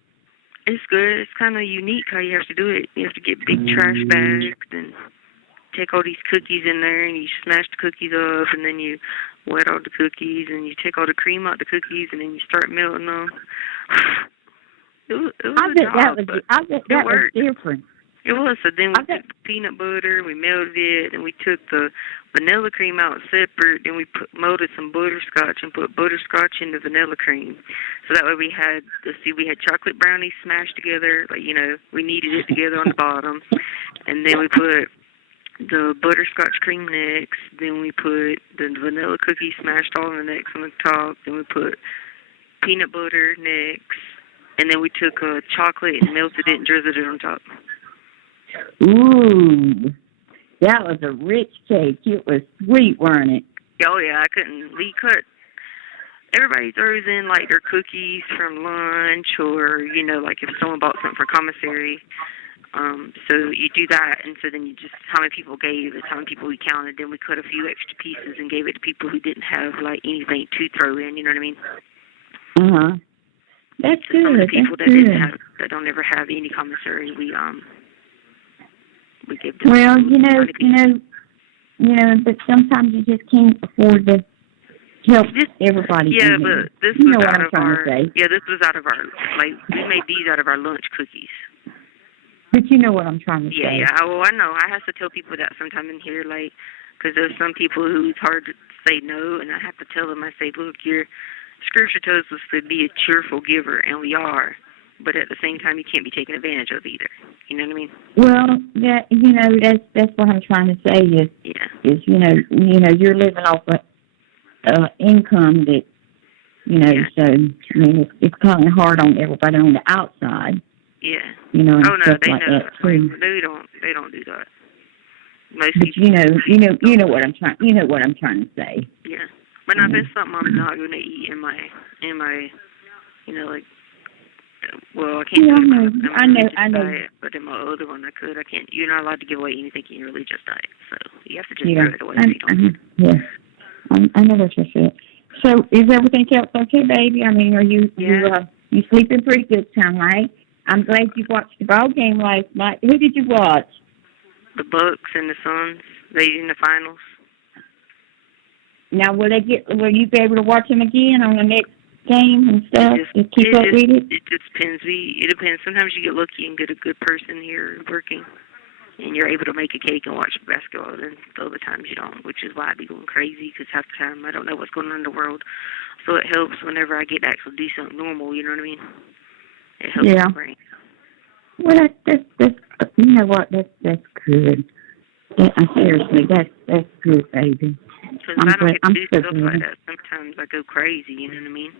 It's good. It's kind of unique how you have to do it. You have to get big trash bags and take all these cookies in there, and you smash the cookies up, and then you wet all the cookies, and you take all the cream out the cookies, and then you start melting them. I bet that was different. It was. So then we took the peanut butter, we melted it, and we took the vanilla cream out separate, and we molded some butterscotch and put butterscotch in the vanilla cream. So that way we had chocolate brownies smashed together, like, we kneaded it together on the bottom, and then we put the butterscotch cream next, then we put the vanilla cookies smashed all in the next on the top, then we put peanut butter next, and then we took chocolate and melted it and drizzled it on top. Ooh, that was a rich cake. It was sweet, wasn't it? Oh, yeah, I couldn't. Everybody throws in, like, their cookies from lunch or, like if someone bought something for commissary. So you do that, and so then you just, how many people gave it, how many people we counted, then we cut a few extra pieces and gave it to people who didn't have, like, anything to throw in, you know what I mean? Uh-huh. That's good. Some of the people that don't ever have any commissary, we give them. Well, but sometimes you just can't afford to help everybody. Yeah, but this was out of our. Yeah, this was out of our. Like, we made these out of our lunch cookies. But you know what I'm trying to say. Yeah. Well, I know. I have to tell people that sometime in here, like, because there's some people who it's hard to say no, and I have to tell them. I say, look, your scripture tells us to be a cheerful giver, and we are. But at the same time, you can't be taken advantage of either. You know what I mean? Well, that's what I'm trying to say is you're living off of income that so I mean it's kind of hard on everybody on the outside. Yeah. Oh no, they like know. That too. They don't do that. Most but people. you know what I'm trying. You know what I'm trying to say. Yeah, but now there's something I'm not going to eat in my like. Well, I can't do it in my religious diet, but in my other one I could. I can't. You're not allowed to give away anything in your religious diet, so you have to just throw it away. I know what you're saying. So is everything else okay, baby? I mean, are you you sleeping pretty good, sound like? I'm glad you watched the ball game last night. Who did you watch? The Bucks and the Suns. They in the finals. Now, will you be able to watch them again on the next game and stuff? Keep up with it? It just depends. It depends. Sometimes you get lucky and get a good person here working, and you're able to make a cake and watch basketball. And the other times you don't, which is why I be going crazy, because half the time I don't know what's going on in the world. So it helps whenever I get to actually do something normal. You know what I mean? It helps my brain. Well, that's you know what? That's good. Seriously, that's good, baby. Because if I don't get to do stuff like that, sometimes I go crazy. You know what I mean?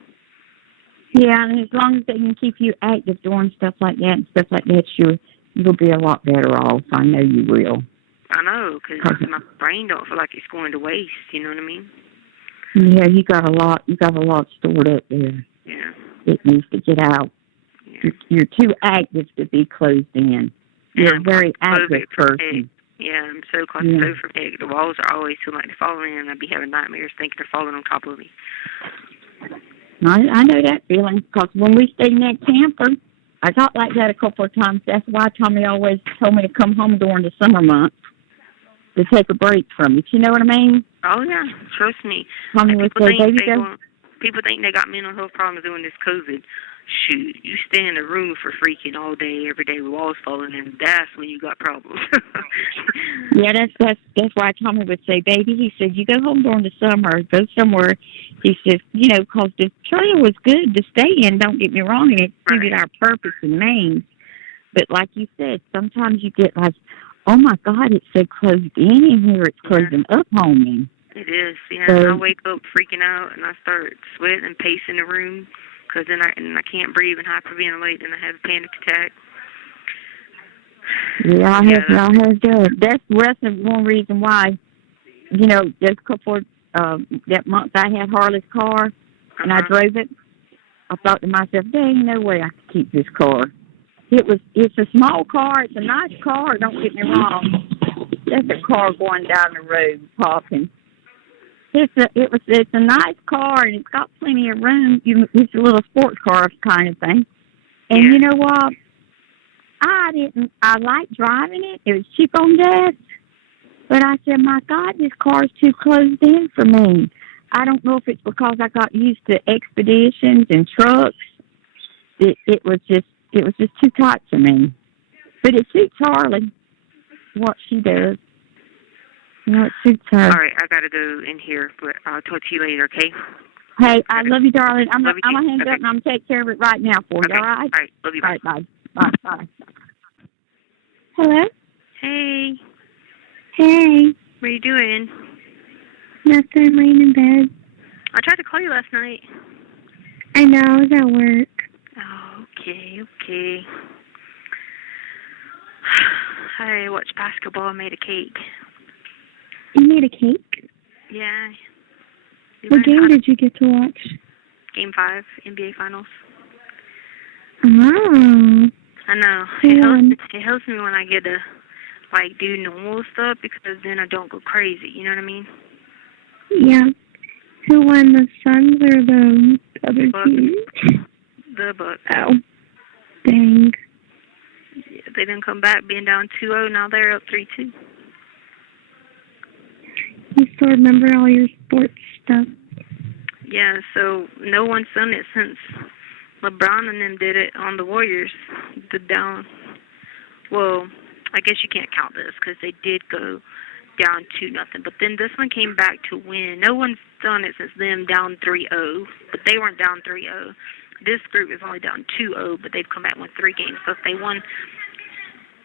Yeah, and as long as they can keep you active doing stuff like that, you'll be a lot better off. I know you will. I know, because my brain don't feel like it's going to waste. You know what I mean? Yeah, you got a lot stored up there. Yeah. It needs to get out. Yeah. You're too active to be closed in. You're a very active person. Yeah, I'm so claustrophobic. The walls are always feeling like they're falling in, and I'd be having nightmares thinking they're falling on top of me. I know that feeling, because when we stayed in that camper, I got like that a couple of times. That's why Tommy always told me to come home during the summer months to take a break from it. You know what I mean? Oh, yeah. Trust me. Tommy would say, people think they got mental health problems doing this COVID. Shoot, you stay in a room for freaking all day, every day, with walls falling in. That's when you got problems. Yeah, that's why Tommy would say, baby, he said, you go home during the summer, go somewhere. He says, because the trailer was good to stay in, don't get me wrong, and it suited our purpose and names. But like you said, sometimes you get like, oh my God, it's so closed in here, it's closing up on me. It is, yeah. So, I wake up freaking out, and I start sweating and pacing the room. Because then I can't breathe and hyperventilate, and I have a panic attack. Yeah, I have done. That's one reason why, just a couple that month I had Harley's car, and I drove it. I thought to myself, there ain't no way I could keep this car. It's a small car. It's a nice car. Don't get me wrong. That's a car going down the road popping. It's a nice car, and it's got plenty of room. It's a little sports car kind of thing. And you know what? I like driving it. It was cheap on gas. But I said, my God, this car's too closed in for me. I don't know if it's because I got used to expeditions and trucks. It was just too tight for me. But it suits Harley, what she does. It suits her. All right, I got to go in here, but I'll talk to you later, okay? Hey, I love you, darling. I'm going to hang okay. up and I'm going to take care of it right now for you, okay. all right? All right, love you, bye. All right, bye. Bye. Hello? Hey, Hey. what are you doing? Nothing, laying in bed. I tried to call you last night. I know, I was at work. Oh, okay. I watched basketball and made a cake. You made a cake? Yeah. What game did you get to watch? Game 5, NBA Finals. Oh. I know. It helps me when I get to, do normal stuff because then I don't go crazy. You know what I mean? Yeah. Who won, the Suns or the other team? The Bucks. Oh. Dang. Yeah, they didn't come back being down 2-0. Now they're up 3-2. You still remember all your sports stuff? Yeah, so no one's done it since LeBron and them did it on the Warriors. Well, I guess you can't count this because they did go down 2-0. But then this one came back to win. No one's done it since them down 3-0, but they weren't down 3-0. This group is only down 2-0, but they've come back and won 3 games. So if they won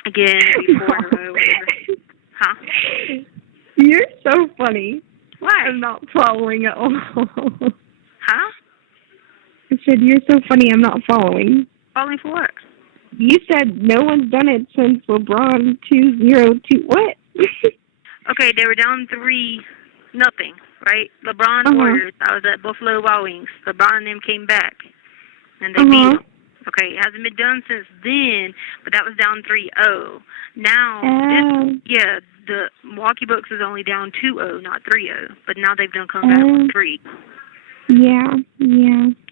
again, maybe 4 in a row, whatever. Huh? You're so funny. Why? I'm not following at all. Huh? I said, you're so funny, I'm not following. Following for what? You said no one's done it since LeBron 2-0 to what? Okay, they were down 3-0, right? LeBron Warriors. I was at Buffalo Wild Wings. LeBron and them came back, and they beat them. Okay, it hasn't been done since then, but that was down 3-0. Now, the Milwaukee Bucks is only down 2-0, not 3-0. But now they've done come back with 3. Yeah.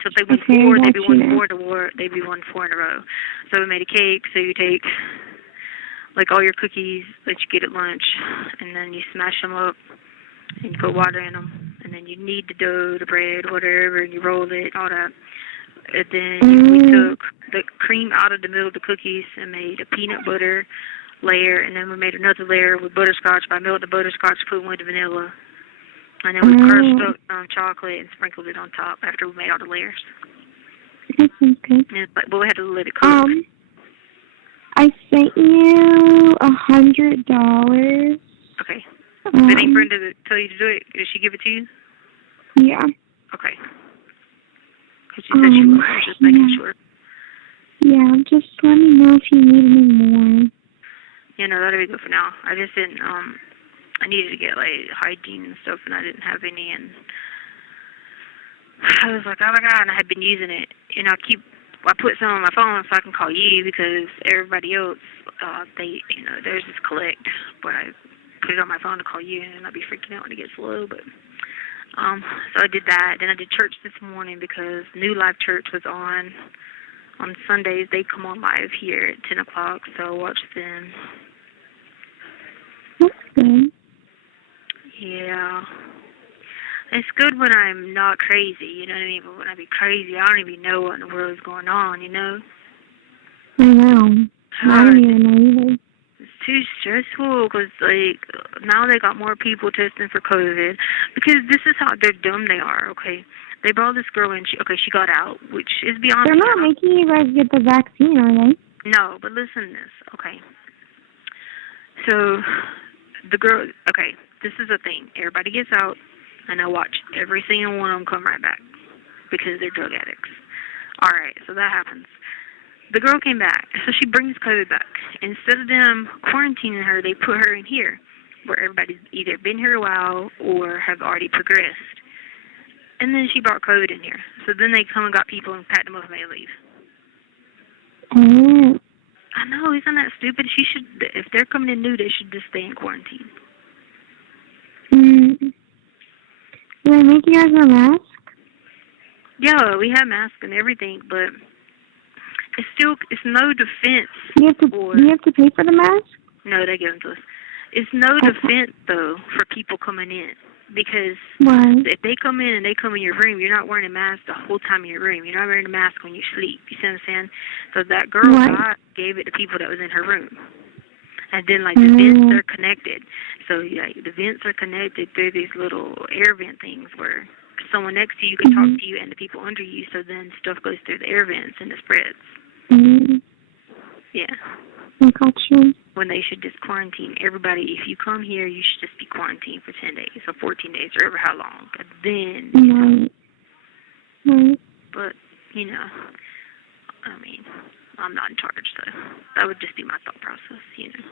So if they win 4, they'd be they'd be won 4 in a row. So we made a cake. So you take all your cookies that you get at lunch, and then you smash them up, and you put water in them, and then you knead the dough, the bread, whatever, and you roll it, all that. And then we took the cream out of the middle of the cookies and made a peanut butter layer, and then we made another layer with butterscotch. I melted the butterscotch, put one with the vanilla, and then we crushed up chocolate and sprinkled it on top after we made all the layers. That sounds good. But we had to let it cook. I sent you $100. Okay. Did Brenda tell you to do it? Did she give it to you? Yeah. Okay. Because she said she was. I was just making sure. Yeah, just let me know if you need any more. Yeah, no, that'll be good for now. I just didn't, I needed to get, hygiene and stuff, and I didn't have any, and I was like, oh my God, and I had been using it. I put some on my phone so I can call you because everybody else, theirs is collect, but I put it on my phone to call you, and I'd be freaking out when it gets low, but, so I did that. Then I did church this morning because New Life Church was on Sundays. They come on live here at 10 o'clock, so I watched them. That's good. Yeah. It's good when I'm not crazy, you know what I mean? But when I be crazy, I don't even know what in the world is going on, you know? I know. I don't even know either. It's too stressful because, now they got more people testing for COVID because this is how dumb they are, okay? They brought this girl in, she got out, which is beyond... They're not making you guys get the vaccine, are they? No, but listen to this, okay? So, the girl, okay, this is the thing. Everybody gets out, and I watch every single one of them come right back because they're drug addicts. All right, so that happens. the girl came back, so she brings COVID back. Instead of them quarantining her, they put her in here, where everybody's either been here a while or have already progressed. And then she brought COVID in here. So then they come and got people and packed them up and they leave. Oh. I know, isn't that stupid? She should, if they're coming in new, they should just stay in quarantine. Did they make you guys a mask? Yeah, we have masks and everything, but it's no defense. Do you have to pay for the mask? No, they give them to us. It's no defense, though, for people coming in. Because if they come in and they come in your room, you're not wearing a mask the whole time in your room. You're not wearing a mask when you sleep. You see what I'm saying? So that girl gave it to people that was in her room. And then, like, the vents are connected. So, yeah, the vents are connected through these little air vent things where someone next to you can talk to you and the people under you, so then stuff goes through the air vents and it spreads. Yeah. I got you. When they should just quarantine everybody. If you come here, you should just be quarantined for 10 days or 14 days or ever how long. And then, But, you know, I mean, I'm not in charge, so that would just be my thought process, you know.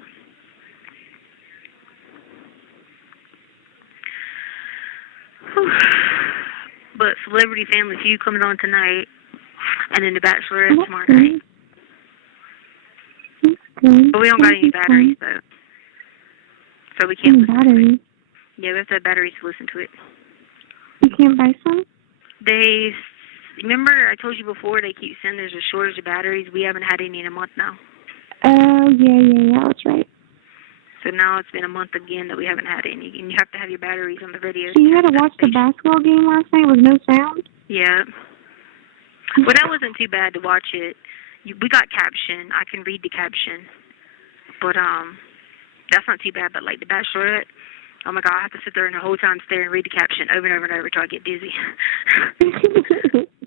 Whew. But Celebrity Family Feud coming on tonight, and then The Bachelorette tomorrow night. But we don't got any batteries, though. So we can't listen to it. Yeah, we have to have batteries to listen to it. You can't buy some? Remember I told you before they keep saying there's a shortage of batteries? We haven't had any in a month now. Oh, yeah, that's right. So now it's been a month again that we haven't had any. And you have to have your batteries on the radio. So you had to watch the basketball game last night with no sound? Yeah. Well, that wasn't too bad to watch it. We got caption. I can read the caption. But that's not too bad. But like The Bachelorette, oh my God, I have to sit there and the whole time stare and read the caption over and over and over until I get dizzy.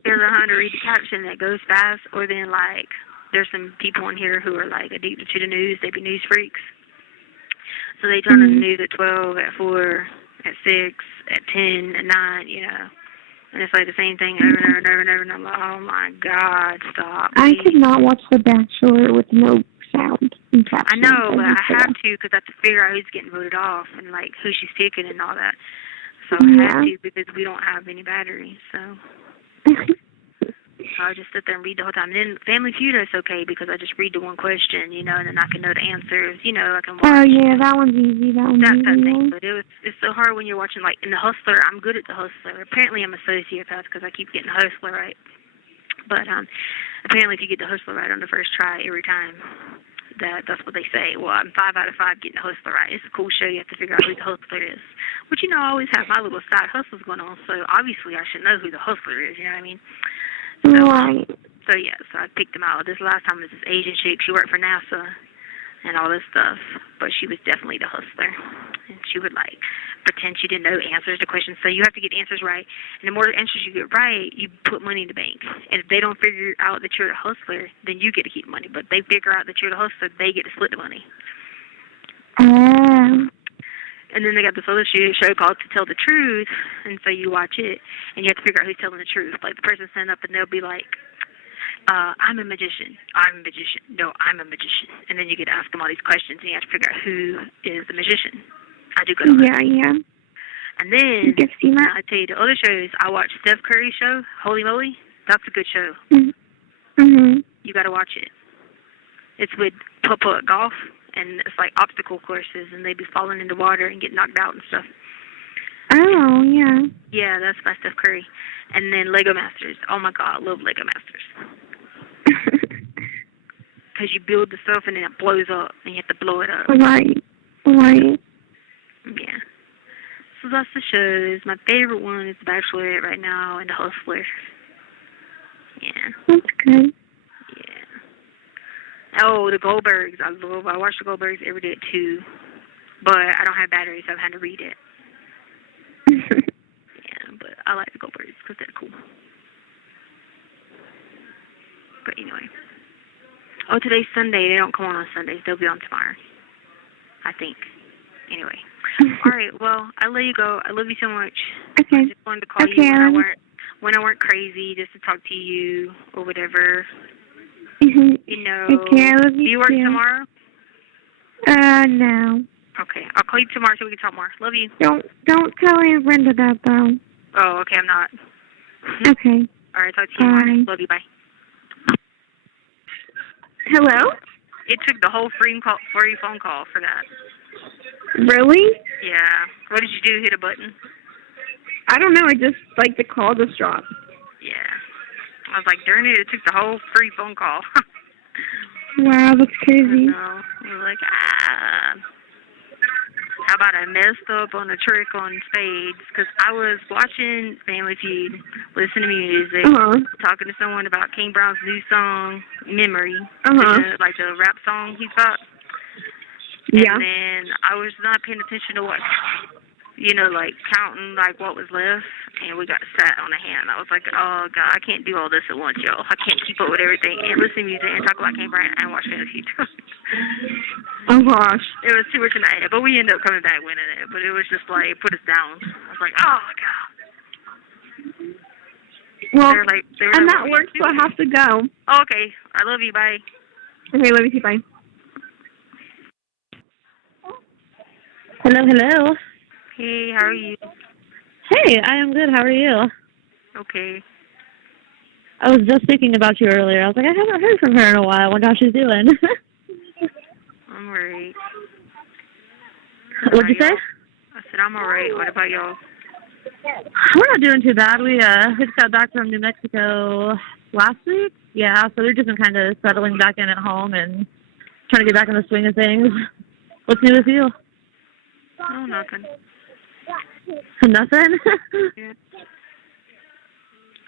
There's a to read the caption that goes fast, or then like there's some people in here who are like addicted to the news. They be news freaks. So they turn on the news at 12, at 4, at 6, at 10, at 9, you know. And it's like the same thing over and over and over and over. And I'm like, oh my God, stop. I could not watch The Bachelor with no sound and caption. I know, but I have to because I have to figure out who's getting voted off and like who she's picking and all that. So I have to because we don't have any batteries. So I just sit there and read the whole time. And then Family Feud is okay because I just read the one question, you know, and then I can know the answers. You know, I can watch. Oh yeah, that one's easy. That type of thing. But it's so hard when you're watching like in The Hustler. I'm good at The Hustler. Apparently, I'm a sociopath because I keep getting The Hustler right. But apparently, if you get The Hustler right on the first try every time, that's what they say. Well, I'm 5 out of 5 getting The Hustler right. It's a cool show. You have to figure out who The Hustler is. But you know, I always have my little side hustles going on, so obviously I should know who The Hustler is. You know what I mean? So yeah, so I picked them out. This last time was this Asian chick. She worked for NASA and all this stuff, but she was definitely The Hustler. And she would like pretend she didn't know answers to questions. So you have to get answers right, and the more answers you get right, you put money in the bank. And if they don't figure out that you're The Hustler, then you get to keep the money. But they figure out that you're The Hustler, they get to split the money. And then they got this other show called To Tell the Truth, and so you watch it, and you have to figure out who's telling the truth. Like, the person stand up, and they'll be like, I'm a magician. I'm a magician. No, I'm a magician. And then you get to ask them all these questions, and you have to figure out who is the magician. I do good on that. Yeah. And then, I tell you, the other shows, I watch Steph Curry's show, Holy Moly. That's a good show. You got to watch it. It's with putt-putt golf. And it's like obstacle courses, and they be falling into water and get knocked out and stuff. Oh, yeah. Yeah, that's by Steph Curry. And then Lego Masters. Oh, my God, I love Lego Masters. Because you build the stuff, and then it blows up, and you have to blow it up. Right. Yeah. So that's the shows. My favorite one is The Bachelorette right now and The Hustler. Yeah. That's good. Oh, the Goldbergs. I watch the Goldbergs every day at 2. But I don't have batteries, so I've had to read it. Yeah, but I like the Goldbergs because they're cool. But anyway. Oh, today's Sunday. They don't come on Sundays. They'll be on tomorrow. I think. Anyway. All right, well, I let you go. I love you so much. Okay. I just wanted to call you when I weren't crazy, just to talk to you or whatever. You know, Okay, I love you do you work too. tomorrow? No. Okay, I'll call you tomorrow so we can talk more. Love you. Don't tell Aunt Brenda that though. Oh, okay, I'm not. Okay. All right, talk to you tomorrow. Love you, bye. Hello? It took the whole free phone call for that. Really? Yeah. What did you do? Hit a button? I don't know. I just the call just dropped. Yeah. I was like, darn it, it took the whole free phone call. Wow, that's crazy. I was like, how about I messed up on a trick on spades? Because I was watching Family Feud, listening to music, talking to someone about King Brown's new song, Memory, like the rap song he's got. Yeah. And then I was not paying attention to what, counting what was left, and we got sat on a hand. I was like, oh God, I can't do all this at once, y'all. I can't keep up with everything and listen to music and talk about King Brown and watch Family Feud. Oh gosh. It was too much of that, but we ended up coming back winning it. But it was just it put us down. I was like, oh God. Well, I'm at work, so I have to go. Oh, okay. I love you. Bye. Okay, love you too. Bye. Hello. Hey, how are you? Hey, I am good. How are you? Okay. I was just thinking about you earlier. I was like, I haven't heard from her in a while. I wonder how she's doing. I'm alright. What'd you say? I said I'm alright. What about y'all? We're not doing too bad. We just got back from New Mexico last week. Yeah, so we're just been kind of settling back in at home and trying to get back in the swing of things. What's new with you? Oh, nothing. Nothing? Yeah.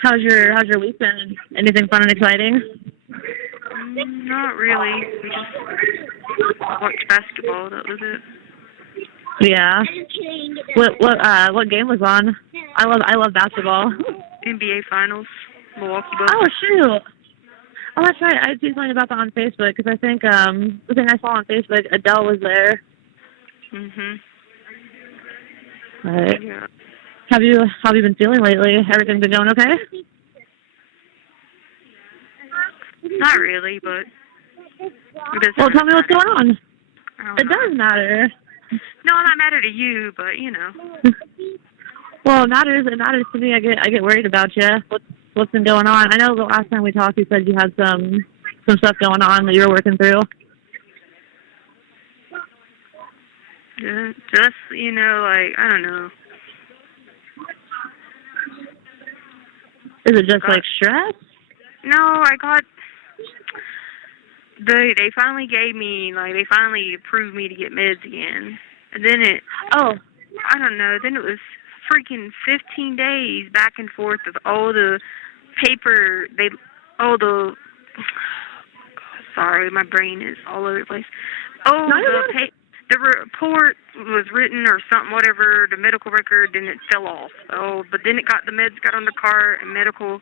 How's your week been? Anything fun and exciting? Not really. We just watched basketball. That was it. Yeah. What game was on? I love basketball. NBA Finals. Milwaukee Bucks. Oh shoot. Oh, that's right. I see something about that on Facebook because I think the thing I saw on Facebook, Adele was there. Right. Yeah. How have you been feeling lately? Everything been going okay? Not really, but well, tell me what's going on. It know. does matter. No, not matter to you, but Well, it matters to me. I get worried about you. What's been going on? I know the last time we talked, you said you had some stuff going on that you were working through. Just I don't know. Is it just stress? No, I got. They finally gave me they finally approved me to get meds again, and then I don't know. Then it was freaking 15 days back and forth of all the paper. Sorry, my brain is all over the place. The report was written or something, whatever, the medical record, then it fell off. But then the meds got on the car, and medical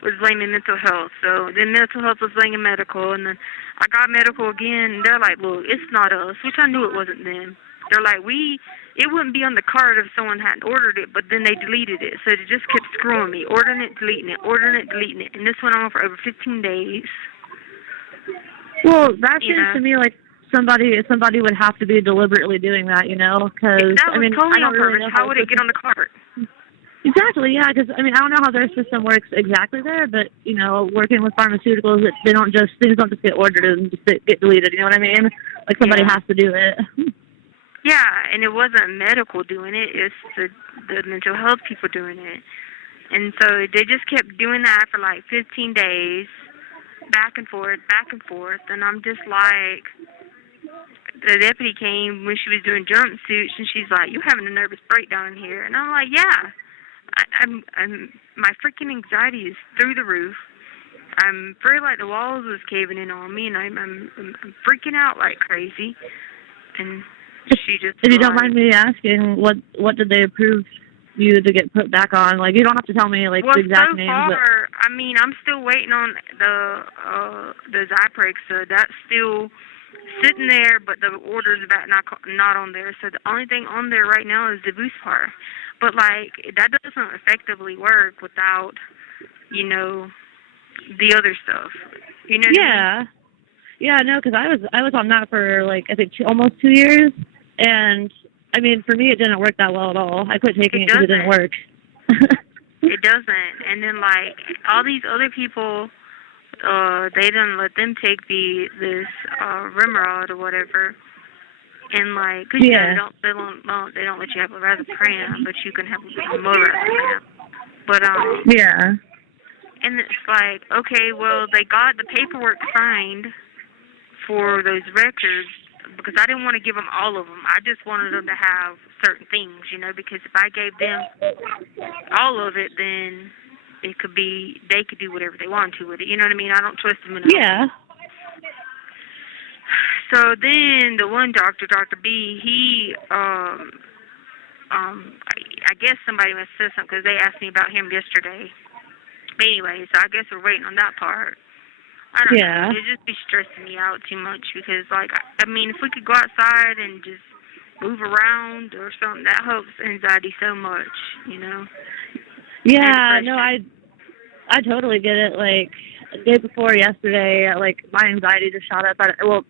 was blaming mental health. So then mental health was blaming medical, and then I got medical again, and they're like, look, it's not us, which I knew it wasn't them. They're like, it wouldn't be on the card if someone hadn't ordered it, but then they deleted it. So they just kept screwing me, ordering it, deleting it, and this went on for over 15 days. Well, that seems to me like somebody would have to be deliberately doing that, because that was totally on purpose. How would it get on the cart? Exactly, yeah, because I don't know how their system works exactly there, but working with pharmaceuticals, things don't just get ordered and just get deleted. You know what I mean? Like somebody has to do it. Yeah, and it wasn't medical doing it; it's the mental health people doing it, and so they just kept doing that for 15 days, back and forth, and I'm just like. The deputy came when she was doing jumpsuits, and she's like, "You're having a nervous breakdown in here," and I'm like, "Yeah." I'm my freaking anxiety is through the roof. I'm afraid the walls was caving in on me, and I'm freaking out like crazy. And she just. If you don't mind me asking, what did they approve you to get put back on? You don't have to tell me the exact names. So far, I'm still waiting on the Zyprex. So that's still sitting there, but the order's not on there. So the only thing on there right now is the Buspar. But that doesn't effectively work without, the other stuff. You know what I mean? Yeah. Yeah, no, because I was on that for, like, I think almost 2 years, and, I mean, for me, it didn't work that well at all. I quit taking it because it didn't work. It doesn't. And then, like, all these other people, they didn't let them take this Remerade or whatever. And, like, cause, yeah. they don't let you have a Razapram, but you can have more Razapram. But, yeah. and it's like, okay, well, they got the paperwork signed for those records because I didn't want to give them all of them. I just wanted them to have certain things, you know, because if I gave them all of it, then they could do whatever they want to with it. You know what I mean? I don't trust them enough. Yeah. So then the one doctor, Dr. B, he, I guess somebody must have said something because they asked me about him yesterday. But anyway, so I guess we're waiting on that part. I don't know. It just be stressing me out too much because, like, I mean, if we could go outside and just move around or something, that helps anxiety so much, you know? Yeah, no, I totally get it. Like, the day before yesterday, like, my anxiety just shot up. Well,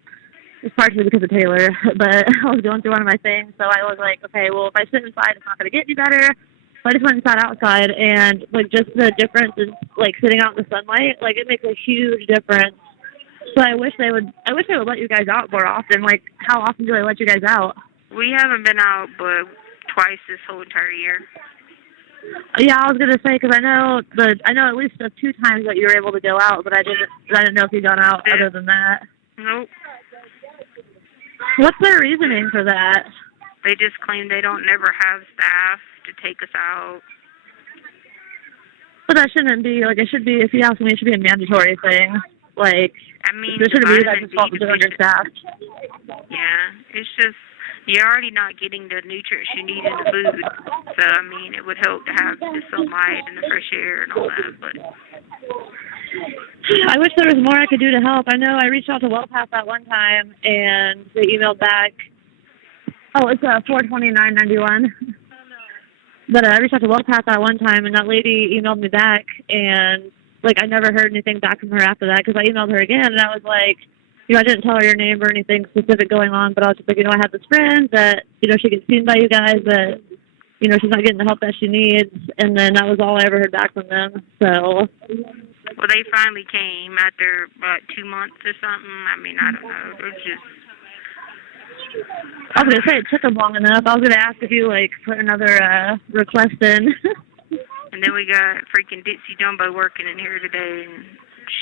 it's partially because of Taylor, but I was going through one of my things, so I was like, okay, well, if I sit inside, it's not going to get any better. So I just went and sat outside, and, like, just the difference in, like, sitting out in the sunlight, like, it makes a huge difference. So I wish they would let you guys out more often. Like, how often do they let you guys out? We haven't been out but twice this whole entire year. Yeah, I was gonna say because I know at least the 2 times that you were able to go out, but I didn't know if you'd gone out other than that. Nope. What's their reasoning for that? They just claim they don't never have staff to take us out. But that shouldn't be like it should be. If you ask me, it should be a mandatory thing. Like, I mean, this shouldn't be that just fault they're understaffed. Yeah, it's just you're already not getting the nutrients you need in the food. So I mean, it would help to have the sunlight and the fresh air and all that. But I wish there was more I could do to help. I know I reached out to WellPath that one time, and they emailed back. Oh, it's $429.91. But I reached out to WellPath that one time, and that lady emailed me back, and like I never heard anything back from her after that because I emailed her again, and I was like, you know, I didn't tell her your name or anything specific going on, but I was just like, you know, I have this friend that, you know, she gets seen by you guys that, you know, she's not getting the help that she needs, and then that was all I ever heard back from them. So. Well, they finally came after about 2 months or something. I mean, I don't know. It was just. I was gonna say it took them long enough. I was gonna ask if you like put another request in. And then we got freaking Ditsy Dumbo working in here today, and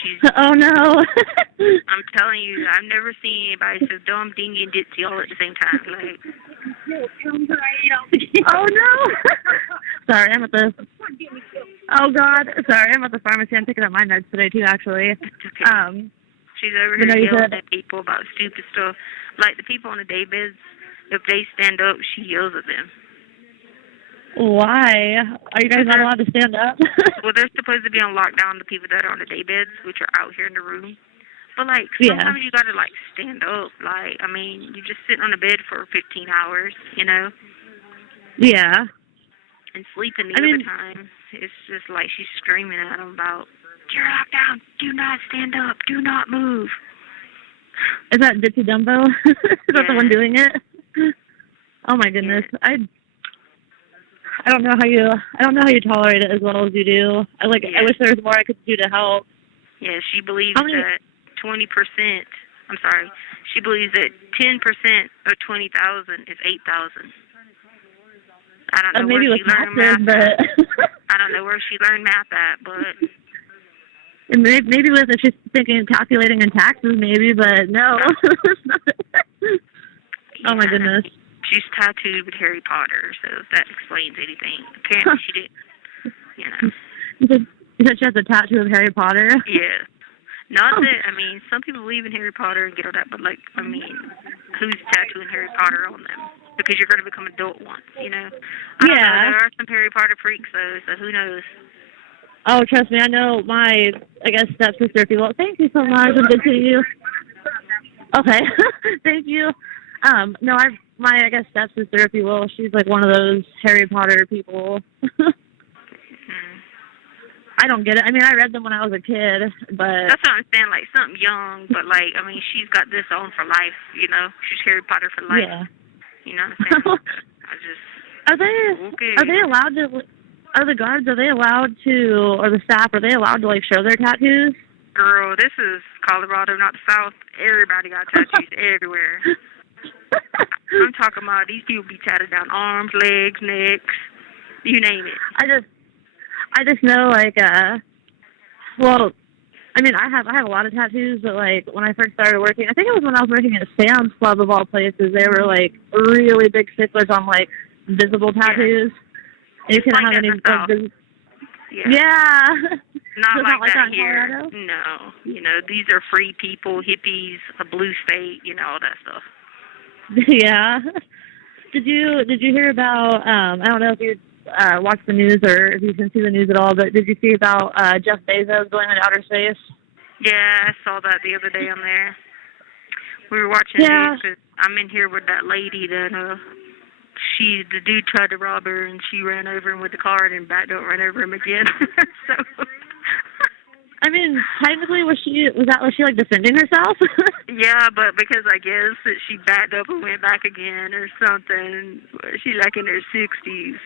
she's. Oh no! I'm telling you, I've never seen anybody so dumb, dingy, and ditzy all at the same time. Like. Oh no! Sorry, I'm at the. Oh God! Sorry, I'm at the pharmacy. I'm picking up my meds today too, actually. Okay. She's over here yelling at people about stupid stuff. Like the people on the day beds, if they stand up, she yells at them. Why? Are you guys not allowed to stand up? Well, they're supposed to be on lockdown, the people that are on the day beds, which are out here in the room. But, like, sometimes you got to, like, stand up. Like, I mean, you're just sitting on the bed for 15 hours, you know? Yeah. And sleeping the other time. It's just like she's screaming at them about, you're locked down. Do not stand up. Do not move. Is that Ditsy Dumbo? Is that the one doing it? Oh my goodness. Yeah. I don't know how you tolerate it as well as you do. I wish there was more I could do to help. Yeah, she believes that 20%, I'm sorry, she believes that 10% of 20,000 is 8,000. I don't know where she learned math at. I don't know where she learned math at, but and maybe with if she's thinking of calculating in taxes, maybe, but no. Oh my goodness. She's tattooed with Harry Potter, so if that explains anything. Apparently she did. You know. You said she has a tattoo of Harry Potter? Yeah. Not that, I mean, some people believe in Harry Potter and get all that, but, like, I mean, who's tattooing Harry Potter on them? Because you're going to become adult once, you know? I don't know. There are some Harry Potter freaks, though, so who knows? Oh, trust me, I know my, I guess, stepsister, if you will. Thank you so much. I'm good to you. Okay. Thank you. No, my, I guess, stepsister, if you will, she's like one of those Harry Potter people. I don't get it. I mean, I read them when I was a kid, but That's what I'm saying, like something young, but like, I mean, she's got this on for life, you know? She's Harry Potter for life. yeah. You know what I'm saying? I just, Are they okay. are they allowed to? Are the guards? Are they allowed to? Or the staff? Are they allowed to like show their tattoos? Girl, this is Colorado, not the South. Everybody got tattoos everywhere. I'm talking about these people be tatted down arms, legs, necks, you name it. I just know like well, I mean I have a lot of tattoos, but like when I first started working, I think it was when I was working at Sam's Club of all places, they were like really big sticklers on like visible tattoos. Yeah. And you couldn't have any yeah. Not like like that in here. Colorado? No. You know, these are free people, hippies, a blue state, you know, all that stuff. Yeah. Did you hear about I don't know if you watch the news or if you can see the news at all, but did you see about Jeff Bezos going into outer space? Yeah, I saw that the other day on there. We were watching news because I'm in here with that lady that the dude tried to rob her and she ran over him with the car and then backed up and ran over him again. So I mean, technically was she like defending herself? Yeah, but because I guess that she backed up and went back again or something. She like in her 60s.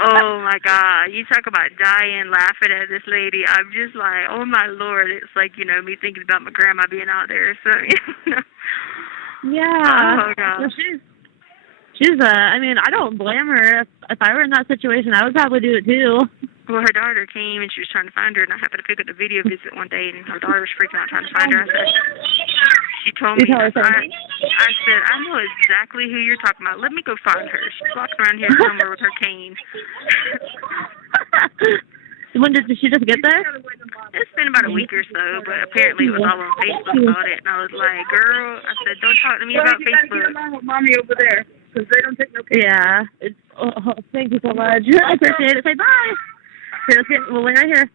Oh my God! You talk about dying laughing at this lady. I'm just like, oh my Lord! It's like, you know, me thinking about my grandma being out there. So you know. Yeah. Oh God. Well, she's I mean, I don't blame her. If I were in that situation, I would probably do it too. Well, her daughter came and she was trying to find her, and I happened to pick up the video visit one day, and her daughter was freaking out trying to find her. She told me, I said, I know exactly who you're talking about. Let me go find her. She's walking around here somewhere with her cane. When did she just get there? It's been about a week or so, but apparently it was all on Facebook about it, and I was like, girl, I said, don't talk to me about Facebook. Mommy over there, because they don't take no pictures. Yeah. Thank you so much. I appreciate it. Say bye. Okay, let's get Lily right here.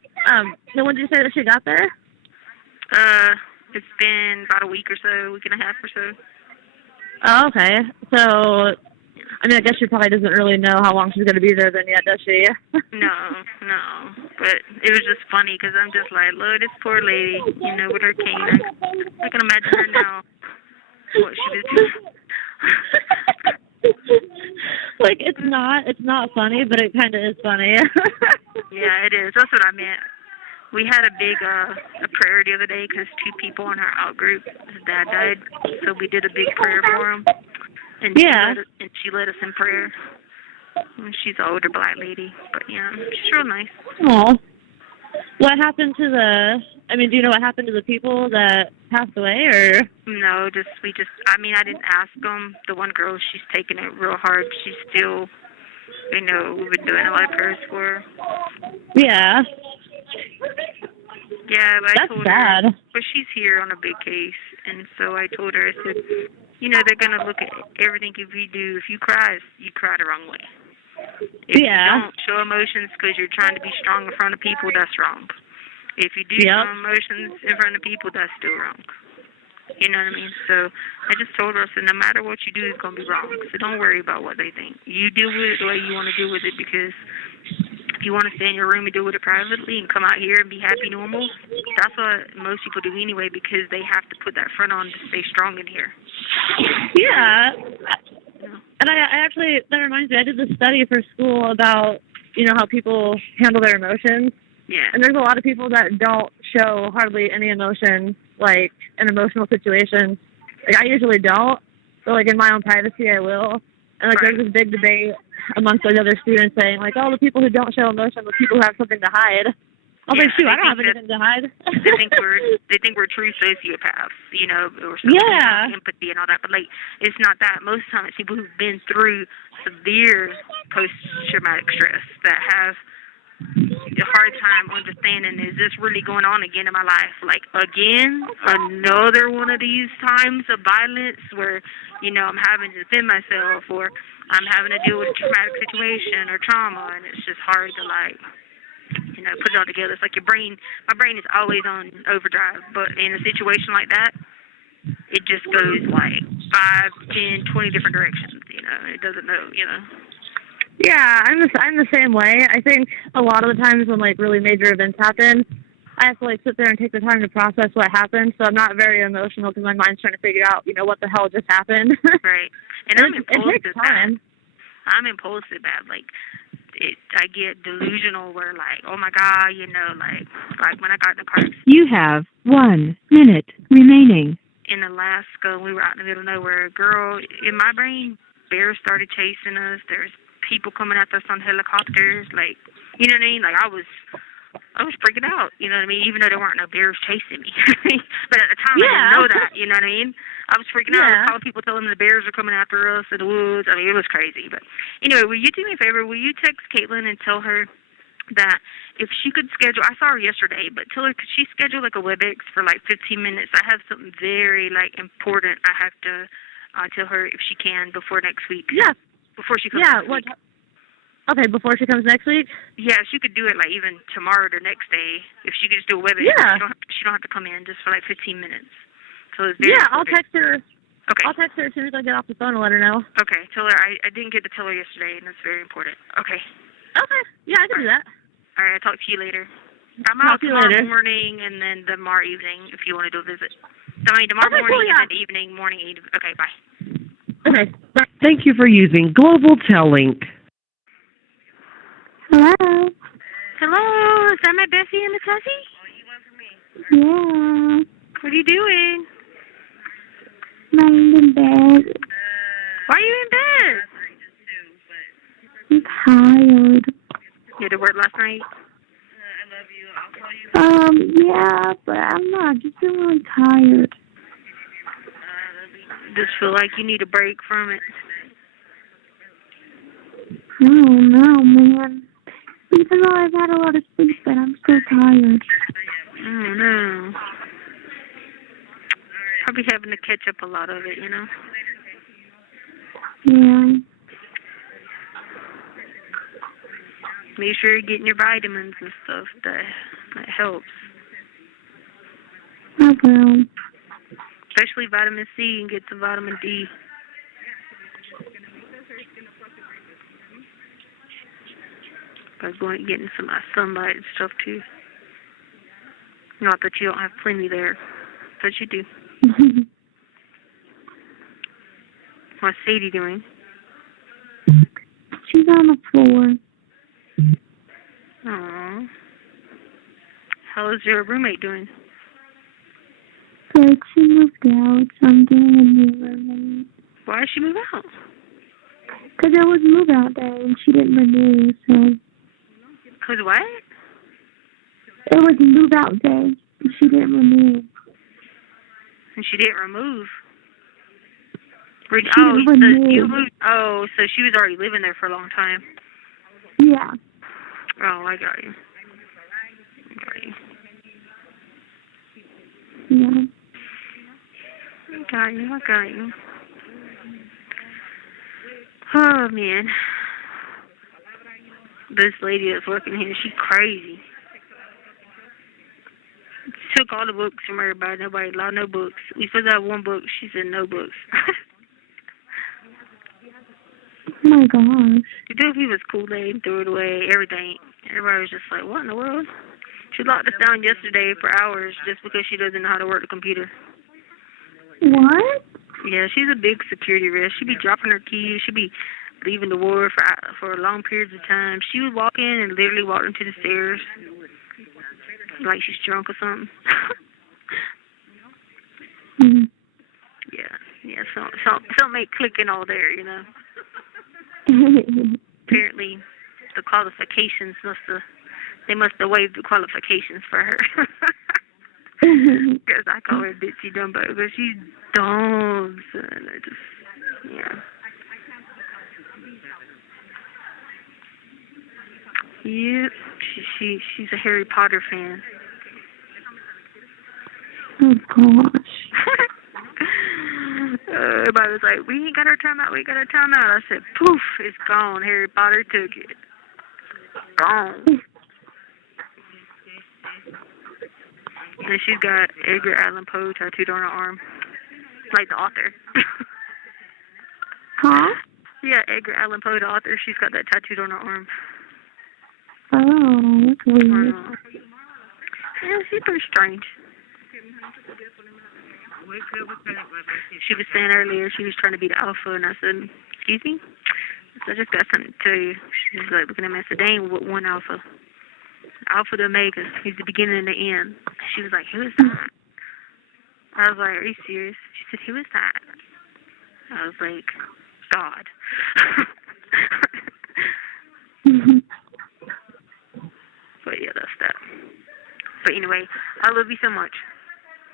So when did you say that she got there? It's been about a week or so, week and a half or so. Oh, okay. So, I mean, I guess she probably doesn't really know how long she's going to be there then yet, does she? No. But it was just funny because I'm just like, look, this poor lady, you know, with her cane. I can imagine her now, what she was doing. Like, it's not funny, but it kind of is funny. Yeah, it is. That's what I meant. We had a big a prayer the other day because 2 people in our out group, his dad died, so we did a big prayer for him. And she led us in prayer. And she's an older black lady, but yeah, she's real nice. Oh, what happened to do you know what happened to the people that passed away, or? No, I didn't ask them. The one girl, she's taking it real hard. She's still, you know, we've been doing a lot of prayers for her. Yeah. Yeah, but I told her, but she's here on a big case, and so I told her, I said, you know, they're going to look at everything if you cry the wrong way. If you don't show emotions because you're trying to be strong in front of people, that's wrong. If you do show emotions in front of people, that's still wrong. You know what I mean? So I just told her, I said, no matter what you do, it's going to be wrong. So don't worry about what they think. You deal with it the way you want to deal with it, because if you want to stay in your room and deal with it privately and come out here and be happy normal, that's what most people do anyway, because they have to put that front on to stay strong in here. Yeah. And I actually, that reminds me, I did this study for school about, you know, how people handle their emotions. Yeah. And there's a lot of people that don't show hardly any emotion, like, in emotional situations. Like, I usually don't, but, like, in my own privacy, I will. And, like, there's this big debate amongst the other students saying, like, oh, the people who don't show emotion, the people who have something to hide. I was like, shoot, I don't have anything to hide. They think we're true sociopaths, you know, or something. Yeah. Empathy and all that, but, like, it's not that. Most of the time, it's people who've been through severe post-traumatic stress that have a hard time understanding, is this really going on again in my life? Like, again, another one of these times of violence where, you know, I'm having to defend myself, or I'm having to deal with a traumatic situation or trauma, and it's just hard to, like, you know, put it all together. It's like my brain is always on overdrive, but in a situation like that, it just goes like 5, 10, 20 different directions, you know. It doesn't know, you know. Yeah, I'm the same way. I think a lot of the times when like really major events happen, I have to like sit there and take the time to process what happened. So I'm not very emotional because my mind's trying to figure out, what the hell just happened. Right. And I'm impulsive. It takes time. I'm impulsive bad. Like, I get delusional where like, oh my God, like when I got in the car You have 1 minute remaining. in Alaska, we were out in the middle of nowhere. Girl, in my brain, bears started chasing us. There's people coming at us on helicopters. Like, you know what I mean? Like, I was freaking out. You know what I mean? Even though there weren't no bears chasing me. But at the time, I didn't know that. You know what I mean? I was freaking out. I was calling people, telling them the bears are coming after us in the woods. I mean, it was crazy. But anyway, will you do me a favor? Will you text Caitlin and tell her that if she could schedule, I saw her yesterday, but tell her, could she schedule like a WebEx for like 15 minutes? I have something very like important I have to tell her if she can before next week. Yeah. Before she comes next week. Okay, before she comes next week? Yeah, she could do it like even tomorrow or next day. If she could just do a WebEx, she don't have to come in just for like 15 minutes. So it's very important. I'll text her. Okay. I'll text her as soon as I get off the phone and let her know. Okay, tell her I didn't get to tell her yesterday, and it's very important. Okay. Okay. Yeah, I can do that. All right, I'll talk to you later. I'm out tomorrow morning and then tomorrow evening if you want to do a visit. Tomorrow morning and then evening, morning, evening. Okay, bye. Okay. Bye. Thank you for using Global Tellink. Hello? Hello, is that my Bessie and Letecia? Yeah. What are you doing? I'm in bed. Why are you in bed? I'm tired. You had to work last night? Yeah, but I'm not. Just feel really tired. Just feel like you need a break from it. I don't know, man. Even though I've had a lot of sleep, but I'm still tired. Oh, no. Probably having to catch up a lot of it, Yeah. Make sure you're getting your vitamins and stuff. That helps. I will. Especially vitamin C and get some vitamin D. By getting some sunlight and stuff too. Not that you don't have plenty there, but you do. What's Sadie doing? She's on the floor. Aww. How is your roommate doing? Good. She moved out, so I'm doing a new roommate. Why did she move out? Because it was move out day and she didn't renew, so. Because what? It was move out day and she didn't renew. And she didn't remove? She didn't renew. So she was already living there for a long time. Yeah. Oh, I got you. Yeah. I got you. Oh, man. This lady that's working here, she's crazy. Took all the books from everybody. Nobody allowed no books. We supposed to have one book. She said no books. Oh, my gosh. You took people's Kool-Aid and threw it away, everything. Everybody was just like, what in the world? She locked us down yesterday for hours just because she doesn't know how to work the computer. What? Yeah, she's a big security risk. She'd be dropping her keys. She'd be leaving the ward for long periods of time. She would walk in and literally walk into the stairs like she's drunk or something. Yeah, something ain't clicking all there, Apparently, the qualifications they must have waived the qualifications for her. Because I call her Bitsy Dumbo because she's dumb, son. Yeah. Yep, she's a Harry Potter fan. Oh, gosh. Everybody was like, we ain't got our time out, I said, poof, it's gone. Harry Potter took it. Gone. And she's got Edgar Allan Poe tattooed on her arm. Like the author. Huh? Yeah, Edgar Allan Poe, the author. She's got that tattooed on her arm. Oh, that's weird. Yeah, she's pretty strange. She was saying earlier she was trying to be the alpha, and I said, excuse me? So I just got something to tell you. She was like looking at me. I said, dang, what one alpha? Alpha to Omega. He's the beginning and the end. She was like, who is that? I was like, are you serious? She said, who is that? I was like, God. But yeah, that's that. But anyway, I love you so much.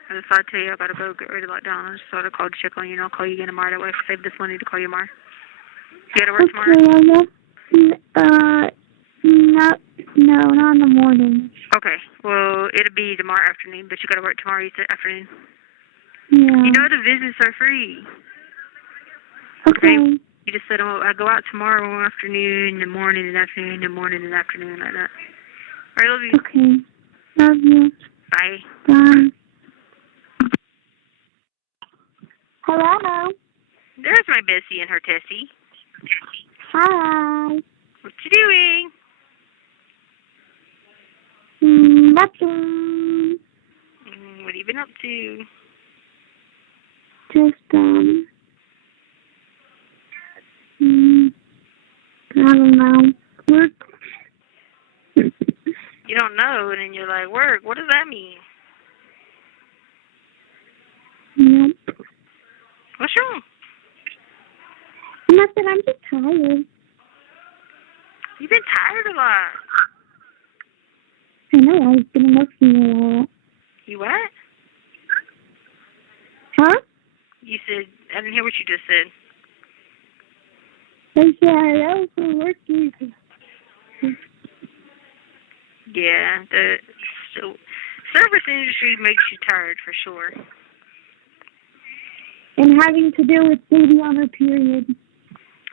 I just thought I'd tell you I gotta go get ready to lock down. I just thought I'd call to check on you, and I'll call you again tomorrow. That way I can save this money to call you tomorrow. You gotta work tomorrow? No, not in the morning. Okay, well, it'll be tomorrow afternoon, but you gotta work tomorrow, you said afternoon. Yeah. You know the visits are free. Okay. You just said, oh, I go out tomorrow afternoon, the morning and afternoon, the morning and afternoon, like that. All right, love you. Okay. Love you. Bye. Bye. Hello. There's my Bessie and her Tessie. Hi. What you doing? Nothing. What have you been up to? Just, I don't know. Work. You don't know, and then you're like, work. What does that mean? Nope. What's wrong? Nothing, I'm just tired. You've been tired a lot. I know, I've been working a lot. You what? Huh? You said, I didn't hear what you just said. I said hello for working. Yeah, the service industry makes you tired for sure. And having to deal with baby on her period.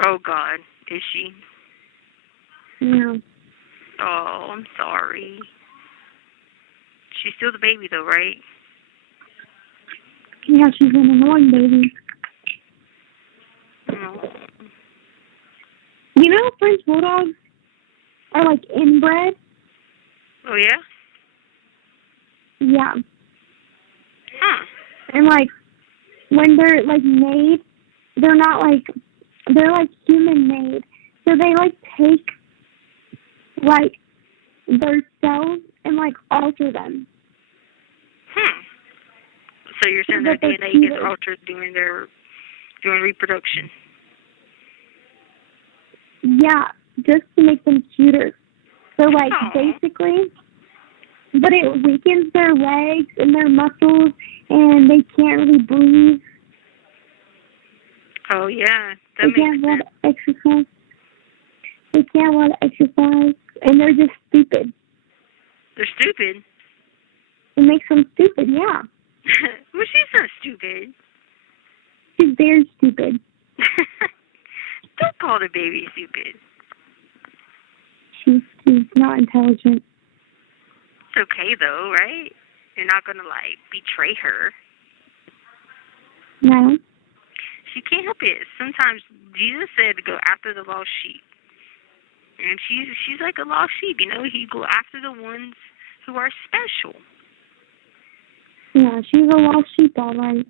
Oh, God. Is she? Yeah. Oh, I'm sorry. She's still the baby, though, right? Yeah, she's an annoying baby. Oh. You know, French bulldogs are like inbred. Oh, yeah? Yeah. Huh. And like when they're like made, they're not like, they're like human made. So they like take like their cells and like alter them. So you're saying their DNA gets altered during reproduction? Yeah, just to make them cuter. So like basically, but it weakens their legs and their muscles, and they can't really breathe. Oh yeah, that they can't makes sense. Exercise. They can't want to exercise, and they're just stupid. They're stupid? It makes them stupid, yeah. Well, she's not stupid. She's very stupid. Don't call the baby stupid. She's not intelligent. It's okay, though, right? You're not going to, like, betray her. No. She can't help it. Sometimes Jesus said to go after the lost sheep. And she's like a lost sheep, you know? You go after the ones who are special. Yeah, she's a lost sheep, all right.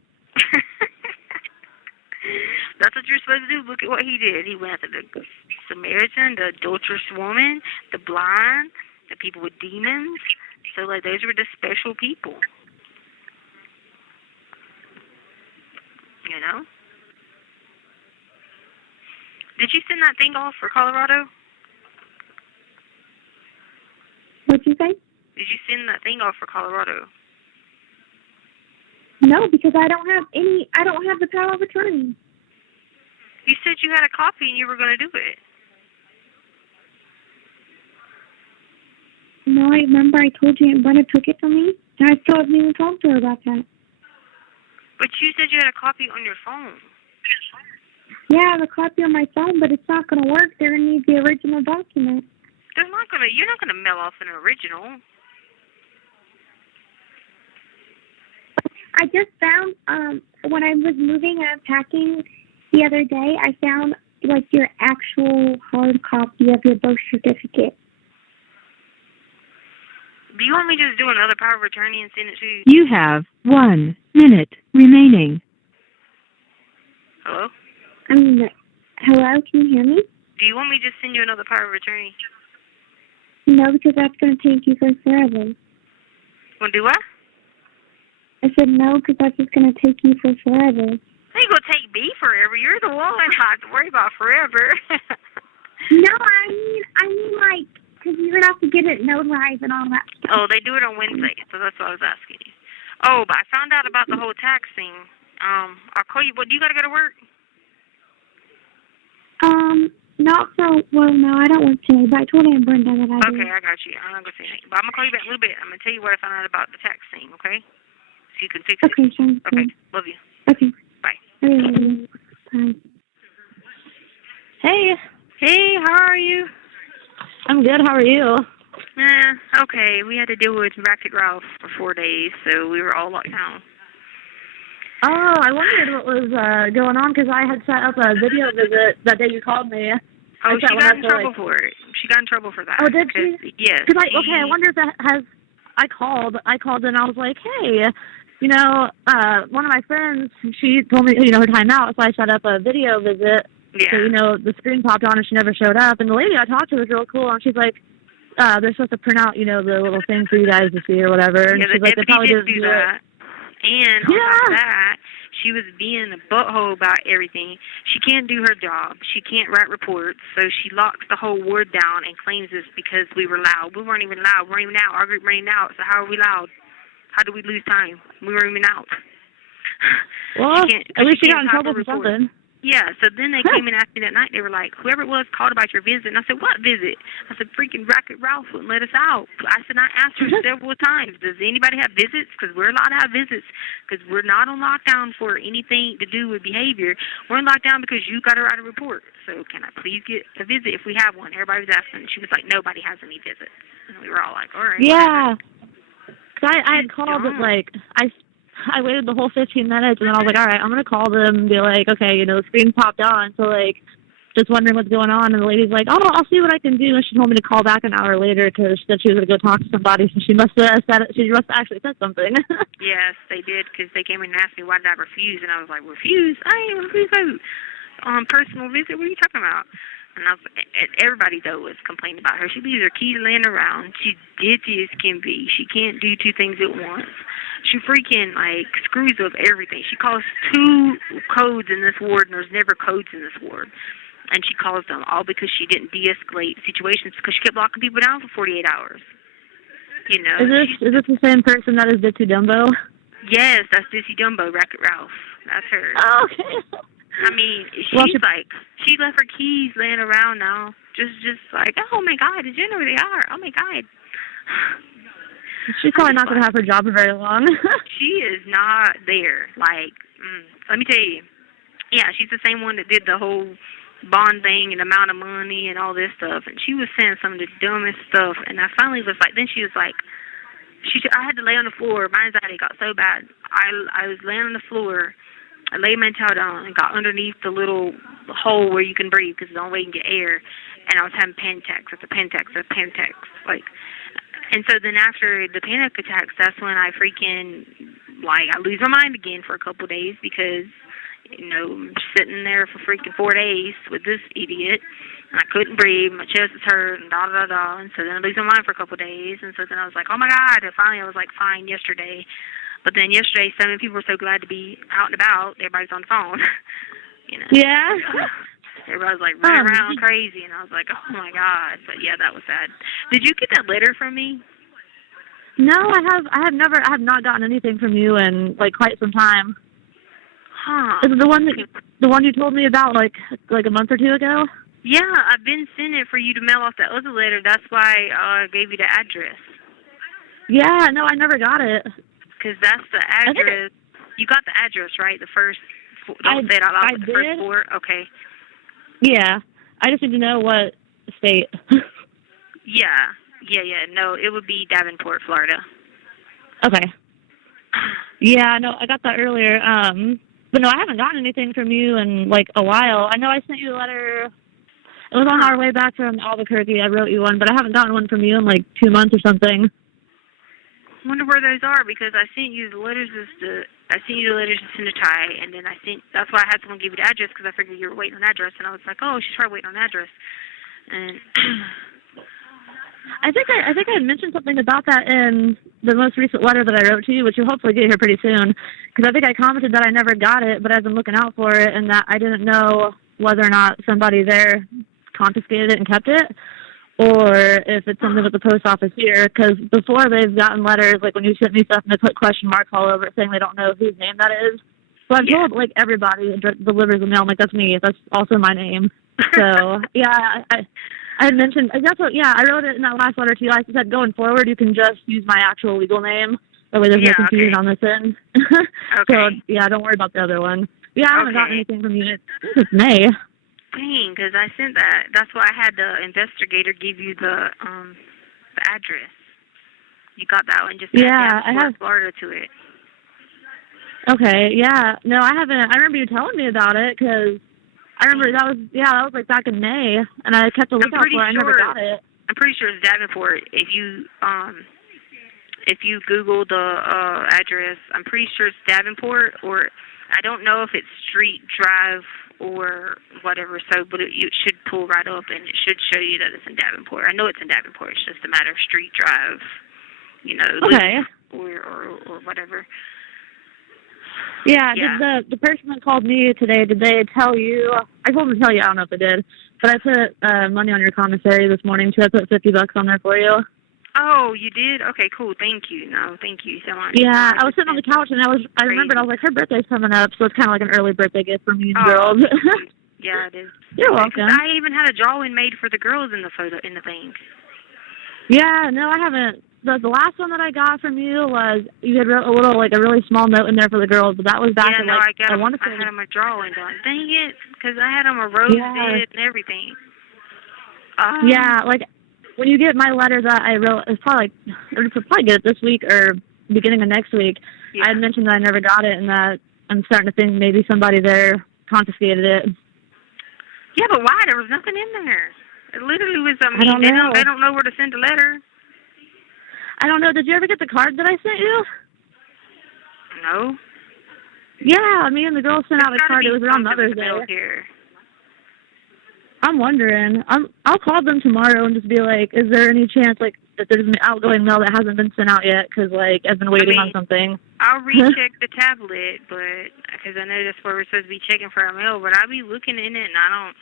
That's what you're supposed to do. Look at what he did. He went after the Samaritan, the adulterous woman, the blind, the people with demons. So, like, those were the special people. You know? Did you send that thing off for Colorado? What'd you say? Did you send that thing off for Colorado? No, because I don't have the power of attorney. You said you had a copy and you were going to do it. No, I remember I told you Aunt Brenda took it from me, and I still haven't even talked to her about that. But you said you had a copy on your phone. Yeah, I have a copy on my phone, but it's not going to work. They're going to need the original document. You're not going to mail off an original. I just found, when I was moving and packing the other day, I found like your actual hard copy of your birth certificate. Do you want me to just do another power of attorney and send it to you? You have 1 minute remaining. Hello? Hello, can you hear me? Do you want me to just send you another power of attorney? No, because that's going to take you for forever. Want to do what? I said no, because that's just going to take you for forever. Ain't gonna take me forever. You're the one I have to worry about forever. No, I mean like, because you're going to have to get it notarized and all that stuff. Oh, they do it on Wednesday, so that's what I was asking you. Oh, but I found out about the whole tax thing. I'll call you. What, do you gotta go to work? Not for, well, no, I don't work today, but I told Aunt Brenda that I do. Okay, I got you. I'm not gonna say anything, but I'm gonna call you back in a little bit. I'm gonna tell you what I found out about the tax thing, okay? So you can fix it. Okay, sounds Okay, good. love you. Okay. Bye. Okay, bye. Hey, Hey, how are you? I'm good. How are you? Okay. We had to deal with Racket Ralph for 4 days, so we were all locked down. Oh, I wondered what was going on because I had set up a video visit that day you called me. Oh, she got in trouble like, for it. She got in trouble for that. Oh, did she? Yes. Cause I wonder if that has. I called and I was like, hey, you know, one of my friends, she told me, you know, her time out, so I set up a video visit. Yeah. So, you know, the screen popped on and she never showed up. And the lady I talked to was real cool, and she's like, they're supposed to print out, you know, the little thing for you guys to see or whatever. And Yeah, she's the like, they probably deputy did didn't do that. And on top of that, she was being a butthole about everything. She can't do her job. She can't write reports, so she locks the whole ward down and claims it's because we were loud. We weren't even loud. We weren't even out. Our group weren't even out, so how are we loud? How do we lose time? We weren't even out. Well, at least she got in trouble for something. Yeah, so then they came and asked me that night. They were like, whoever it was called about your visit. And I said, what visit? I said, freaking Racket Ralph wouldn't let us out. I said, I asked her several times, does anybody have visits? Because we're allowed to have visits. Because we're not on lockdown for anything to do with behavior. We're on lockdown because you got to write a report. So can I please get a visit if we have one? Everybody was asking. She was like, nobody has any visits. And we were all like, all right. Yeah. Because I had called it, like, I waited the whole 15 minutes, and then I was like, all right, I'm going to call them and be like, okay, you know, the screen popped on, so, like, just wondering what's going on. And the lady's like, oh, I'll see what I can do. And she told me to call back an hour later because she said she was going to go talk to somebody, so she must have actually said something. Yes, they did, because they came in and asked me why did I refuse, and I was like, refuse? I ain't refuse food. Personal visit? What are you talking about? And everybody, though, was complaining about her. She leaves her keys laying around. She's ditzy as can be. She can't do two things at once. She freaking, like, screws up everything. She calls 2 codes in this ward, and there's never codes in this ward. And she calls them all because she didn't de-escalate situations because she kept locking people down for 48 hours. You know? Is this the same person that is Ditsy Dumbo? Yes, that's Ditsy Dumbo, Racket Ralph. That's her. Oh, okay. I mean, she left her keys laying around now. Just like, oh my God, did you know where they are? Oh my God. She's probably not going to have her job for very long. She is not there. Like, let me tell you. Yeah, she's the same one that did the whole bond thing and amount of money and all this stuff. And she was saying some of the dumbest stuff. And I finally was like, then she was like, I had to lay on the floor. My anxiety got so bad. I was laying on the floor. I laid my towel down and got underneath the little hole where you can breathe because it's the only way you can get air. And I was having panic attacks. Like, and so then after the panic attacks, that's when I freaking, like, I lose my mind again for a couple of days because, you know, I'm sitting there for freaking 4 days with this idiot. And I couldn't breathe. My chest was hurt and da-da-da-da. And so then I lose my mind for a couple of days. And so then I was like, oh, my God. And finally I was, like, fine yesterday. But then yesterday, so many people were so glad to be out and about. Everybody's on the phone. You know? Yeah. Everybody was like running around crazy, and I was like, oh my God. But yeah, that was sad. Did you get that letter from me? No, I have not gotten anything from you in like quite some time. Huh. Is it the one you told me about like a month or two ago? Yeah, I've been sending it for you to mail off that other letter. That's why I gave you the address. Yeah, no, I never got it. Because that's the address. You got the address, right? The first, don't say it out loud, but the first 4? Okay. Yeah. I just need to know what state. Yeah. No, it would be Davenport, Florida. Okay. Yeah, no, I got that earlier. But no, I haven't gotten anything from you in, like, a while. I know I sent you a letter. It was on our way back from Albuquerque. I wrote you one, but I haven't gotten one from you in, like, 2 months or something. I wonder where those are, because I sent you the letters to send to Ty, and then that's why I had someone give you the address, because I figured you were waiting on address, and I was like, oh, she's probably waiting on address. And I think I had mentioned something about that in the most recent letter that I wrote to you, which you'll hopefully get here pretty soon, because I think I commented that I never got it, but I've been looking out for it, and that I didn't know whether or not somebody there confiscated it and kept it, or if it's something with the post office here, because before they've gotten letters, like when you sent me stuff and they put question marks all over it saying they don't know whose name that is. So I've told, like, everybody that delivers the mail, I'm like, that's me. That's also my name. So, yeah, I had mentioned, that's what, yeah, I wrote it in that last letter to you. I said, going forward, you can just use my actual legal name. That way there's no confusion on this end. So, yeah, don't worry about the other one. Yeah, I haven't gotten anything from you. It's May. Dang, because I sent that. That's why I had the investigator give you the address. You got that one, just I have Florida to it. Okay, yeah. No, I haven't. I remember you telling me about it, because I remember that was like back in May, and I kept a lookout for it. I never got it. I'm pretty sure it's Davenport. If you Google the address, I'm pretty sure it's Davenport, or I don't know if it's Street Drive or whatever, but it should pull right up, and it should show you that it's in Davenport. I know it's in Davenport. It's just a matter of Street Drive, or whatever. Yeah, did the person that called me today, did they tell you? I told them to tell you, I don't know if they did, but I put money on your commissary this morning, too. I put $50 on there for you. Oh, you did? Okay, cool. Thank you. No, thank you so much. Yeah, I was sitting on the couch, and I remembered, I was like, her birthday's coming up, so it's kind of like an early birthday gift for me and girls. Yeah, it is. You're welcome. I even had a drawing made for the girls in the thing. Yeah, no, I haven't. The last one that I got from you was, you had wrote a really small note in there for the girls, but that was back in, like, I had them a drawing done. Dang it, because I had them a rose and everything. Yeah, like, when you get my letter that I wrote, it's probably get it this week or beginning of next week. Yeah. I had mentioned that I never got it, and that I'm starting to think maybe somebody there confiscated it. Yeah, but why? There was nothing in there. It literally was, I don't know. They don't know where to send a letter. I don't know. Did you ever get the card that I sent you? No. Yeah, me and the girls sent out a card. It was around Mother's Day. Here. I'm wondering. I'll call them tomorrow and just be like, is there any chance, like, that there's an outgoing mail that hasn't been sent out yet? Because, like, I've been waiting on something. I'll recheck the tablet, but because I know that's where we're supposed to be checking for our mail, but I'll be looking in it, and I don't.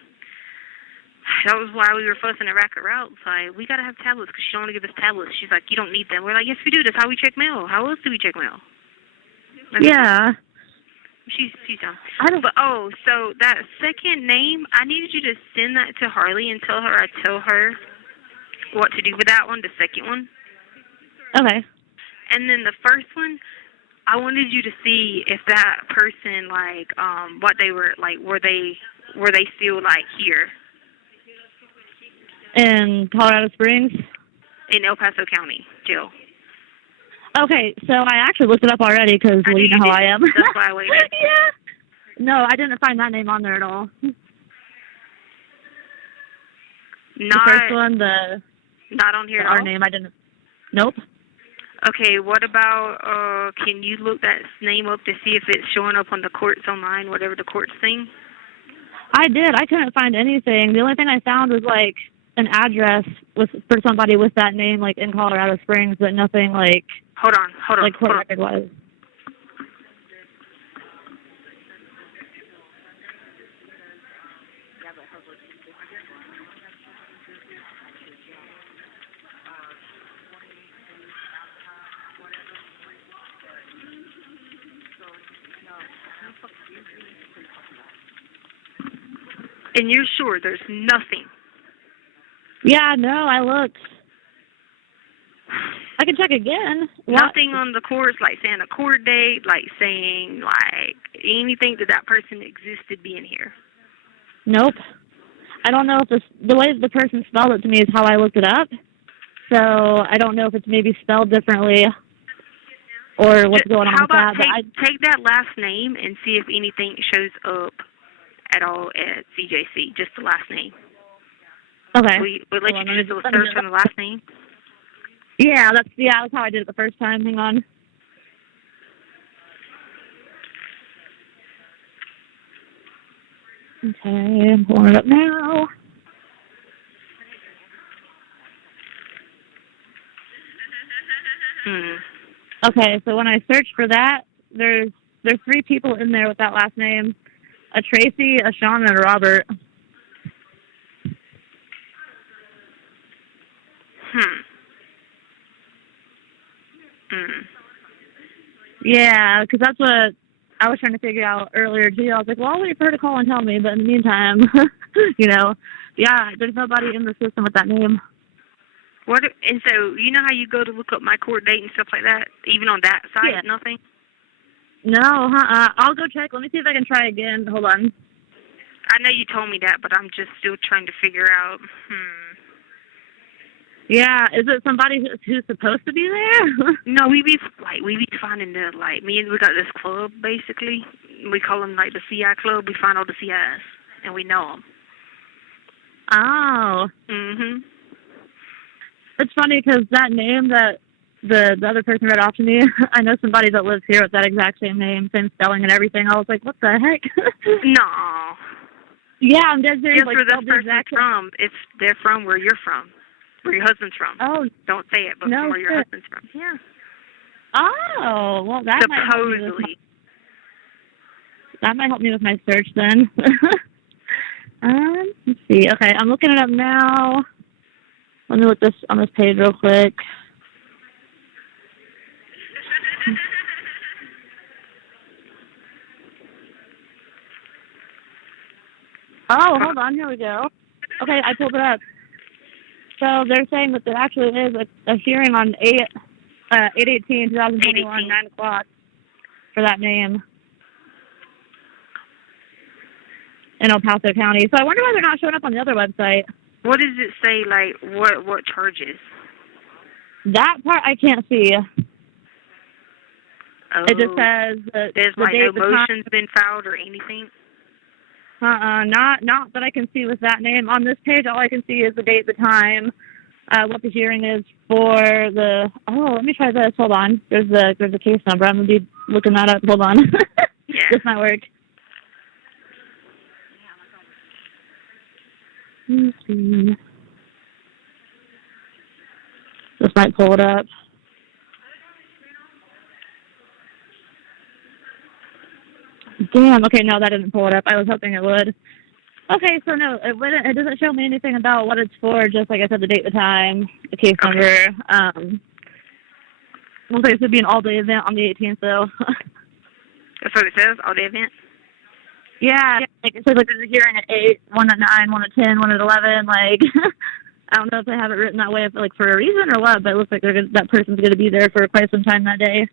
That was why we were fussing at Racket Route. It's like, we got to have tablets because she don't want to give us tablets. She's like, you don't need them. We're like, yes, we do. That's how we check mail. How else do we check mail? Yeah. She's dumb. So that second name, I needed you to send that to Harley and tell her what to do with that one, the second one. Okay. And then the first one, I wanted you to see if that person, like, what they were, like, were they still, like, here? In Colorado Springs? In El Paso County jail. Okay, so I actually looked it up already because, well, you know how I am. That's why I waited. Yeah. No, I didn't find that name on there at all. The first one, not on here at all? Our name, I didn't. Nope. Okay, what about, can you look that name up to see if it's showing up on the courts online, whatever the courts thing? I did. I couldn't find anything. The only thing I found was, like, an address for somebody with that name, like, in Colorado Springs, but nothing, like... Hold on. Like, court record-wise. And you're sure there's nothing? Yeah, no, I looked. I can check again. Nothing on the courts, like saying a court date, like saying, like, anything that person existed being here? Nope. I don't know if the way the person spelled it to me is how I looked it up. So I don't know if it's maybe spelled differently. or what's going on How with that. about take that last name and see if anything shows up at all at CJC, just the last name. Okay. We'll let you just do a search on the last name. Yeah, that's how I did it the first time. Hang on. Okay, I'm pulling it up now. Okay, so when I search for that, there's 3 people in there with that last name: a Tracy, a Sean, and a Robert. Yeah, because that's what I was trying to figure out earlier too. I was like, well, I'll wait for her to call and tell me, but in the meantime, yeah, there's nobody in the system with that name. What? And so, you know how you go to look up my court date and stuff like that? Even on that site, Yeah. Nothing? No, I'll go check. Let me see if I can try again. Hold on. I know you told me that, but I'm just still trying to figure out. Yeah, is it somebody who's supposed to be there? No, we be finding we got this club basically. We call them like the CI club. We find all the CIs and we know them. Oh. Mhm. It's funny because that name that the other person read off to me, I know somebody that lives here with that exact same name, same spelling and everything. I was like, what the heck? No. Yeah, I'm dead serious. Guess where this person's from? They're from where you're from. Where your husband's from. Oh. Don't say it, but from where your husband's from. Yeah. Oh, well, that supposedly. That might help me with my search then. Let's see. Okay, I'm looking it up now. Let me look this on this page real quick. Oh, hold on. Here we go. Okay, I pulled it up. So they're saying that there actually is a hearing on 8/18/2021, 9 o'clock for that name in El Paso County. So I wonder why they're not showing up on the other website. What does it say, like, what charges? That part I can't see. Oh. It just says that there's the like date, no motion's been filed or anything? Not that I can see with that name. On this page, all I can see is the date, the time, what the hearing is for the. Oh, let me try this. Hold on. There's a case number. I'm gonna be looking that up. Hold on. Yeah. This might work. Let's see. This might pull it up. Damn. Okay, no, that didn't pull it up. I was hoping it would. Okay, so no, it wouldn't. It doesn't show me anything about what it's for. Just like I said, the date, the time, the case number. Looks like it should be an all-day event on the 18th, though. That's what it says. All-day event. Yeah, like it says like there's a hearing at 8, one at 9, one at 10, one at 11. Like I don't know if they have it written that way, like for a reason or what, but it looks like that person's going to be there for quite some time that day.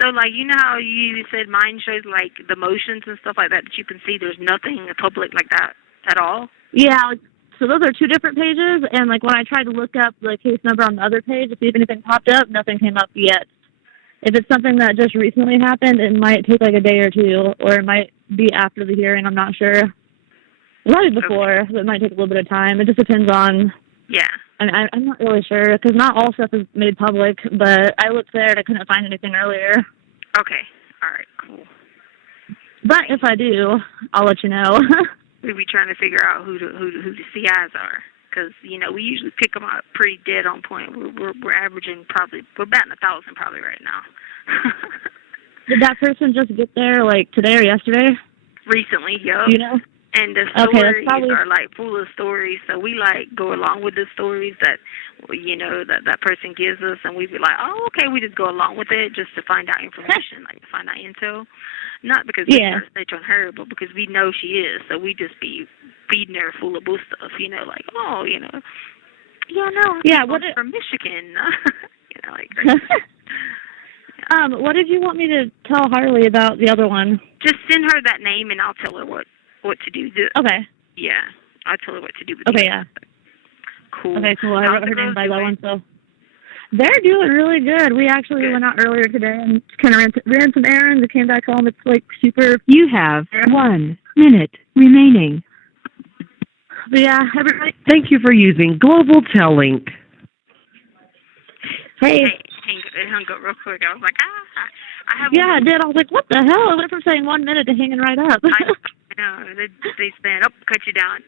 So, like, you know how you said mine shows, like, the motions and stuff like that you can see? There's nothing public like that at all? Yeah, like, so those are 2 different pages, and, like, when I tried to look up the case number on the other page to see if anything popped up, nothing came up yet. If it's something that just recently happened, it might take, like, a day or 2, or it might be after the hearing. I'm not sure. It might be before, so it might take a little bit of time. It just depends on... Yeah. And I'm not really sure, because not all stuff is made public, but I looked there and I couldn't find anything earlier. Okay. All right, cool. But if I do, I'll let you know. We'll be trying to figure out who the CIs are, because, you know, we usually pick them up pretty dead on point. We're averaging we're batting 1,000 probably right now. Did that person just get there, like, today or yesterday? Recently, yup. You know? And the stories are, like, full of stories, so we, like, go along with the stories that, you know, that person gives us, and we be like, oh, okay, we just go along with it just to find out information, like, to find out intel. Not because we start snitch on her, but because we know she is, so we just be feeding her full of bull stuff, you know, like, oh, you know, I'm from Michigan, you know, like, crazy. What did you want me to tell Harley about the other one? Just send her that name, and I'll tell her what to do. Okay. Yeah, I'll tell her what to do with yeah. Cool. Okay, cool. I wrote her name by that one, so. They're doing really good. We actually went out earlier today and kind of ran some errands and came back home. It's like super. You have 1 minute remaining. But yeah, everybody. Thank you for using Global Tellink. Hey. It hung up real quick. I was like, I have. Yeah, I did. I was like, what the hell? I went from saying 1 minute to hanging right up. I know. They said, cut you down.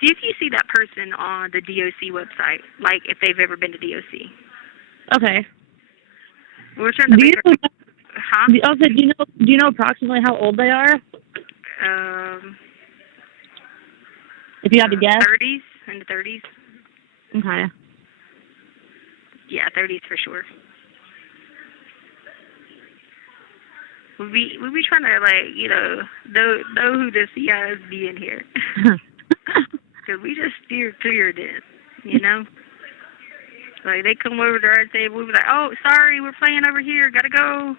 See if you see that person on the DOC website, like if they've ever been to DOC. Okay. We're trying to make her. Huh? Also, do you know approximately how old they are? If you had to guess. 30s, in the 30s. Okay. Yeah, 30s for sure. We be trying to know who the CIs be in here. Cause we just steer clear then, Like they come over to our table, we be like, oh, sorry, we're playing over here, gotta go.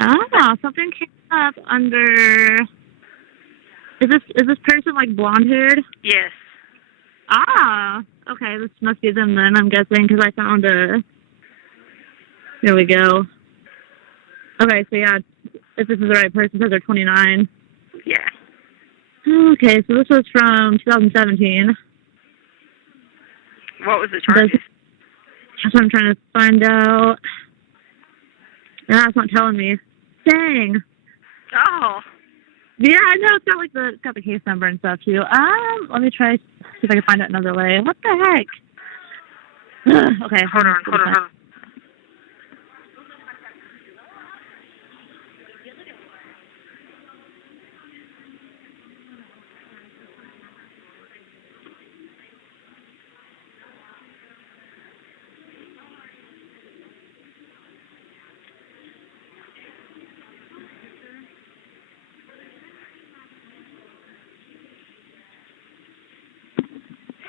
Oh, something came up under. Is this person like blonde haired? Yes. Ah, okay, this must be them then. I'm guessing because I found a. Here we go. Okay, so yeah, if this is the right person, because they're 29. Yeah. Okay, so this was from 2017. What was the charges? That's what I'm trying to find out. No, it's not telling me. Dang. Oh. Yeah, I know it's got the case number and stuff too. Let me try see if I can find it another way. What the heck? Okay, hold on.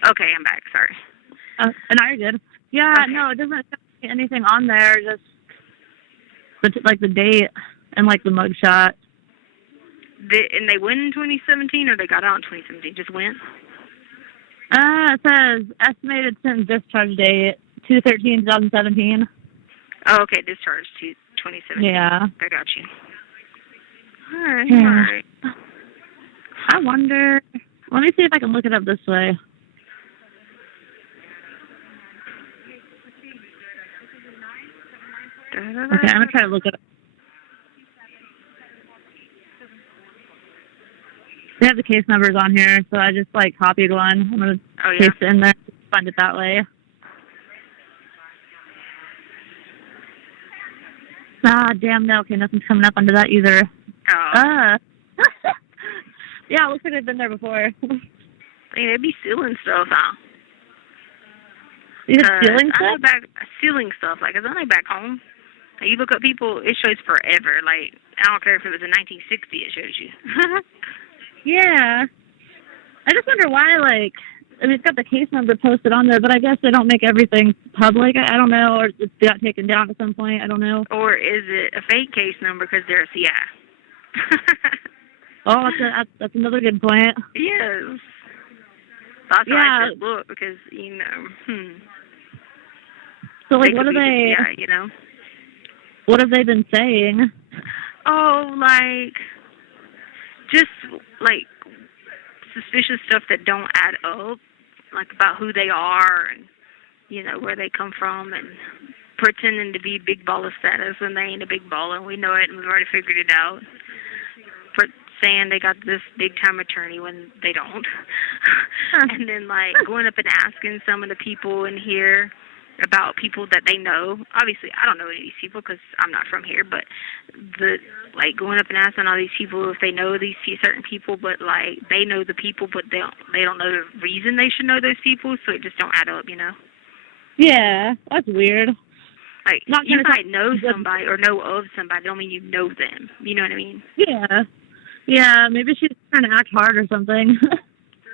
Okay, I'm back. Sorry. Now you're good. Yeah, okay. No, it doesn't say anything on there. Just the date and like the mugshot. And they went in 2017, or they got out in 2017? Just went. It says estimated sentence discharge date 2/13/2017. Oh, okay, discharge to 2017. Yeah. I got you. All right. I wonder. Let me see if I can look it up this way. Okay, I'm gonna try to look it up. They have the case numbers on here, so I just copied one. I'm gonna paste it in there, find it that way. Damn, no. Okay, nothing's coming up under that either. Oh. Yeah, it looks like they've been there before. They'd be stealing stuff, huh? Stealing stuff? Stealing stuff. It's only back home. You look up people, it shows forever. I don't care if it was in 1960, it shows you. Yeah. I just wonder why, it's got the case number posted on there, but I guess they don't make everything public. I don't know, or it got taken down at some point. I don't know. Or is it a fake case number because they're a CI? Oh, that's another good point. Yes. That's why I said look, because, So, what are they... CI, What have they been saying? Oh, just, suspicious stuff that don't add up, about who they are and, where they come from, and pretending to be big baller status when they ain't a big baller, and we know it, and we've already figured it out. Saying they got this big-time attorney when they don't. And then, going up and asking some of the people in here about people that they know. Obviously, I don't know any of these people because I'm not from here, but going up and asking all these people if they know these certain people, but they know the people, but they don't know the reason they should know those people, so it just don't add up, Yeah, that's weird. You might know somebody or know of somebody, don't mean you know them. You know what I mean? Yeah. Yeah, maybe she's trying to act hard or something.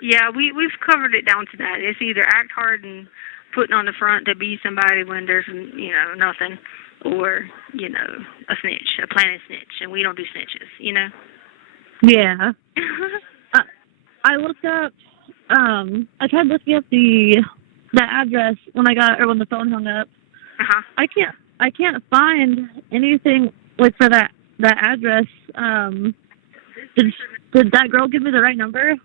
Yeah, we've covered it down to that. It's either act hard and putting on the front to be somebody when there's, nothing, or, a snitch, a planted snitch, and we don't do snitches, Yeah. I looked up, I tried looking up the that address when when the phone hung up. Uh-huh. I can't find anything like for that address. Did that girl give me the right number?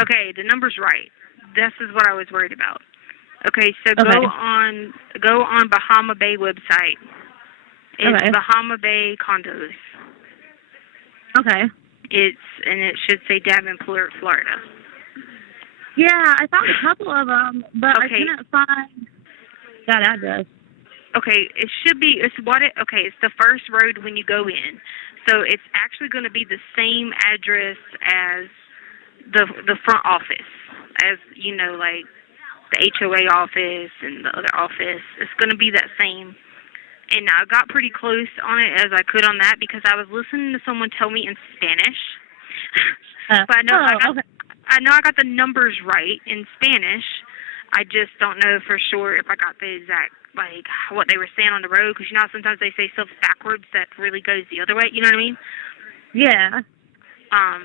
Okay, the number's right. This is what I was worried about. Okay, so Okay. go on Bahama Bay website. It's Okay. Bahama Bay condos. Okay. It should say Davenport, Florida. Yeah, I found a couple of them, but I Okay. couldn't find that address. Okay, it should be. It's the first road when you go in. So it's actually going to be the same address as the front office, as like the HOA office and the other office. It's going to be that same. And I got pretty close on it as I could on that because I was listening to someone tell me in Spanish. But I know I got the numbers right in Spanish. I just don't know for sure if I got the exact what they were saying on the road, because sometimes they say stuff backwards that really goes the other way. You know what I mean? Yeah.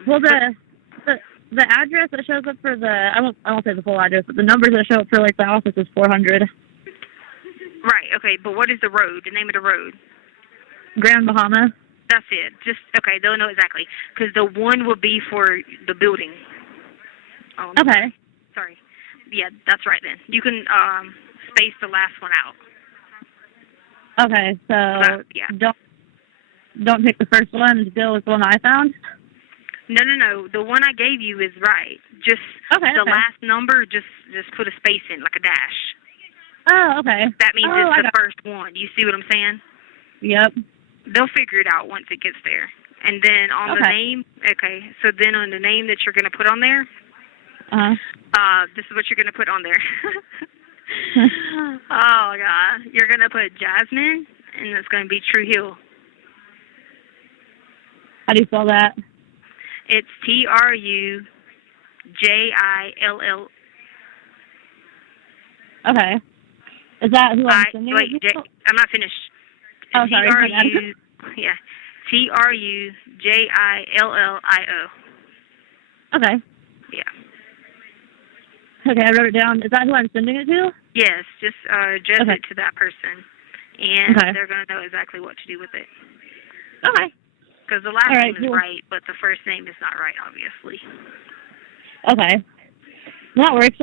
Well, the address that shows up for I won't say the full address, but the numbers that show up for the office is 400. Right. Okay. But what is the road? The name of the road? Grand Bahama. That's it. Just okay. They'll know exactly because the one will be for the building. Oh, okay. Sorry. Yeah, that's right. Then you can space the last one out. Okay. So yeah. Don't pick the first one and go with the one I found. No. The one I gave you is right. Just the last number. Just put a space in, like a dash. Oh, okay. That means it's the first one. You see what I'm saying? Yep. They'll figure it out once it gets there. And then on the name, so then on the name that you're going to put on there, this is what you're going to put on there. Oh, God. You're going to put Jasmine, and it's going to be True Hill. How do you spell that? It's TRUJILL. Okay. Is that who I'm sending wait, it to? I'm not finished. Oh, sorry. TRUJILLIO. Okay. Yeah. Okay, I wrote it down. Is that who I'm sending it to? Yes, just address it to that person, and they're going to know exactly what to do with it. Okay. Because the last name is right, but the first name is not right, obviously. Okay. That works.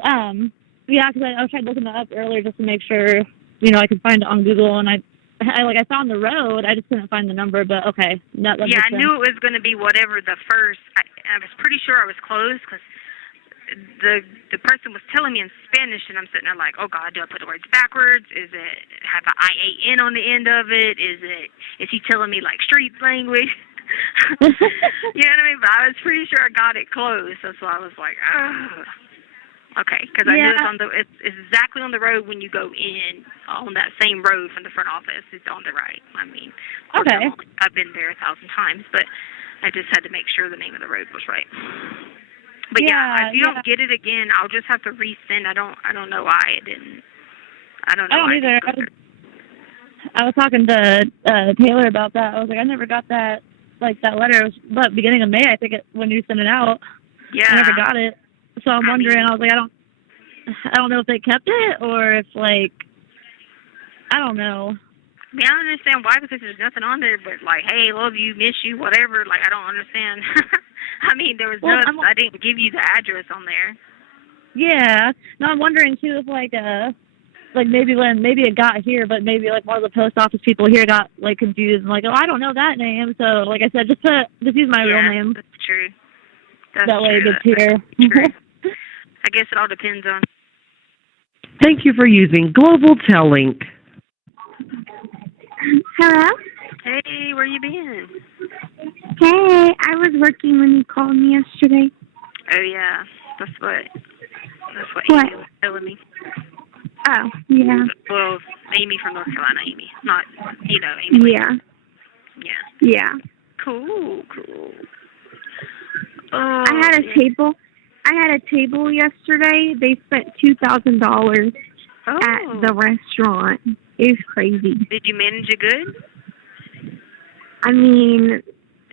Yeah, because I tried looking that up earlier just to make sure, I could find it on Google, and I found the road. I just couldn't find the number, but okay. That makes sense. I knew it was going to be whatever the first. I was pretty sure I was close because the person was telling me in Spanish, and I'm sitting there like, oh God, do I put the words backwards? Is it have an IAN on the end of it? Is he telling me like street language? You know what I mean? But I was pretty sure I got it close, so I was like, oh. Okay, because I knew it's exactly on the road when you go in on that same road from the front office. It's on the right. I mean, okay. I've been there 1,000 times, but I just had to make sure the name of the road was right. But if you don't get it again, I'll just have to resend. I don't know why it didn't. I don't know. I don't either. I was talking to Taylor about that. I was like, I never got that letter. But beginning of May, I think when you sent it out. Yeah. I never got it. So I'm wondering. I was like, I don't know if they kept it or if I don't know. I mean, I don't understand why, because there's nothing on there but hey, love you, miss you, whatever. I don't understand. I mean, there was I didn't give you the address on there. Yeah. No, I'm wondering too if maybe it got here, but maybe one of the post office people here got confused and oh, I don't know that name. So like I said, just use my real name. That's true. That way it gets here. True. I guess it all depends on. Thank you for using Global Tellink. Hello? Hey, where you been? Hey, I was working when you called me yesterday. Oh, yeah. That's what Amy was telling me. Oh, yeah. Well, Amy from North Carolina, Amy. Not, Amy. Yeah. Yeah. Yeah. Cool. Oh, I had a table yesterday. They spent $2,000 at the restaurant. It was crazy. Did you manage it good? I mean,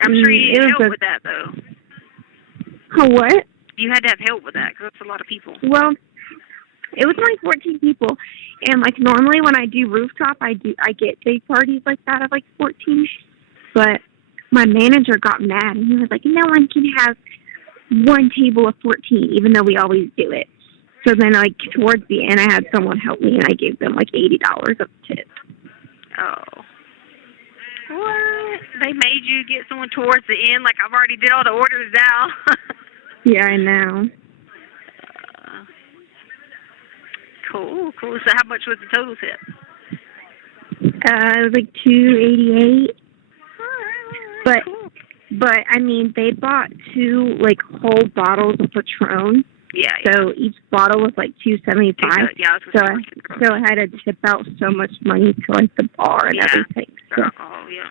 I'm sure you needed help with that, though. What? You had to have help with that, because that's a lot of people. Well, It was only 14 people, and like normally when I do rooftop, I get big parties like that of like 14. But my manager got mad, and he was like, "No one can have one table of 14, even though we always do it." So then, like towards the end, I had someone help me, and I gave them like $80 of tip. Oh. What? They made you get someone towards the end? Like, I've already did all the orders now. Yeah, I know. Cool. So how much was the total tip? It was like $288. But cool. But I mean, they bought 2 like whole bottles of Patron. Yeah. So each bottle was like $275. Yeah. So I had to tip out so much money to like the bar and everything. So, oh yeah.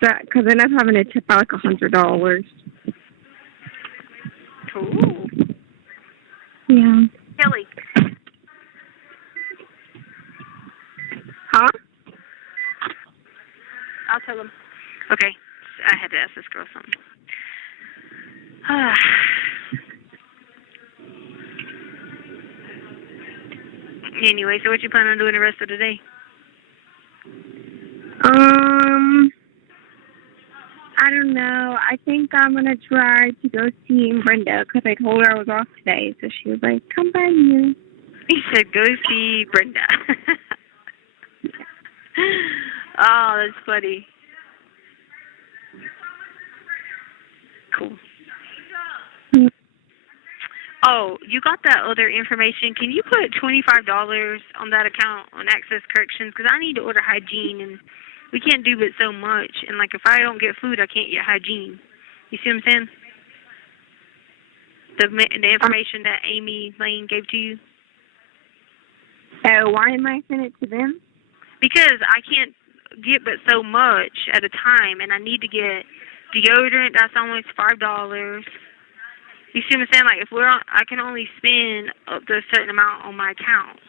Because I ended up having to tip out like $100. Cool. Yeah. Kelly. Huh? I'll tell them. Okay. I had to ask this girl something. Anyway, so what you plan on doing the rest of the day? I don't know. I think I'm going to try to go see Brenda because I told her I was off today. So she was like, come by you. He said, go see Brenda. Oh, that's funny. Cool. Oh, you got that other information. Can you put $25 on that account on Access Corrections? Because I need to order hygiene, and we can't do but so much. And, like, if I don't get food, I can't get hygiene. You see what I'm saying? The information that Amy Lane gave to you. Oh, why am I sending it to them? Because I can't get but so much at a time, and I need to get deodorant. That's almost $5. You see what I'm saying? Like, if we're on, I can only spend up to a certain amount on my account.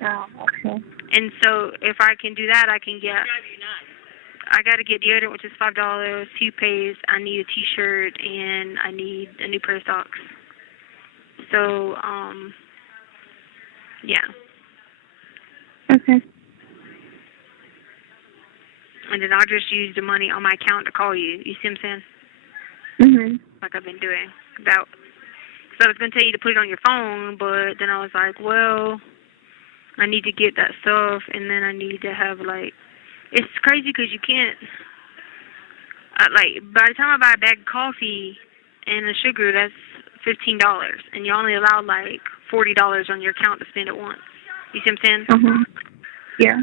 Oh, okay. And so if I can do that, I can get. I got to get deodorant, which is $5. Toothpaste. I need a T-shirt, and I need a new pair of socks. So, yeah. Okay. And then I'll just use the money on my account to call you. You see what I'm saying? Mhm. Like I've been doing. So I was going to tell you to put it on your phone, but then I was like, well, I need to get that stuff, and then I need to have, like, it's crazy because you can't, like, by the time I buy a bag of coffee and the sugar, that's $15, and you're only allowed, like, $40 on your account to spend at once. You see what I'm saying? Uh-huh. Yeah.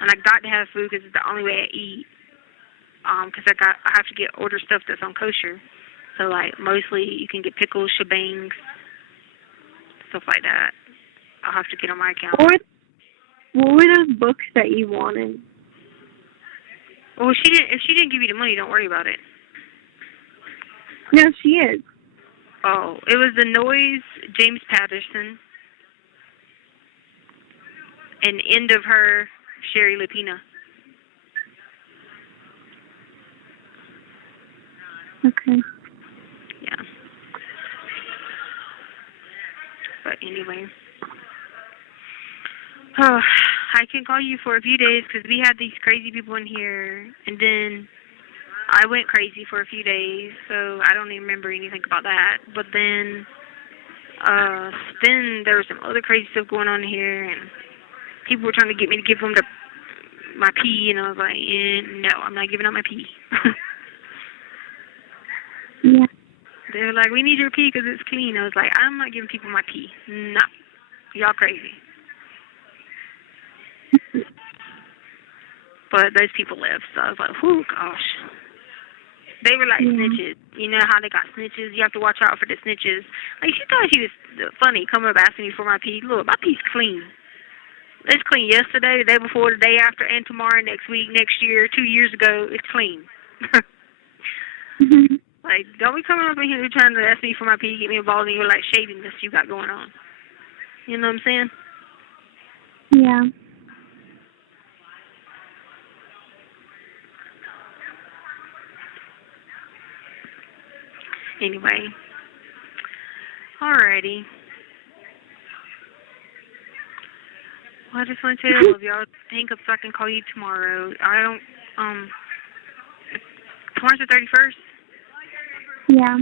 And I got to have food because it's the only way I eat. Because I have to order stuff that's on kosher. So, like, mostly you can get pickles, shebangs, stuff like that. I'll have to get on my account. What were those books that you wanted? Well, if she didn't give you the money, don't worry about it. No, she is. Oh, it was The Noise, James Patterson, and End of Her, Sherry Lapina. Okay. Yeah. But anyway. I can call you for a few days because we had these crazy people in here, and then I went crazy for a few days, so I don't even remember anything about that. But then there was some other crazy stuff going on here, and people were trying to get me to give them my pee, and I was like, no, I'm not giving up my pee. Yeah. They were like, we need your pee because it's clean. I was like, I'm not giving people my pee. No. Y'all crazy. But those people left, so I was like, whew, gosh. They were like snitches. You know how they got snitches? You have to watch out for the snitches. Like, she thought she was funny coming up asking me for my pee. Look, my pee's clean. It's clean yesterday, the day before, the day after, and tomorrow, next week, next year, 2 years ago. It's clean. Mhm. Like, don't be coming up in here trying to ask me for my pee, get me involved in your, like, shadiness you got going on. You know what I'm saying? Yeah. Anyway. Alrighty. Well, I just want to say I love y'all. Think up so I can call you tomorrow. I don't, tomorrow's the 31st? Yeah.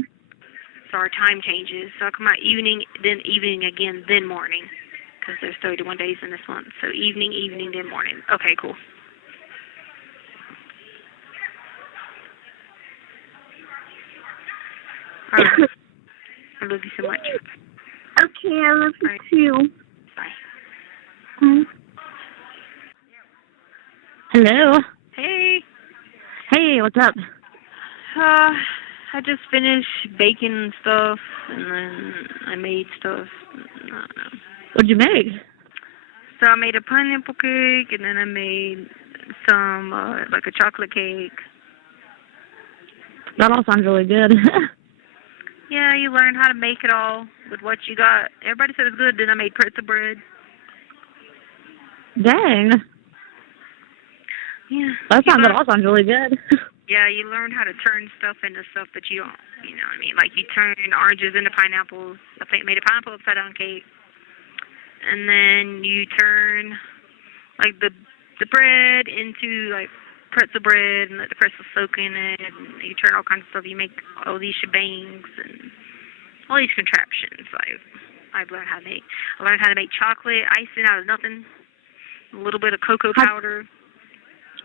So our time changes. So I'll come out evening, then evening again, then morning. Because there's 31 days in this month. So evening, then morning. Okay, cool. All right. I love you so much. Okay, I love you Right. too. Bye. Bye. Hello. Hey. Hey, what's up? I just finished baking and stuff, and then I made stuff. I don't know. What'd you make? So I made a pineapple cake, and then I made some, like a chocolate cake. That all sounds really good. Yeah, you learn how to make it all with what you got. Everybody said it's good. Then I made pretzel bread. Dang. Yeah. That all sounds really good. Yeah, you learn how to turn stuff into stuff that you don't, you know what I mean? Like you turn oranges into pineapples. I made a pineapple upside down cake. And then you turn like the bread into like pretzel bread and let the pretzel soak in it. And you turn all kinds of stuff. You make all these shebangs and all these contraptions. I've learned how to make. I learned how to make chocolate icing out of nothing. A little bit of cocoa powder.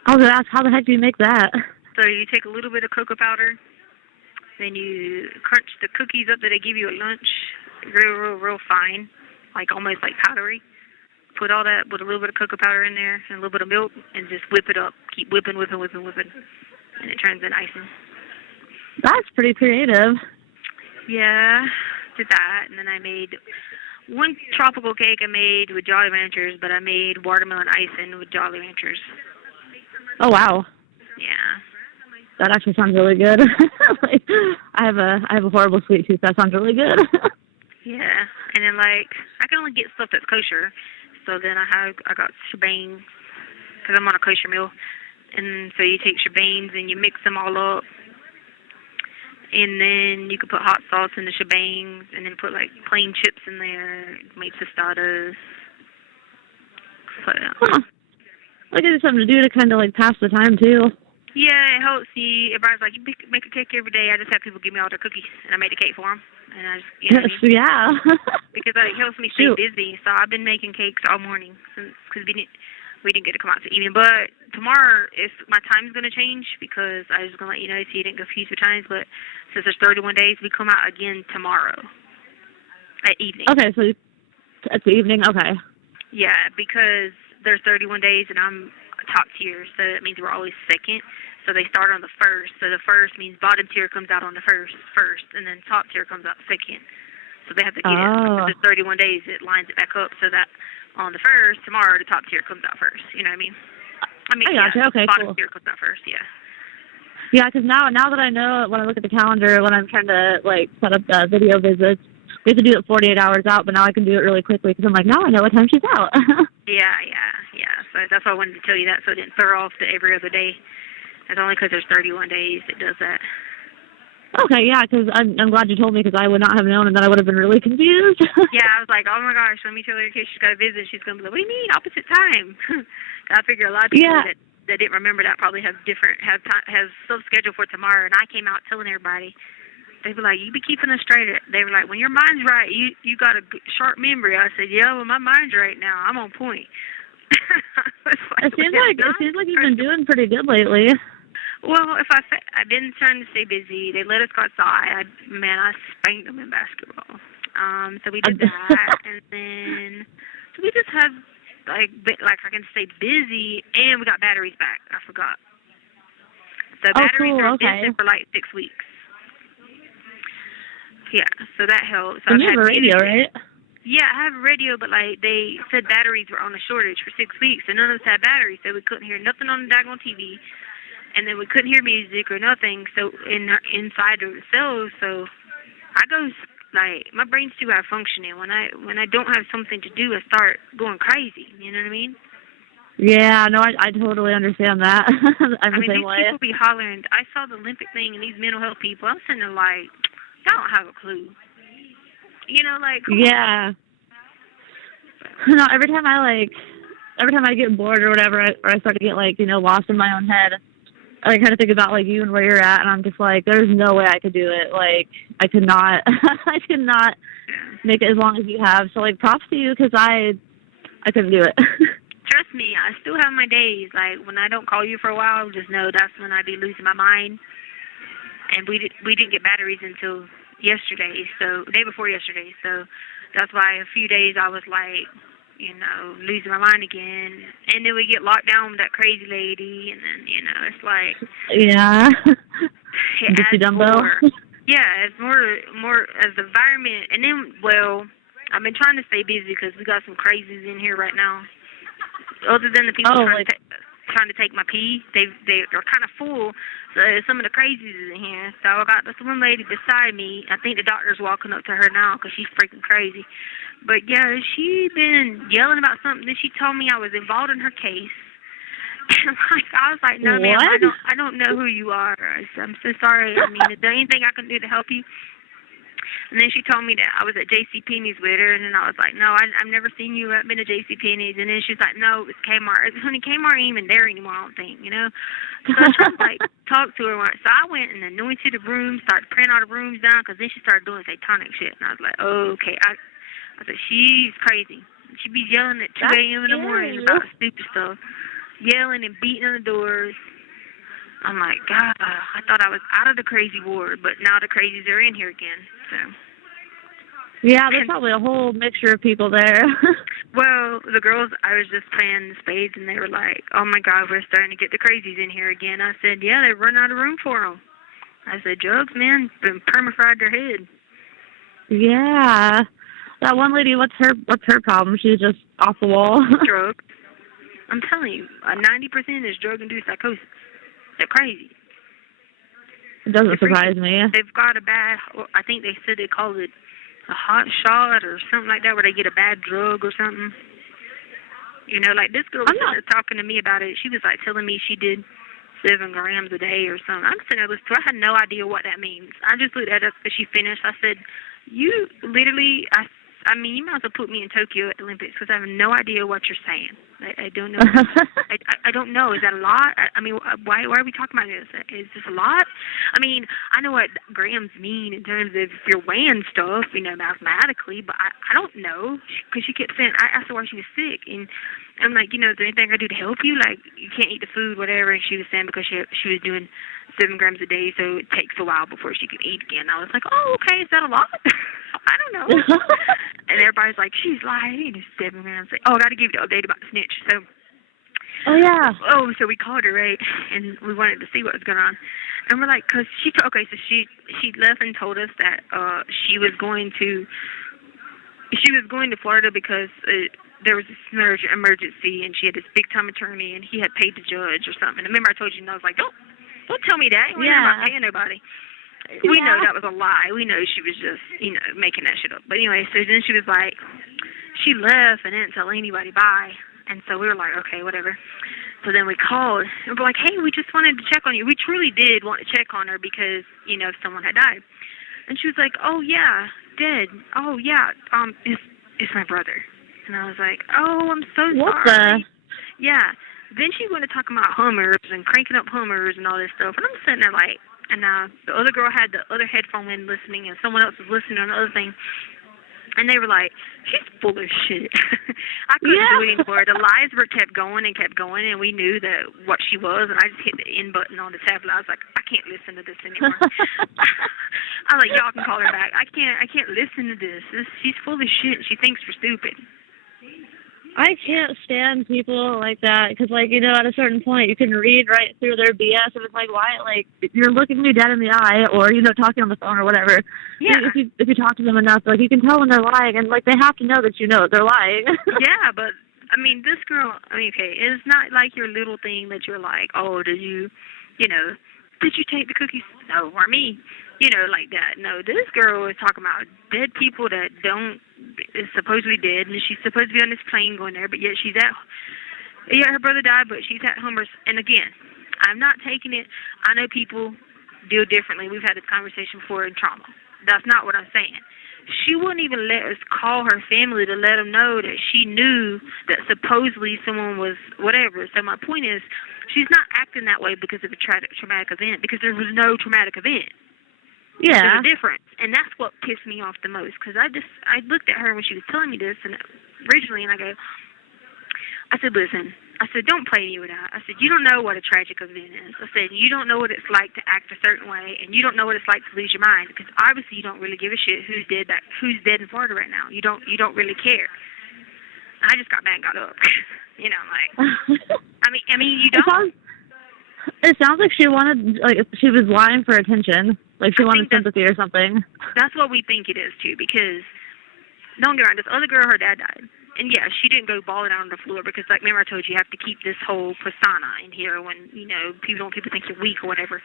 I was gonna ask, how the heck do you make that? So you take a little bit of cocoa powder, then you crunch the cookies up that they give you at lunch, real fine, like almost like powdery. Put all that with a little bit of cocoa powder in there and a little bit of milk, and just whip it up. Keep whipping, and it turns into icing. That's pretty creative. Yeah, did that, and then I made one tropical cake I made with Jolly Ranchers, but I made watermelon icing with Jolly Ranchers. Oh wow. Yeah. That actually sounds really good. Like, I have a horrible sweet tooth. That sounds really good. Yeah, and then like I can only get stuff that's kosher, so then I got shebangs because I'm on a kosher meal, and so you take shebangs and you mix them all up, and then you can put hot sauce in the shebangs, and then put like plain chips in there, make tostadas. But, Huh. Like it's something to do to kind of like pass the time too. Yeah, it helps me. Everybody's like, you make a cake every day. I just have people give me all their cookies, and I make the cake for them. And I just, you know what I mean? Yeah. Because it helps me stay busy. So I've been making cakes all morning because we didn't get to come out to evening. But tomorrow, my time's going to change because I was going to let you know so you didn't confuse your times. But since there's 31 days, we come out again tomorrow at evening. Okay, so it's the evening. Okay. Yeah, because there's 31 days, and I'm top tier, so that means we're always second. So they start on the first. So the first means bottom tier comes out on the first, and then top tier comes out second. So they have to get it. The 31 days, it lines it back up so that on the first, tomorrow, the top tier comes out first. You know what I mean? I gotcha. Okay, bottom cool. tier comes out first, yeah. Yeah, because now that I know, when I look at the calendar, when I'm trying to like set up video visits, we have to do it 48 hours out, but now I can do it really quickly because I'm like, now I know what time she's out. Yeah. So that's why I wanted to tell you that so it didn't throw off to every other day. It's only because there's 31 days it does that. Okay, yeah, because I'm glad you told me because I would not have known and then I would have been really confused. Yeah, I was like, oh my gosh, let me tell her in case she's got a visit. She's going to be like, what do you mean, opposite time? I figure a lot of people that didn't remember that probably have stuff scheduled for tomorrow, and I came out telling everybody. They were like, you be keeping us straight. They were like, when your mind's right, you got a sharp memory. I said, yeah, well, my mind's right now. I'm on point. It seems like you've been doing pretty good lately. Well, I've been trying to stay busy. They let us go outside. I spanked them in basketball. So we did that, and then so we just had like I can stay busy, and we got batteries back. I forgot. The batteries are decent for like 6 weeks. Yeah, so that helps. And you have a radio, right? Yeah, I have a radio, but like they said batteries were on a shortage for 6 weeks, and none of us had batteries, so we couldn't hear nothing on the daggone TV, and then we couldn't hear music or nothing. So inside of the cells, so I go like my brain's too high functioning. When I don't have something to do, I start going crazy. You know what I mean? Yeah, no, I totally understand that. I'm the same way. These people be hollering. I saw the Olympic thing and these mental health people. I'm sitting there like, y'all don't have a clue. You know, like, come on. Yeah. No, every time I get bored or whatever, or I start to get, like, you know, lost in my own head, I kind of think about, like, you and where you're at, and I'm just like, there's no way I could do it. Like, I could not, I could not make it as long as you have. So, like, props to you, because I couldn't do it. Trust me, I still have my days. Like, when I don't call you for a while, just know that's when I be losing my mind. And we didn't get batteries until yesterday, so day before yesterday. So that's why a few days I was like, you know, losing my mind again. And then we get locked down with that crazy lady, and then, you know, it's like, yeah. It adds more. Yeah, it's more as the environment. And then, well, I've been trying to stay busy because we got some crazies in here right now. Other than the people trying to take my pee, they're kind of full. So some of the crazies is in here. So I got this one lady beside me. I think the doctor's walking up to her now because she's freaking crazy. But yeah, she been yelling about something. Then she told me I was involved in her case. And I was like, no, ma'am, I don't know who you are. I'm so sorry. I mean, is there anything I can do to help you? And then she told me that I was at JCPenney's with her, and then I was like, no, I've never seen you. I've been to JCPenney's. And then she's like, no, it's Kmart. Honey, Kmart ain't even there anymore, I don't think, you know. So I tried to, like, talk to her. So I went and anointed the room, started praying all the rooms down, because then she started doing satanic shit. And I was like, oh, okay. I said, she's crazy. She be yelling at 2 a.m. in the morning about stupid stuff, yelling and beating on the doors. I'm like, God, I thought I was out of the crazy ward, but now the crazies are in here again. So. Yeah, there's probably a whole mixture of people there. Well, the girls, I was just playing the spades, and they were like, oh, my God, we're starting to get the crazies in here again. I said, yeah, they've run out of room for them. I said, drugs, man, been perma-fried their head. Yeah. That one lady, what's her problem? She's just off the wall. Drugs. I'm telling you, 90% is drug-induced psychosis. They're crazy. It doesn't surprise me. They've got a bad, I think they said they call it a hot shot or something like that, where they get a bad drug or something. You know, like this girl was talking to me about it. She was like telling me she did 7 grams a day or something. I'm sitting there listening to her. I had no idea what that means. I just looked at her because she finished. I said, you literally, I mean, you might as well put me in Tokyo at the Olympics because I have no idea what you're saying. I don't know. I don't know. Is that a lot? I mean, why are we talking about this? Is this a lot? I mean, I know what grams mean in terms of if you're weighing stuff, you know, mathematically, but I don't know because she kept saying, I asked her why she was sick, and I'm like, you know, is there anything I can do to help you? Like, you can't eat the food, whatever. And she was saying because she was doing 7 grams a day, so it takes a while before she can eat again. I was like, oh, okay, is that a lot? I don't know. And everybody's like, she's lying. It's 7 grams. Like, oh, I got to give you the update about the snitch. So, oh yeah. Oh, so we called her, right? And we wanted to see what was going on. And we're like, cause she left and told us that she was going to Florida because there was this emergency, and she had this big time attorney, and he had paid the judge or something. And remember, I told you, and I was like, don't tell me that. We're not paying nobody. We know that was a lie. We know she was just, you know, making that shit up. But anyway, so then she was like, she left and didn't tell anybody bye. And so we were like, okay, whatever. So then we called, and we're like, hey, we just wanted to check on you. We truly did want to check on her because, you know, if someone had died. And she was like, oh, yeah, dead. Oh, yeah, it's my brother. And I was like, oh, I'm so sorry. What the? Yeah. Then she went to talk about Hummers and cranking up Hummers and all this stuff. And I'm sitting there like, and the other girl had the other headphone in listening, and someone else was listening on the other thing. And they were like, she's full of shit. I couldn't do it anymore. The lies kept going, and we knew that what she was, and I just hit the end button on the tablet. I was like, I can't listen to this anymore. I was like, y'all can call her back. I can't listen to this. She's full of shit. She thinks we're stupid. I can't stand people like that because, like, you know, at a certain point you can read right through their BS, and it's like, why? Like, you're looking me dead in the eye, or, you know, talking on the phone or whatever. Yeah. If you talk to them enough, like, you can tell when they're lying, and, like, they have to know that you know they're lying. Yeah, but I mean, this girl. I mean, okay, it's not like your little thing that you're like, oh, did you take the cookies? No, or me. You know, like that. No, this girl is talking about dead people that is supposedly dead, and she's supposed to be on this plane going there, but yet her brother died, but she's at Hummers. And again, I'm not taking it. I know people deal differently. We've had this conversation before in trauma. That's not what I'm saying. she wouldn't even let us call her family to let them know that she knew that supposedly someone was whatever. So my point is, she's not acting that way because of a traumatic event, because there was no traumatic event. Yeah. There's a difference, and that's what pissed me off the most, because I looked at her when she was telling me this, and originally, and I said, listen, I said, don't play me with that. I said, you don't know what a tragic event is. I said, you don't know what it's like to act a certain way, and you don't know what it's like to lose your mind, because obviously you don't really give a shit who's dead in Florida right now. You don't really care. I just got mad and got up. You know, like, I mean, you don't. It sounds like she wanted, like, she was lying for attention. Like, she wanted sympathy or something. That's what we think it is, too, because, don't get me wrong, this other girl, her dad died. And, yeah, she didn't go balling out on the floor because, like, remember I told you have to keep this whole persona in here when, you know, people think you're weak or whatever.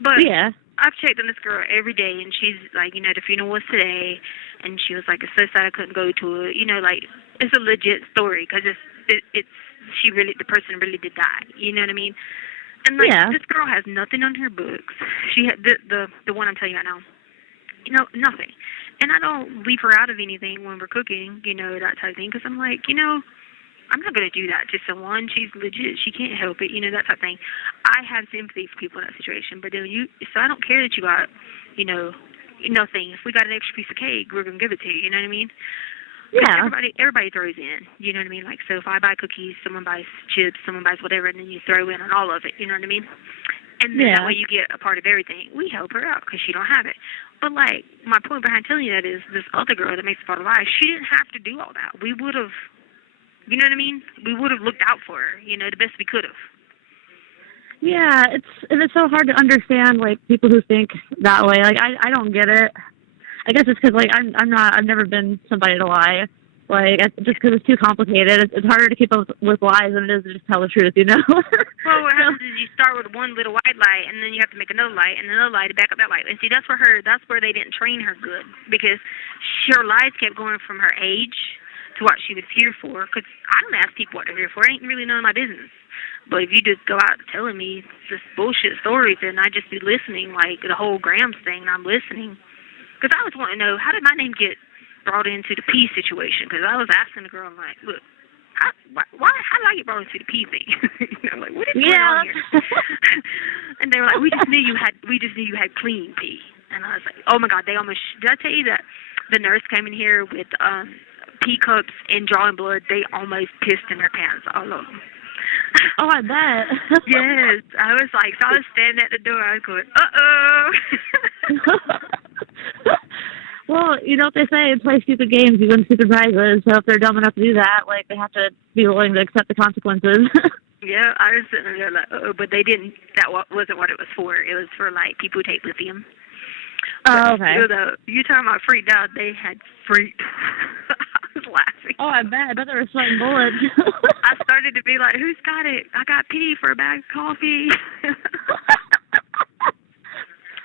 But yeah. I've checked on this girl every day, and she's like, you know, the funeral was today, and she was like, it's so sad I couldn't go to it. You know, like, it's a legit story because the person really did die. You know what I mean? And, like, this girl has nothing on her books. She had the one I'm telling you right now. You know, nothing. And I don't leave her out of anything when we're cooking, you know, that type of thing, because I'm like, you know, I'm not going to do that to someone. She's legit. She can't help it, you know, that type of thing. I have sympathy for people in that situation, but then so I don't care that you got, you know, nothing. If we got an extra piece of cake, we're going to give it to you, you know what I mean? Yeah. Everybody throws in, you know what I mean? Like, so if I buy cookies, someone buys chips, someone buys whatever, and then you throw in on all of it, you know what I mean? And then that way you get a part of everything. We help her out because she don't have it. But, like, my point behind telling you that is this other girl that makes a part of life, she didn't have to do all that. We would have, you know what I mean? We would have looked out for her, you know, the best we could have. Yeah, it's so hard to understand, like, people who think that way. Like, I don't get it. I guess it's because, like, I've never been somebody to lie. Like, just because it's too complicated. It's harder to keep up with lies than it is to just tell the truth, you know? Well, what happens is you start with one little white lie, and then you have to make another lie, and another lie to back up that lie. And see, that's where they didn't train her good, because her lies kept going from her age to what she was here for. Because I don't ask people what they're here for. It ain't really none of my business. But if you just go out telling me just bullshit stories, then I just be listening, like the whole Grams thing, I'm listening. Because I was wanting to know, how did my name get brought into the pee situation? Because I was asking the girl, I'm like, look, how did I get brought into the pee thing? You know, like, what is going on here? And they were like, we just knew you had clean pee. And I was like, oh my God, did I tell you that the nurse came in here with pee cups and drawing blood? They almost pissed in their pants, all of them. Oh, I bet. Yes, I was like, so I was standing at the door, I was going, uh-oh. Well, you know what they say, play stupid games, you win stupid prizes. So if they're dumb enough to do that, like, they have to be willing to accept the consequences. Yeah, I was sitting there like, oh, but they didn't, wasn't what it was for. It was for, like, people who take lithium. Oh, okay. You talking about freaked out, they had freaked. I was laughing. Oh, I bet they were sweating bullets. I started to be like, who's got it? I got pee for a bag of coffee.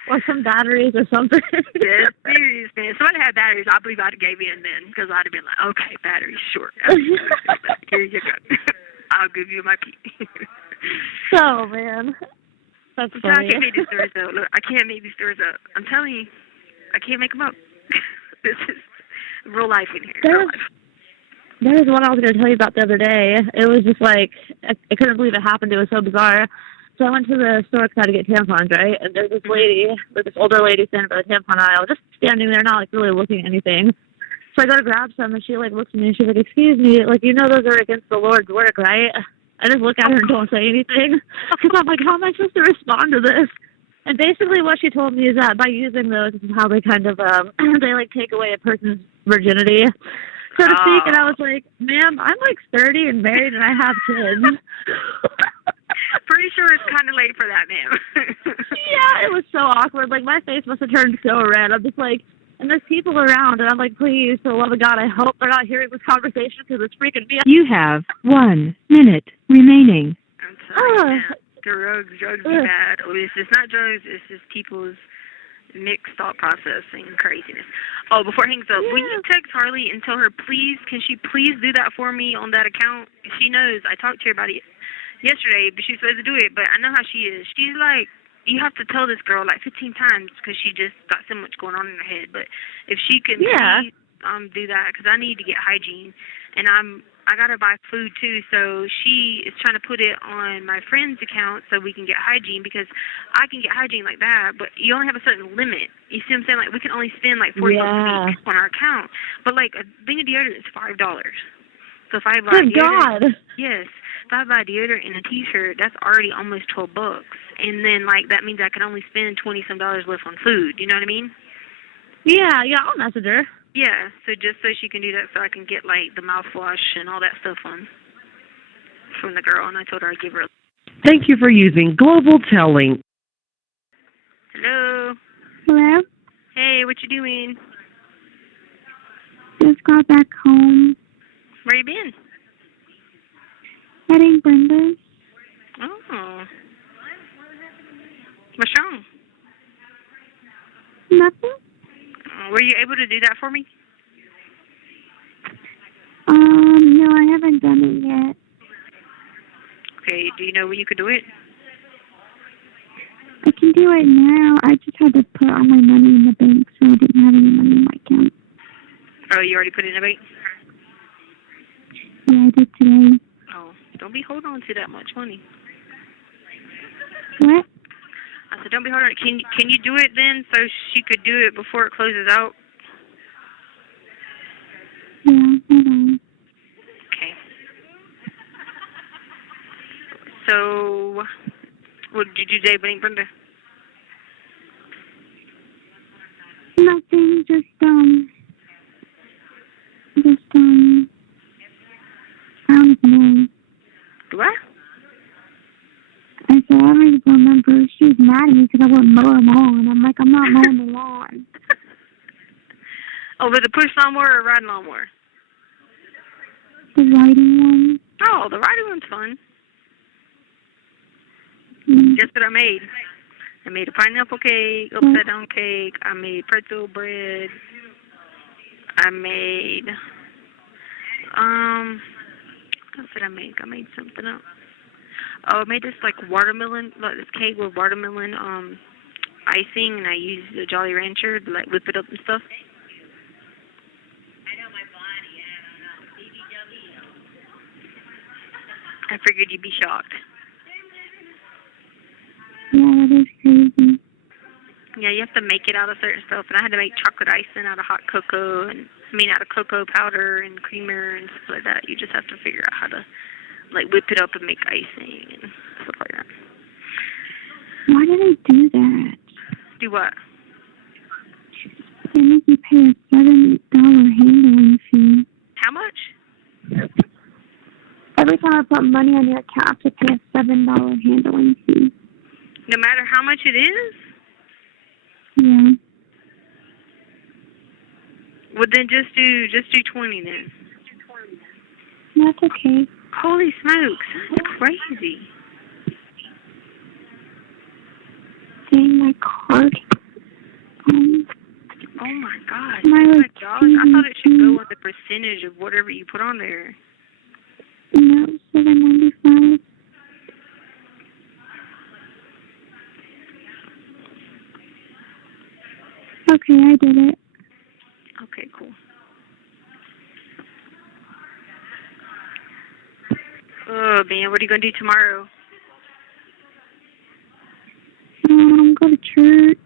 Or some batteries or something. Yeah, serious, man. If somebody had batteries, I believe I'd have gave in then, because I'd have been like, okay, batteries, sure. Here you go. I'll give you my pee. Oh, man. That's funny. I can't make these stories up. Look, I can't make these stories up. I'm telling you, I can't make them up. This is real life in here. Real life. There was one I was going to tell you about the other day. It was just like, I couldn't believe it happened. It was so bizarre. So I went to the store because I had to get tampons, right? And there's this lady, this older lady standing by the tampon aisle, just standing there, not like really looking at anything. So I go to grab some, and she like looks at me, and she's like, "Excuse me, like, you know those are against the Lord's work, right?" I just look at her and don't say anything, because I'm like, how am I supposed to respond to this? And basically what she told me is that by using those, this is how they kind of, they like take away a person's virginity, so to speak. And I was like, ma'am, I'm like 30 and married, and I have kids. Pretty sure it's kind of late for that, ma'am. Yeah, it was so awkward. Like, my face must have turned so red. I'm just like, and there's people around, and I'm like, please, for the love of God, I hope they're not hearing this conversation, because it's freaking me out. You have 1 minute remaining. I'm sorry, drugs be bad. It's not drugs, it's just people's mixed thought processing and craziness. Oh, before it hangs up, will you text Harley and tell her, please, can she please do that for me on that account? She knows. I talked to her about it yesterday, but she's supposed to do it, but I know how she is. She's like, you have to tell this girl like 15 times because she just got so much going on in her head. But if she can please, do that, because I need to get hygiene, and I gotta buy food too. So she is trying to put it on my friend's account so we can get hygiene, because I can get hygiene like that, but you only have a certain limit. You see what I'm saying? Like we can only spend like $40 a week on our account, but like a thing of deodorant is $5. So if I buy deodorant, yes, if I buy deodorant and a T-shirt, that's already almost $12, and then like that means I can only spend $20-some left on food. You know what I mean? Yeah, I'll message her. Yeah, so just so she can do that, so I can get like the mouthwash and all that stuff on from the girl, and I told her I'd give her. Thank you for using Global Telling. Hello. Hello? Hey, what you doing? Just got back home. Where you been? Heading Brenda's. Oh. What's wrong? Nothing? Were you able to do that for me? No, I haven't done it yet. Okay, do you know where you could do it? I can do it now. I just had to put all my money in the bank, so I didn't have any money in my account. Oh, you already put it in the bank? Yeah, I did today. Oh, don't be holding on to that much money. What? I said, don't be holding on. Can you do it then, so she could do it before it closes out? Yeah, hold on. Okay. So, what did you do, Brenda? Nothing, just, I don't know. What? I said, I don't even remember. She was mad at me because I wouldn't mow her lawn. I'm like, I'm not mowing the lawn. Oh, with the push lawnmower or riding lawnmower? The riding one. Oh, the riding one's fun. Mm. Guess what I made? I made a pineapple cake, upside down cake. I made pretzel bread. I made, what did I make? I made something else. Oh, I made this like watermelon, like this cake with watermelon icing, and I used the Jolly Rancher to like whip it up and stuff. I figured you'd be shocked. Yeah, that is crazy. Yeah, you have to make it out of certain stuff, and I had to make chocolate icing out of hot cocoa, out of cocoa powder and creamer and stuff like that. You just have to figure out how to like whip it up and make icing and stuff like that. Why did I do that? Do what? They make you pay a $7 handling fee. How much? Every time I put money on your account, I have to pay a $7 handling fee. No matter how much it is? Yeah. Well, then just do 20 then. That's okay. Holy smokes, that's crazy. Dang, my card. Oh my gosh. My $5. I thought it should go on the percentage of whatever you put on there. No, $7.95. Okay, I did it. Okay, cool. Oh man, what are you gonna do tomorrow? Go to church.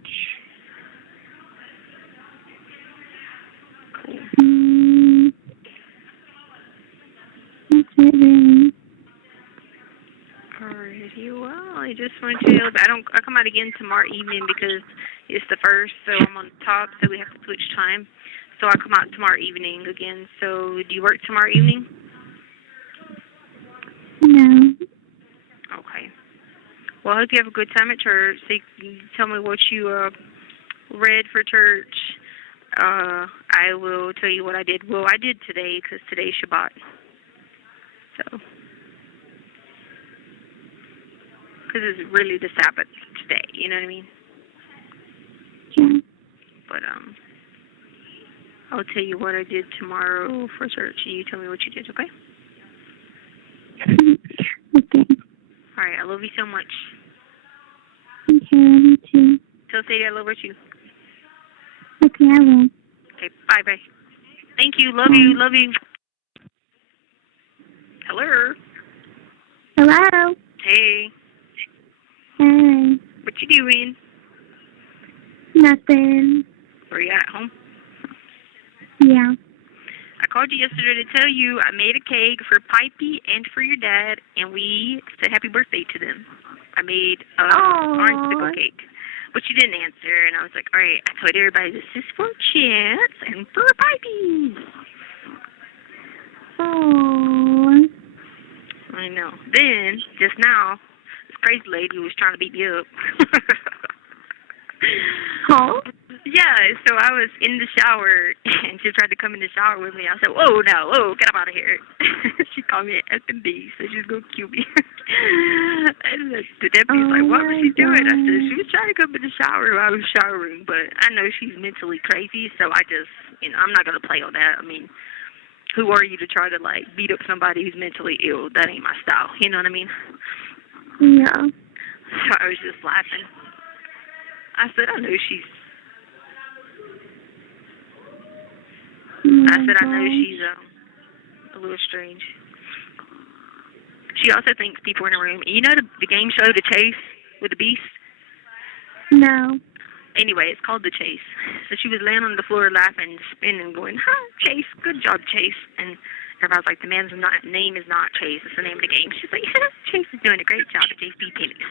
Cool. That's it, really. Alrighty, well, I just wanted to know that I come out again tomorrow evening because it's the first, so I'm on top, so we have to switch time. So I come out tomorrow evening again. So do you work tomorrow evening? No. Okay. Well, I hope you have a good time at church. So you can tell me what you read for church. I will tell you what I did. Well, I did today because today's Shabbat. So, because it's really the Sabbath today. You know what I mean? Yeah. But I'll tell you what I did tomorrow for church, and you tell me what you did. Okay? Okay. All right. I love you so much. Okay. care. You too. Tell Sadie I love her too. Okay, I will. Okay, bye. Thank you. Love you. Love you. Hello. Hello. Hey. Hey. What you doing? Nothing. Were you at home? Yeah. I called you yesterday to tell you I made a cake for Pipey and for your dad, and we said happy birthday to them. I made orange pickle cake, but you didn't answer, and I was like, all right, I told everybody this is for Chance and for Pipey. Oh. I know. Then, just now, this crazy lady was trying to beat me up. Huh? Yeah, so I was in the shower, and she tried to come in the shower with me. I said, whoa, no, whoa, get up out of here. She called me an F&B, so she's going to kill me. And the deputy's like, what was she doing? I said, she was trying to come in the shower while I was showering, but I know she's mentally crazy, so I just, I'm not going to play on that. I mean, who are you to try to, like, beat up somebody who's mentally ill? That ain't my style, you know what I mean? Yeah. So I was just laughing. I said, I know she's a little strange. She also thinks people in the room. You know the game show, The Chase, with the Beast? No. Anyway, it's called The Chase. So she was laying on the floor laughing, spinning, going, huh, Chase, good job, Chase. And everybody's like, the man's name is not Chase. It's the name of the game. She's like, yeah, Chase is doing a great job at JC Penney's.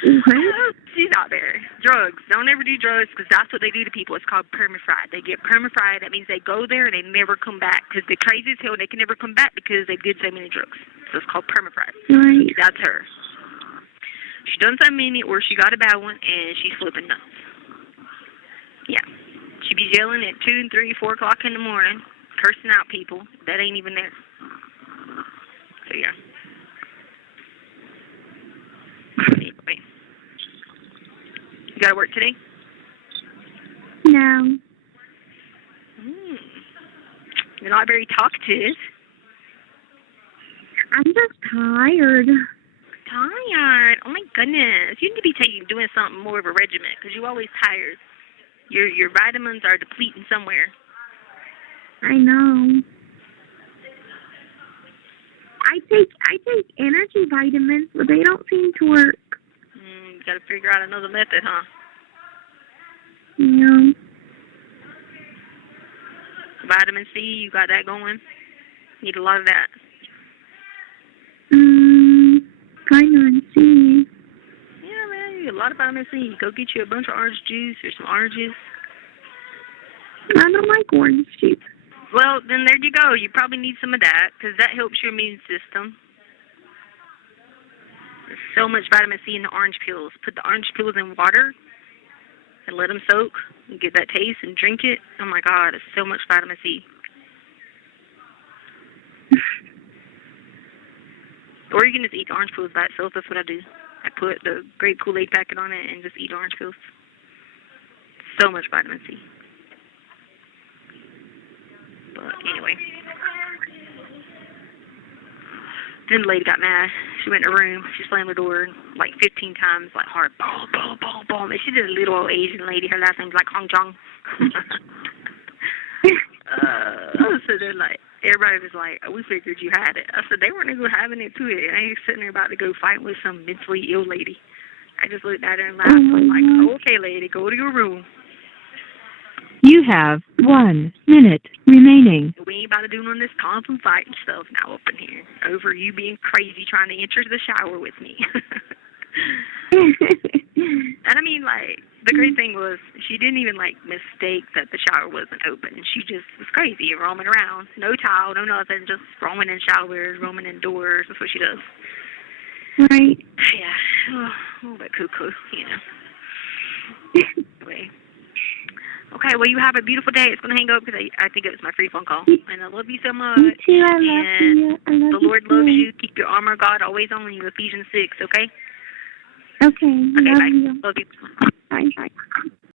What? She's out there. Drugs. Don't ever do drugs because that's what they do to people. It's called perma-fried. They get perma-fried. That means they go there and they never come back because they're crazy as hell. They can never come back because they did so many drugs. So it's called perma-fried. Right. That's her. She done so many or she got a bad one and she's flipping nuts. Yeah. She be yelling at 2 and 3, 4 o'clock in the morning, cursing out people that ain't even there. So yeah. Anyway. You gotta work today? No. You're not very talkative. I'm just tired. Tired? Oh my goodness. You need to be doing something more of a regimen because you're always tired. Your vitamins are depleting somewhere. I know. I take energy vitamins, but they don't seem to work. You gotta figure out another method, huh? Yeah. Vitamin C, you got that going? Need a lot of that. Vitamin C. Yeah, man, you get a lot of vitamin C. Go get you a bunch of orange juice or some oranges. I don't like orange juice. Well, then there you go. You probably need some of that because that helps your immune system. There's so much vitamin C in the orange peels. Put the orange peels in water and let them soak and get that taste and drink it. Oh, my God, it's so much vitamin C. Or you can just eat orange peels by itself. That's what I do. I put the grape Kool-Aid packet on it and just eat orange peels. So much vitamin C. But anyway. Then the lady got mad. She went in her room. She slammed the door like 15 times, like hard. Boom, boom, boom, boom. And she's just a little old Asian lady. Her last name's like Hong Chong. So then like, everybody was like, we figured you had it. I said, they weren't even having it to it. I ain't sitting there about to go fight with some mentally ill lady. I just looked at her and laughed. I'm like, okay, lady, go to your room. You have 1 minute remaining. We ain't about to do none of this kung fu fighting stuff now up in here over you being crazy trying to enter the shower with me. And I mean, like, the great thing was she didn't even, like, mistake that the shower wasn't open. She just was crazy and roaming around. No towel, no nothing, just roaming in showers, roaming indoors. That's what she does. Right. Yeah. Oh, a little bit cuckoo, you know. Anyway. Okay, well, you have a beautiful day. It's going to hang up because I think it was my free phone call. And I love you so much. Me too. I love you. I love the Lord you loves too. you. Keep your armor of God always on you. Ephesians 6, okay? Okay. Okay, love bye. you. Love you. Bye. Bye.